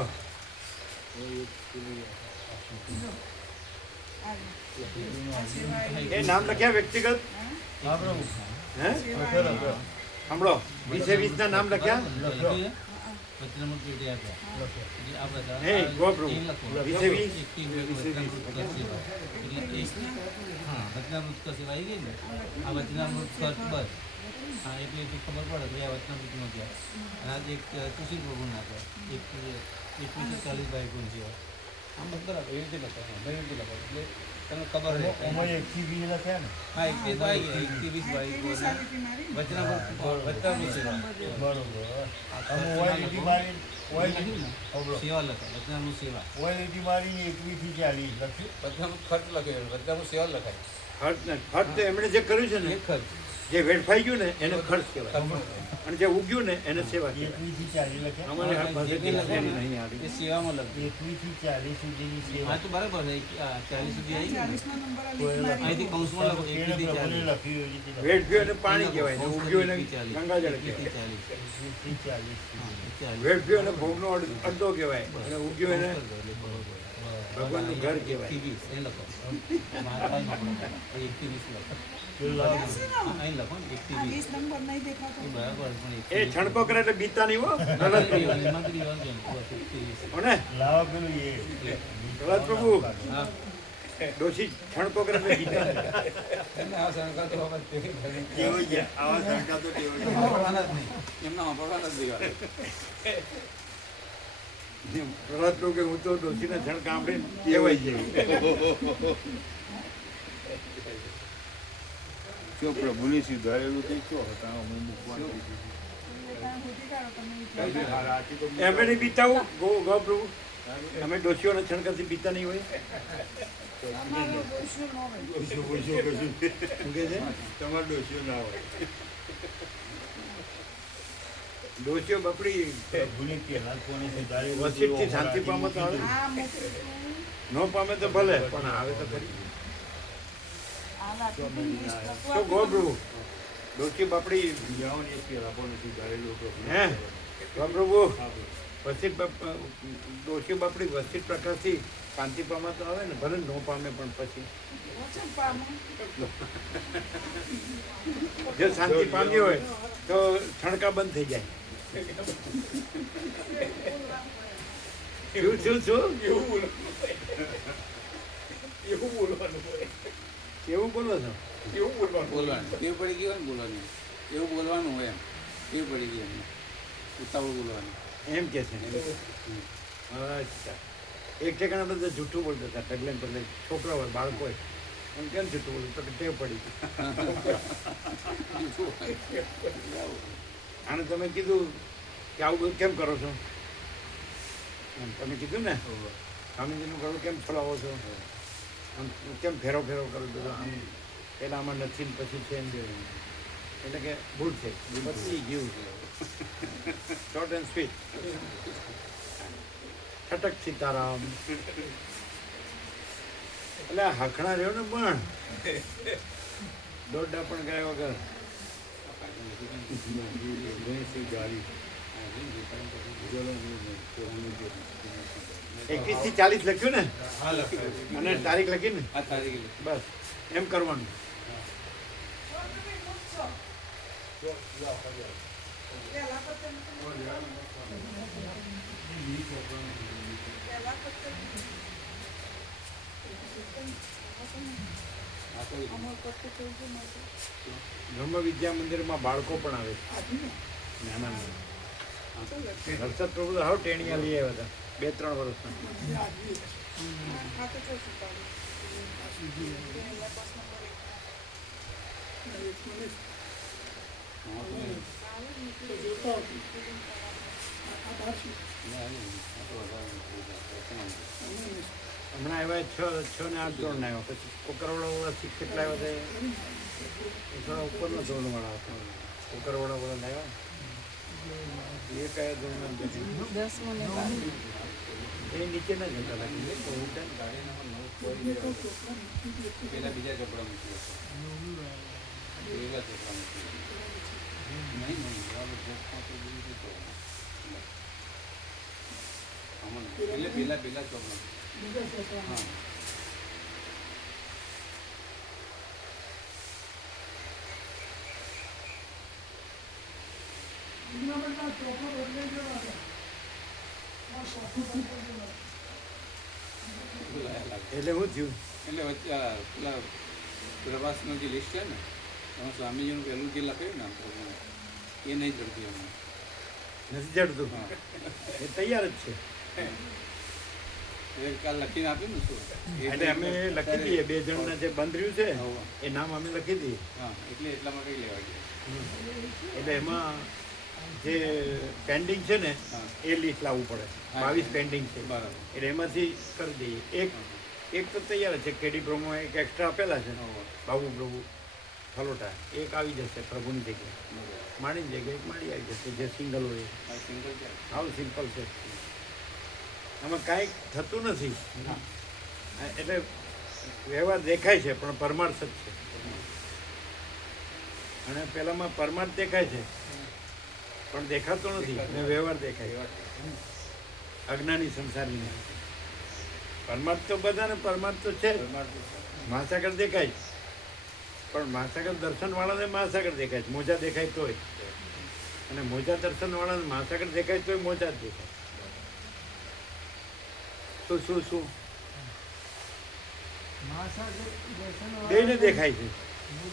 એ નામ લખ્યા વ્યક્તિગત હે સાંભળો 20 ના નામ લખ્યા હે ગો પ્રભુ ખર્ચ લખ્યો બધાનું સેવા લખાય ખર્ચ તો એમણે જે કર્યું છે ને એ ખર્ચ જે વેડફાઈ ગયું ને એને ખર્ચ કહેવાય અને જે ઉગ્યું ને એને સેવા કહેવાય અમારે આ પાસેથી લખેલી નહીં આવી એ સેવામાં લખ્યું હા તો બરાબર છે 40 સુધી આવી ગયું ને. 40 નો નંબર આ લીટી મારી અહીંથી કૌંસમાં લખો 21 થી 40. વેડફ્યું એને પાણી કહેવાય ને ઉગ્યું એને ગંગાજળ કહેવાય વેડફ્યું એને ભોગનો અડધો કહેવાય અને ઉગ્યું એને ભગવાનનું ઘર કહેવાય આ 20 નંબર નહીં દેખાતો. એ છણકો કરે એટલે બીતા નહીં હો ને પ્રહલાદ પ્રભુ ડોશી છણકો કરે એટલે બીતા નહીં એમને આ શંકા તો હવે તે કેવું છે? આવા સરકાર તો કેવું છે? સાંભળવાના જ નહીં. એમને સાંભળવાના જ દેવા. પ્રહલાદ પ્રભુ કે હું તો ડોશીના છણ કાંપડીને કહેવાય જાય જો પ્રભુને સુધારેલું તે શું હતા અમે મૂકવાનું ત્યાં સુધી કાઢો તમે અમે નહીં બીતાવું ગો પ્રભુ અમે ડોશીઓના છણ કરતી બીતા નહીં હોય અમારો દોષી ન હોય. ડોસ્યો બોસ્યો કશું શું કહે છે તમારે ડોસ્યો ના હોય ડોશીઓ બપડી પ્રભુને પહેલા કોને સુધારેલું વસીટથી શાંતિ પામે તો આવે આ મોકલું ન પામે તો ભલે પણ આવે તો ખરી આ લાગતું પણ 20 લખવા તો ગો પ્રભુ ડોશી બાપડી બીજાઓને એ પહેલા કોને સુધારેલું પ્રભુ હે ગો પ્રભુ વસીટ ડોશી બાપડી વસીટ પ્રકારથી શાંતિ પામે તો આવે ને ભલે ન પામે પણ પછી વચન પામે. જો શાંતિ પામી હોય તો છણકા બંધ થઈ જાય શું એવું બોલો છો બોલવાનું ટેવ પડી ગઈ હોય ને બોલવાની એવું બોલવાનું હોય એમ ટેવ પડી ગઈ એમને ઉતાવળ બોલવાની. એમ કે છે અચ્છા. એક ઠેકાણા બધા જૂઠું બોલતા હતા પગલે પગલે છોકરા હોય બાળકો હોય એમ કેમ જૂઠું બોલું તો કે ટેવ પડી ગઈ. આને તમે કીધું કે આવું બધું કેમ કરો છો એમ તમે કીધું ને સ્વામીજીનું ઘડું કેમ છોડાવો છો આમ કેમ ફેરો ફેરો કરો બધું આમ પહેલાં આમાં નથી ને પછી છે એમ એટલે કે ભૂલ છે બધી ગયું શોર્ટ એન્ડ સ્વીટ છટક સીતારામ એટલે હખણા રહ્યો ને પણ દોડા પણ ગયા વગર એકવીસ થી 40 લખ્યું ને અને તારીખ લખી ને આ તારીખે બસ એમ કરવાનું. બ્રહ્મ વિદ્યા મંદિરમાં બાળકો પણ આવે નાના નાના હર્ષદ પ્રભુ તો હાવ ટેણિયા લઈ આવ્યા હતા 2-3 વર્ષના. હમણાં આવ્યા 6 ને 8 ધોરણ આવ્યા પછી કોકરવાળા 6 કેટલા આવ્યા હતા એ થોડા ઉપરનો ધોરણવાળા હતા કોકરવાળા આવ્યા એ કયા ધોરણ એ નીચે ના જતા લાગી પેલા બીજા ચોપડા મૂકી હશે. એવા ચોપડા મૂકી નહીં બરાબર ચોપડા તો બીજું શું કરવાનું? એટલે પેલા ચોપડા હા. એટલે શું થયું એટલે વચ્ચે આ પેલા પ્રવાસનું જે લિસ્ટ છે ને એમાં સ્વામીજીનું પહેલું જે લખાયું ને એ નહીં જડતું એમાં. નથી જડતું એ તૈયાર જ છે એ કાલ લખીને આપ્યું ને શું એટલે અમે લખી દઈએ 2 જણના જે બંધ રહ્યું છે એ નામ અમે લખી દઈએ. હા એટલે એટલામાં કઈ લેવા ગયા. એટલે એમાં જે પેન્ડિંગ છે ને એ લિસ્ટ લાવવું પડે. 22 પેન્ડિંગ છે બરાબર. એટલે એમાંથી કરી દઈએ. એક તો તૈયાર છે કેડી પ્રમો એક એક્સ્ટ્રા આપેલા છે બાબુ પ્રભુ ફલોટા એક આવી જશે પ્રભુની જગ્યાએ માણીની જગ્યાએ એક માળી આવી જશે જે સિંગલ હોય સિંગલ ક્યાં હાવ સિમ્પલ છે. આમાં કાંઈ થતું નથી એટલે વ્યવહાર દેખાય છે પણ પરમાર્થ જ છે. અને પેલામાં પરમાર્થ દેખાય છે પણ દેખાતો નથી અને વ્યવહાર દેખાય અજ્ઞાની સંસારીને. પરમાર્થ તો બધાને પરમાર્થ તો છે મહાસાગર દેખાય પણ મહાસાગર દર્શનવાળાને મહાસાગર દેખાય છે મોજા દેખાય તોય અને મોજા દર્શનવાળાને મહાસાગર દેખાય તોય મોજા જ દેખાય. શું બેને દેખાય છે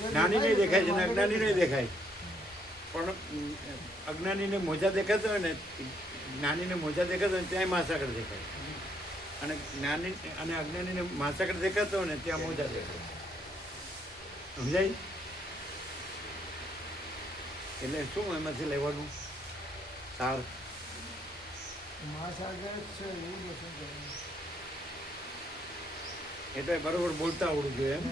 જ્ઞાનીને દેખાય છે ને અજ્ઞાનીને દેખાય પણ અજ્ઞાનીને મોજા દેખાતો હોય ને જ્ઞાનીને મોજા દેખાતો હોય ને ત્યાંય મહાસાગર દેખાય અને જ્ઞાની અને અજ્ઞાનીને મહાસાગર દેખાતો હોય ને ત્યાં મોજા દેખાય. સમજાય? એટલે શું એમાંથી લેવાનું સાર એટલે બરોબર બોલતા આવડવું જોઈએ એમ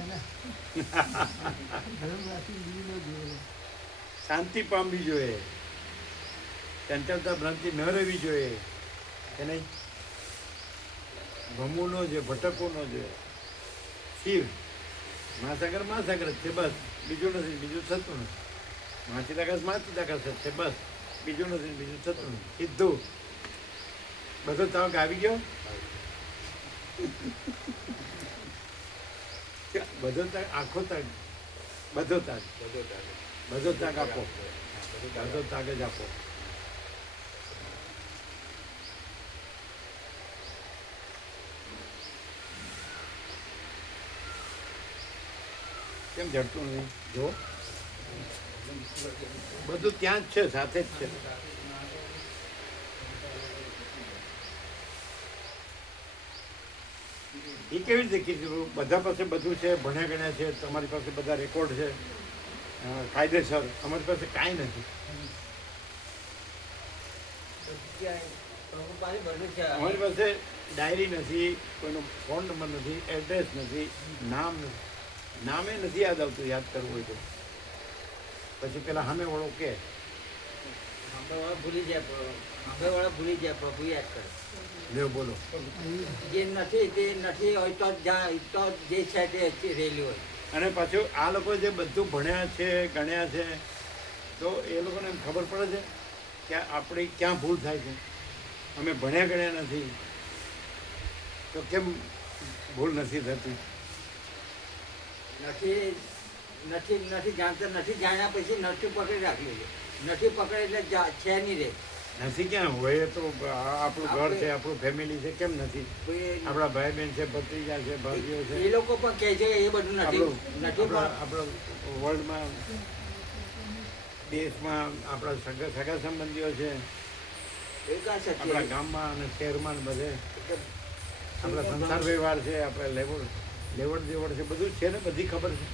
શાંતિ પામવી જોઈએ ચંચળતા ભ્રાંતિ ન રહેવી જોઈએ કે નહીં ભમવું ન જોઈએ ભટકવું ન જોઈએ. શિવ મહાસાગર મહાસાગર જ છે બસ બીજું નથી બીજું થતું નથી. માચિદાકાશ માચિદાકાશ જ છે બસ બીજું નથી બીજું થતું નથી. સીધું બધો તાક આવી ગયો બધો તાક આખો તાક બધો તાક આપો બધો તાક જ આપો. કેમ જડતું નહીં જો બધું ત્યાં જ છે સાથે જ છે એ કેવી રીતે કીધું? બધા પાસે બધું છે, ભણ્યા ગણ્યા છે, તમારી પાસે બધા રેકોર્ડ છે કાયદેસર, અમારી પાસે કાંઈ નથી. અમારી પાસે ડાયરી નથી, કોઈનો ફોન નંબર નથી, એડ્રેસ નથી, નામ નથી, નામે નથી યાદ આવતું, યાદ કરવું હોય તો. પછી પેલા સામે વાળો કે ભૂલી જાય પ્રભુ યાદ કરે. લ્યો બોલો. જે નથી તે નથી હોય તો જે છે તે રહેલું હોય. અને પાછું આ લોકો જે બધું ભણ્યા છે, ગણ્યા છે, તો એ લોકોને એમ ખબર પડે છે કે આપણી ક્યાં ભૂલ થાય છે. અમે ભણ્યા ગણ્યા નથી તો કેમ ભૂલ નથી થતી? નથી જાણ્યા પછી નથી પકડી રાખ્યું છે. નથી પકડે એટલે છે નહીં રે. નથી ક્યાં હોય? તો આપણું ઘર છે, આપણું ફેમિલી છે, કેમ નથી? આપણા ભાઈ બહેન છે, ભત્રીજા છે, ભાભીઓ છે, એ લોકો પણ કહે છે એ બધું નથી આપણા વર્લ્ડમાં, દેશમાં આપણા સગા સંબંધીઓ છે, આપણા ગામમાં અને શહેરમાં ને બધે આપણા સંસાર વ્યવહાર છે, આપણે લેવડ દેવડ છે, બધું છે ને, બધી ખબર છે.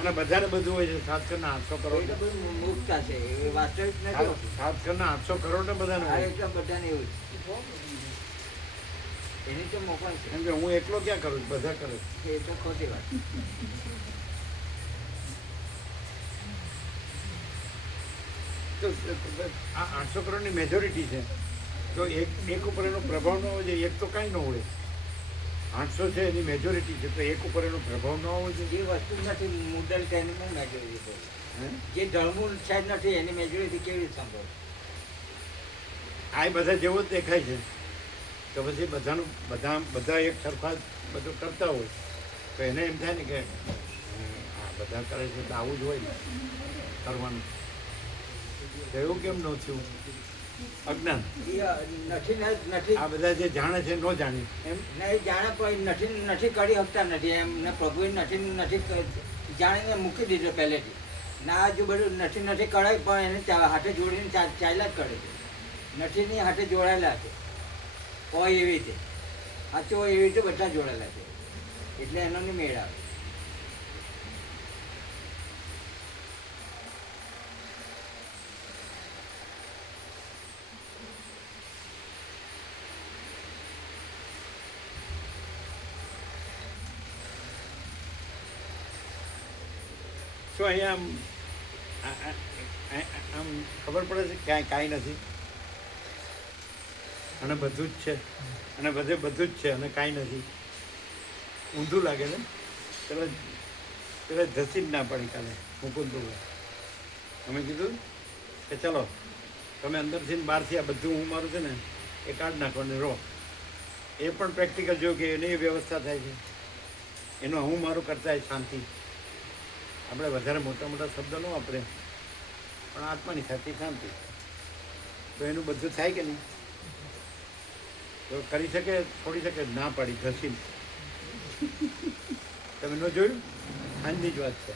અને બધાને બધું હોય છે. 7 કરોડ 800 કરોડ મૂર્ખતા છે, એ વાસ્તવિક નથી. 7 કરોડ 800 કરોડ ને બધાને હોય. બધાને એવું એની તો મોકલ છે. કેમ કે હું એકલો ક્યાં કરું છું? બધા કરે છે. એ તો ખોટી વાત. તો આ 800 કરોડની મેજોરિટી છે, તો એક ઉપર એનો પ્રભાવ ન હોવો જોઈએ. એક તો કાંઈ ન હોય. 800 છે એની મેજોરિટી છે, તો એક ઉપર એનો પ્રભાવ ન હોવો જોઈએ. જે વસ્તુ નથી મુદ્દલ તેની હું મેજોરિટી કરું. જે ઢળમૂળ છે જ નથી એની મેજોરિટી કેવી રીતે સંભવ? આ બધા જેવો જ દેખાય છે, તો પછી બધા એક સરખા જ બધું કરતા હોય, તો એને એમ થાય ને કે આ બધા કરે છે તો આવું જ હોય ને કરવાનું. તો એવું કેમ ન થયું? અજ્ઞાન. નથી આ બધા જે જાણે છે ન જાણે એમ નહીં જાણે પણ નથી કરી શકતા નથી એમ ને પ્રભુએ નથી જાણીને મૂકી દીધો પહેલેથી. ના જો બધું નથી કરાય પણ એને હાથે જોડીને ચાલ્યા જ કરે છે. નથીની હાથે જોડાયેલા છે હોય એવી રીતે, સાચો હોય એવી રીતે બધા જોડાયેલા છે, એટલે એનો નહીં મેળ આવે. શું અહીંયા આમ ખબર પડે છે ક્યાંય કાંઈ નથી અને બધું જ છે, અને બધે બધું જ છે અને કાંઈ નથી? ઊંધું લાગે ને? પેલા ધસી જ ના પડી કાલે મુકુંદભાઈ. અમે કીધું કે ચલો તમે અંદરથી ને બહારથી આ બધું હું મારું છે ને એ કાઢ નાખો ને રહો. એ પણ પ્રેક્ટિકલ જોયું કે એની વ્યવસ્થા થાય છે, એનો હું મારું કરતા શાંતિ. આપણે વધારે મોટા મોટા શબ્દ ન વાપરે, પણ આત્માની સાથે શાંતિ, તો એનું બધું થાય કે નહીં? તો કરી શકે, છોડી શકે? ના પાડી ઘસીને. તમે ન જોયું? આજની જ વાત છે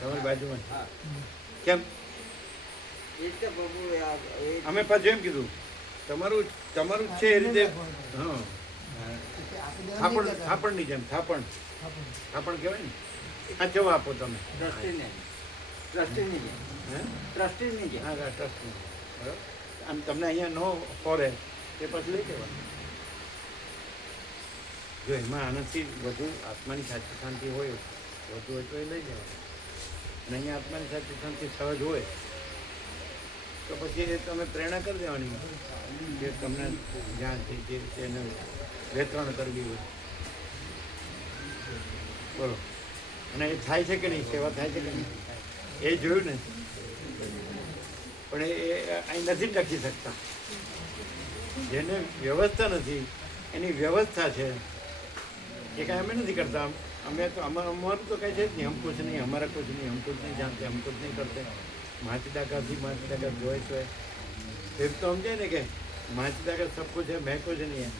તમારી બાજુમાં. કેમ અમે પાછું એમ કીધું તમારું જ છે એ રીતે. હા, થાપણની જેમ થાપણ કહેવાય ને. આ જવાબ આપો તમે. ટ્રસ્ટીની છે. હા, ટ્રસ્ટની. બરાબર. આમ તમને અહીંયા ન ફોરે તે પછી લઈ જવાનું. જો એમાં આનાથી વધુ આત્માની સાચી શાંતિ હોય, વધુ હોય તો એ લઈ જવાનું. અને અહીંયા આત્માની સાચી શાંતિ સહજ હોય તો પછી એ તમે પ્રેરણા કરી દેવાની, જે તમને જ્યાંથી જે રીતે એને વિતરણ કરવી હોય. બોલો. અને એ થાય છે કે નહીં? સેવા થાય છે કે નહીં? એ જોયું ને. પણ એ અહીં નથી ટકી શકતા. જેને વ્યવસ્થા નથી એની વ્યવસ્થા છે એ કાંઈ અમે નથી કરતા. અમે તો અમારું તો કાંઈ છે જ નહીં. હમ કુછ નહીં, હમારા કુછ નહીં, હમ કુછ નહીં જાણતે, હમ કુછ નહીં કરતે. માચદાકાથી માચદાકા જોઈ છે એ તો સમજે ને કે માચદાકા સબ કુછ है, मैं कुछ नहीं है.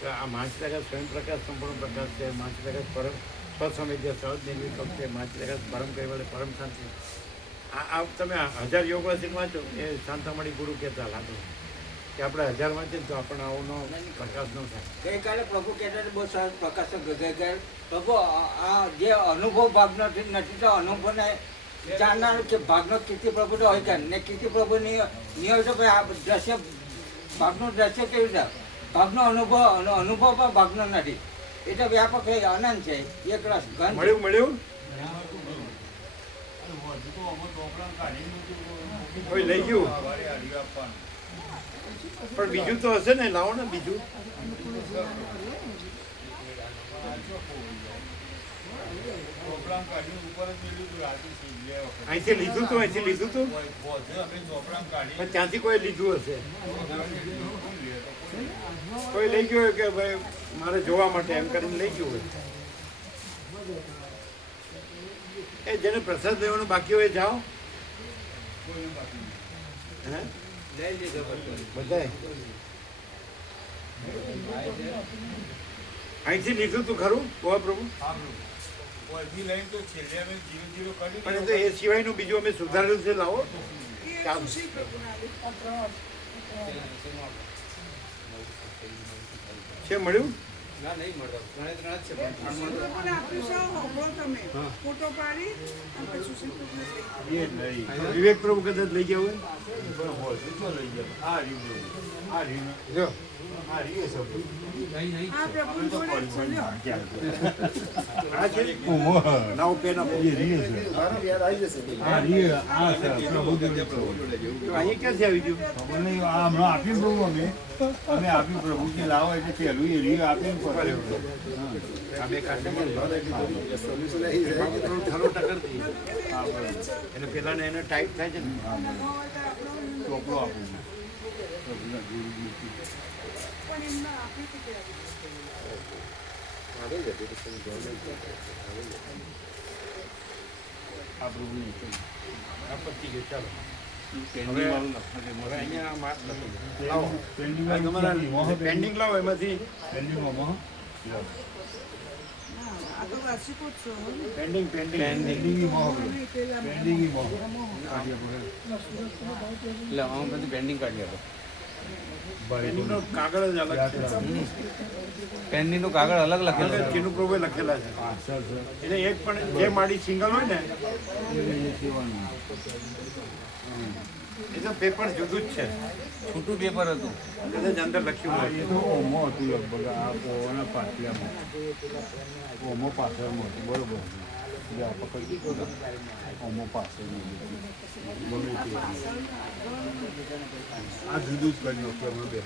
તો આ માચદાકા સ્વયં પ્રકાશ, સંપૂર્ણ પ્રકાશ છે. માચદાકા પરમ સ્વસમિધ્ય સહજ નિર્વિકલ્પ છે. માચદાકા પરમ કહેવાય, પરમ શાંતિ. આ તમે 1000 યોગ વાસિક વાંચો, એ શાંતામણી ગુરુ કહેતા લાગો. કે આપણે 1000 વાંચીએ ને તો આપણને આવનો પ્રકાશ ન થાય. ગઈકાલે પ્રભુ કહેતા હતા, બહુ સરસ પ્રકાશક ગઈકાલે પ્રભુ આ જે અનુભવ ભાગનો નથી તો અનુભવને જાણનાર કે ભાગનો કીર્તિ પ્રભુ તો હોય કે ને કીર્તિ પ્રભુની નિયમ તો ભાઈ આ દ્રશ્ય ભાગનું દ્રશ્ય કેવું છે, ભાગનો અનુભવ પણ ભાગનો નથી. એ તો વ્યાપક છે, અનંત છે, એક રસ ઘન છે. મળ્યું કોઈ લઈ ગયું પણ બીજું તો હશે ને, લાવો ને બીજું. અહીંથી લીધું તું પણ ત્યાંથી કોઈ લીધું હશે, કોઈ લઈ ગયું હોય કે ભાઈ મારે જોવા માટે એમ કરીને લઈ ગયું હોય. એ જેને પ્રસાદ લેવાનું બાકી હોય જાઓ. હે લઈ લીધો બધાય અહીંથી લીધું તું ખરું ગોવા પ્રભુ? પણ એ તો એ સિવાયનું બીજું અમે સુધારેલું છે, લાવો. છે મળ્યું? ના નહીં મળતો, ઘણે જ છે પણ મને આપ્યું છે, હોભળો તમે. ફોટો પાડી અને પછી સુશીલ પ્રભુને લઈ જાઓ. વિવેક પ્રભુ કદાચ લઈ ગયા હોય. જો આ પ્રભુ જોડે જ છે, લ્યો. આ છે નાવ પેન આપો. તો અહીં ક્યાંથી આવી ગયું? આ બે કાઢી એટલે પેલા ને એને ટાઈટ થાય છે ને. પણ એમને આપ્યું હતું ત્યારે. આ પતી ગયું, ચાલો. પેન્ડિંગ વાળું હવે અહીંયા માર્ક લાવો. તમારા પેન્ડિંગ લાવો, એમાંથી આ તો વાર્ષિકોત્સવ. પેન્ડિંગ એટલે આમાં બધું પેન્ડિંગ કાઢી આપો. પેન્ડિંગનો કાગળ જ અલગ છે. પેન્ડિંગનું કાગળ અલગ લખેલું છે. ચીનુ પ્રભુએ લખેલા છે. એટલે એક પણ જે મારી સિંગલ હોય ને એ તો પેપર જુદું જ છે, છૂટું પેપર હતું. એટલે જ અંદર લખ્યું હોય. આ જુદું જ કર્યું કે અમે બે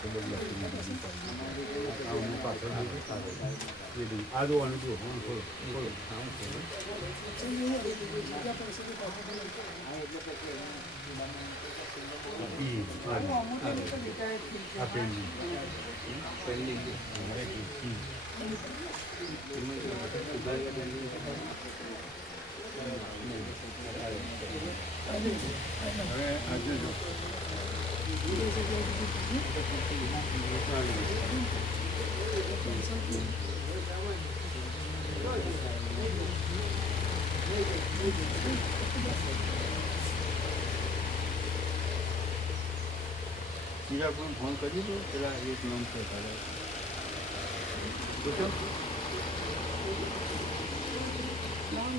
આ જો અનુભવ ચિરાગ પણ ફોન કરી દો, પેલા એક નામ છે તારે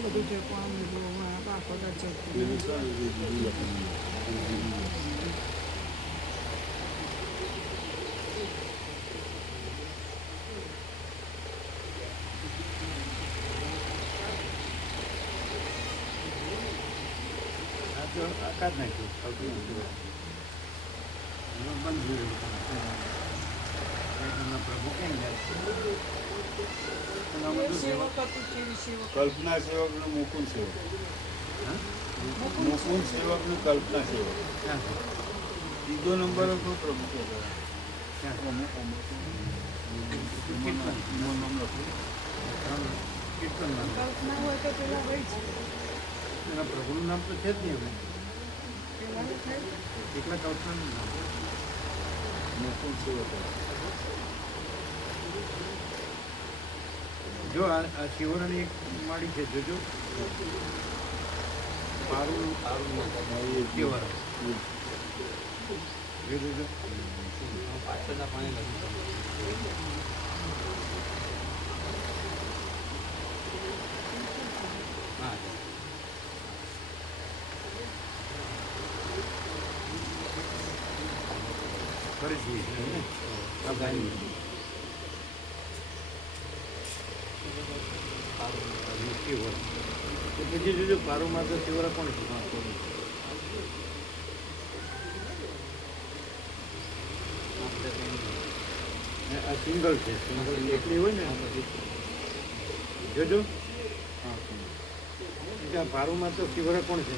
બધું છે પણ આખો આકાશ નાખ્યું બંધ પ્રભુ કેમ કલ્પના સેવક ને મુકુંદ સેવક, મુકુંદ સેવક ને કલ્પના સેવક. ત્રીજો નંબર હતો પ્રભુ કલ્પના હોય તો પેલા હોય છે. એના પ્રભુનું નામ તો છે જ નહીં. અમે એકલા કલ્પનાનું નામ મુકુંદ સેવક. જો આ શિવરાની એક માળી છે, જોજો પારું શિવરા જોયું તો? પાછળના પાણી નથી. હા ફરીથી ને? આ ભાઈ શિવર. તો પછી જોજો પારુમાં તો શિવર કોણ છે? ને આ સિંગલ છે, સિંગલ એકલી હોય ને જોજો. પારુમાં તો શિવર કોણ છે?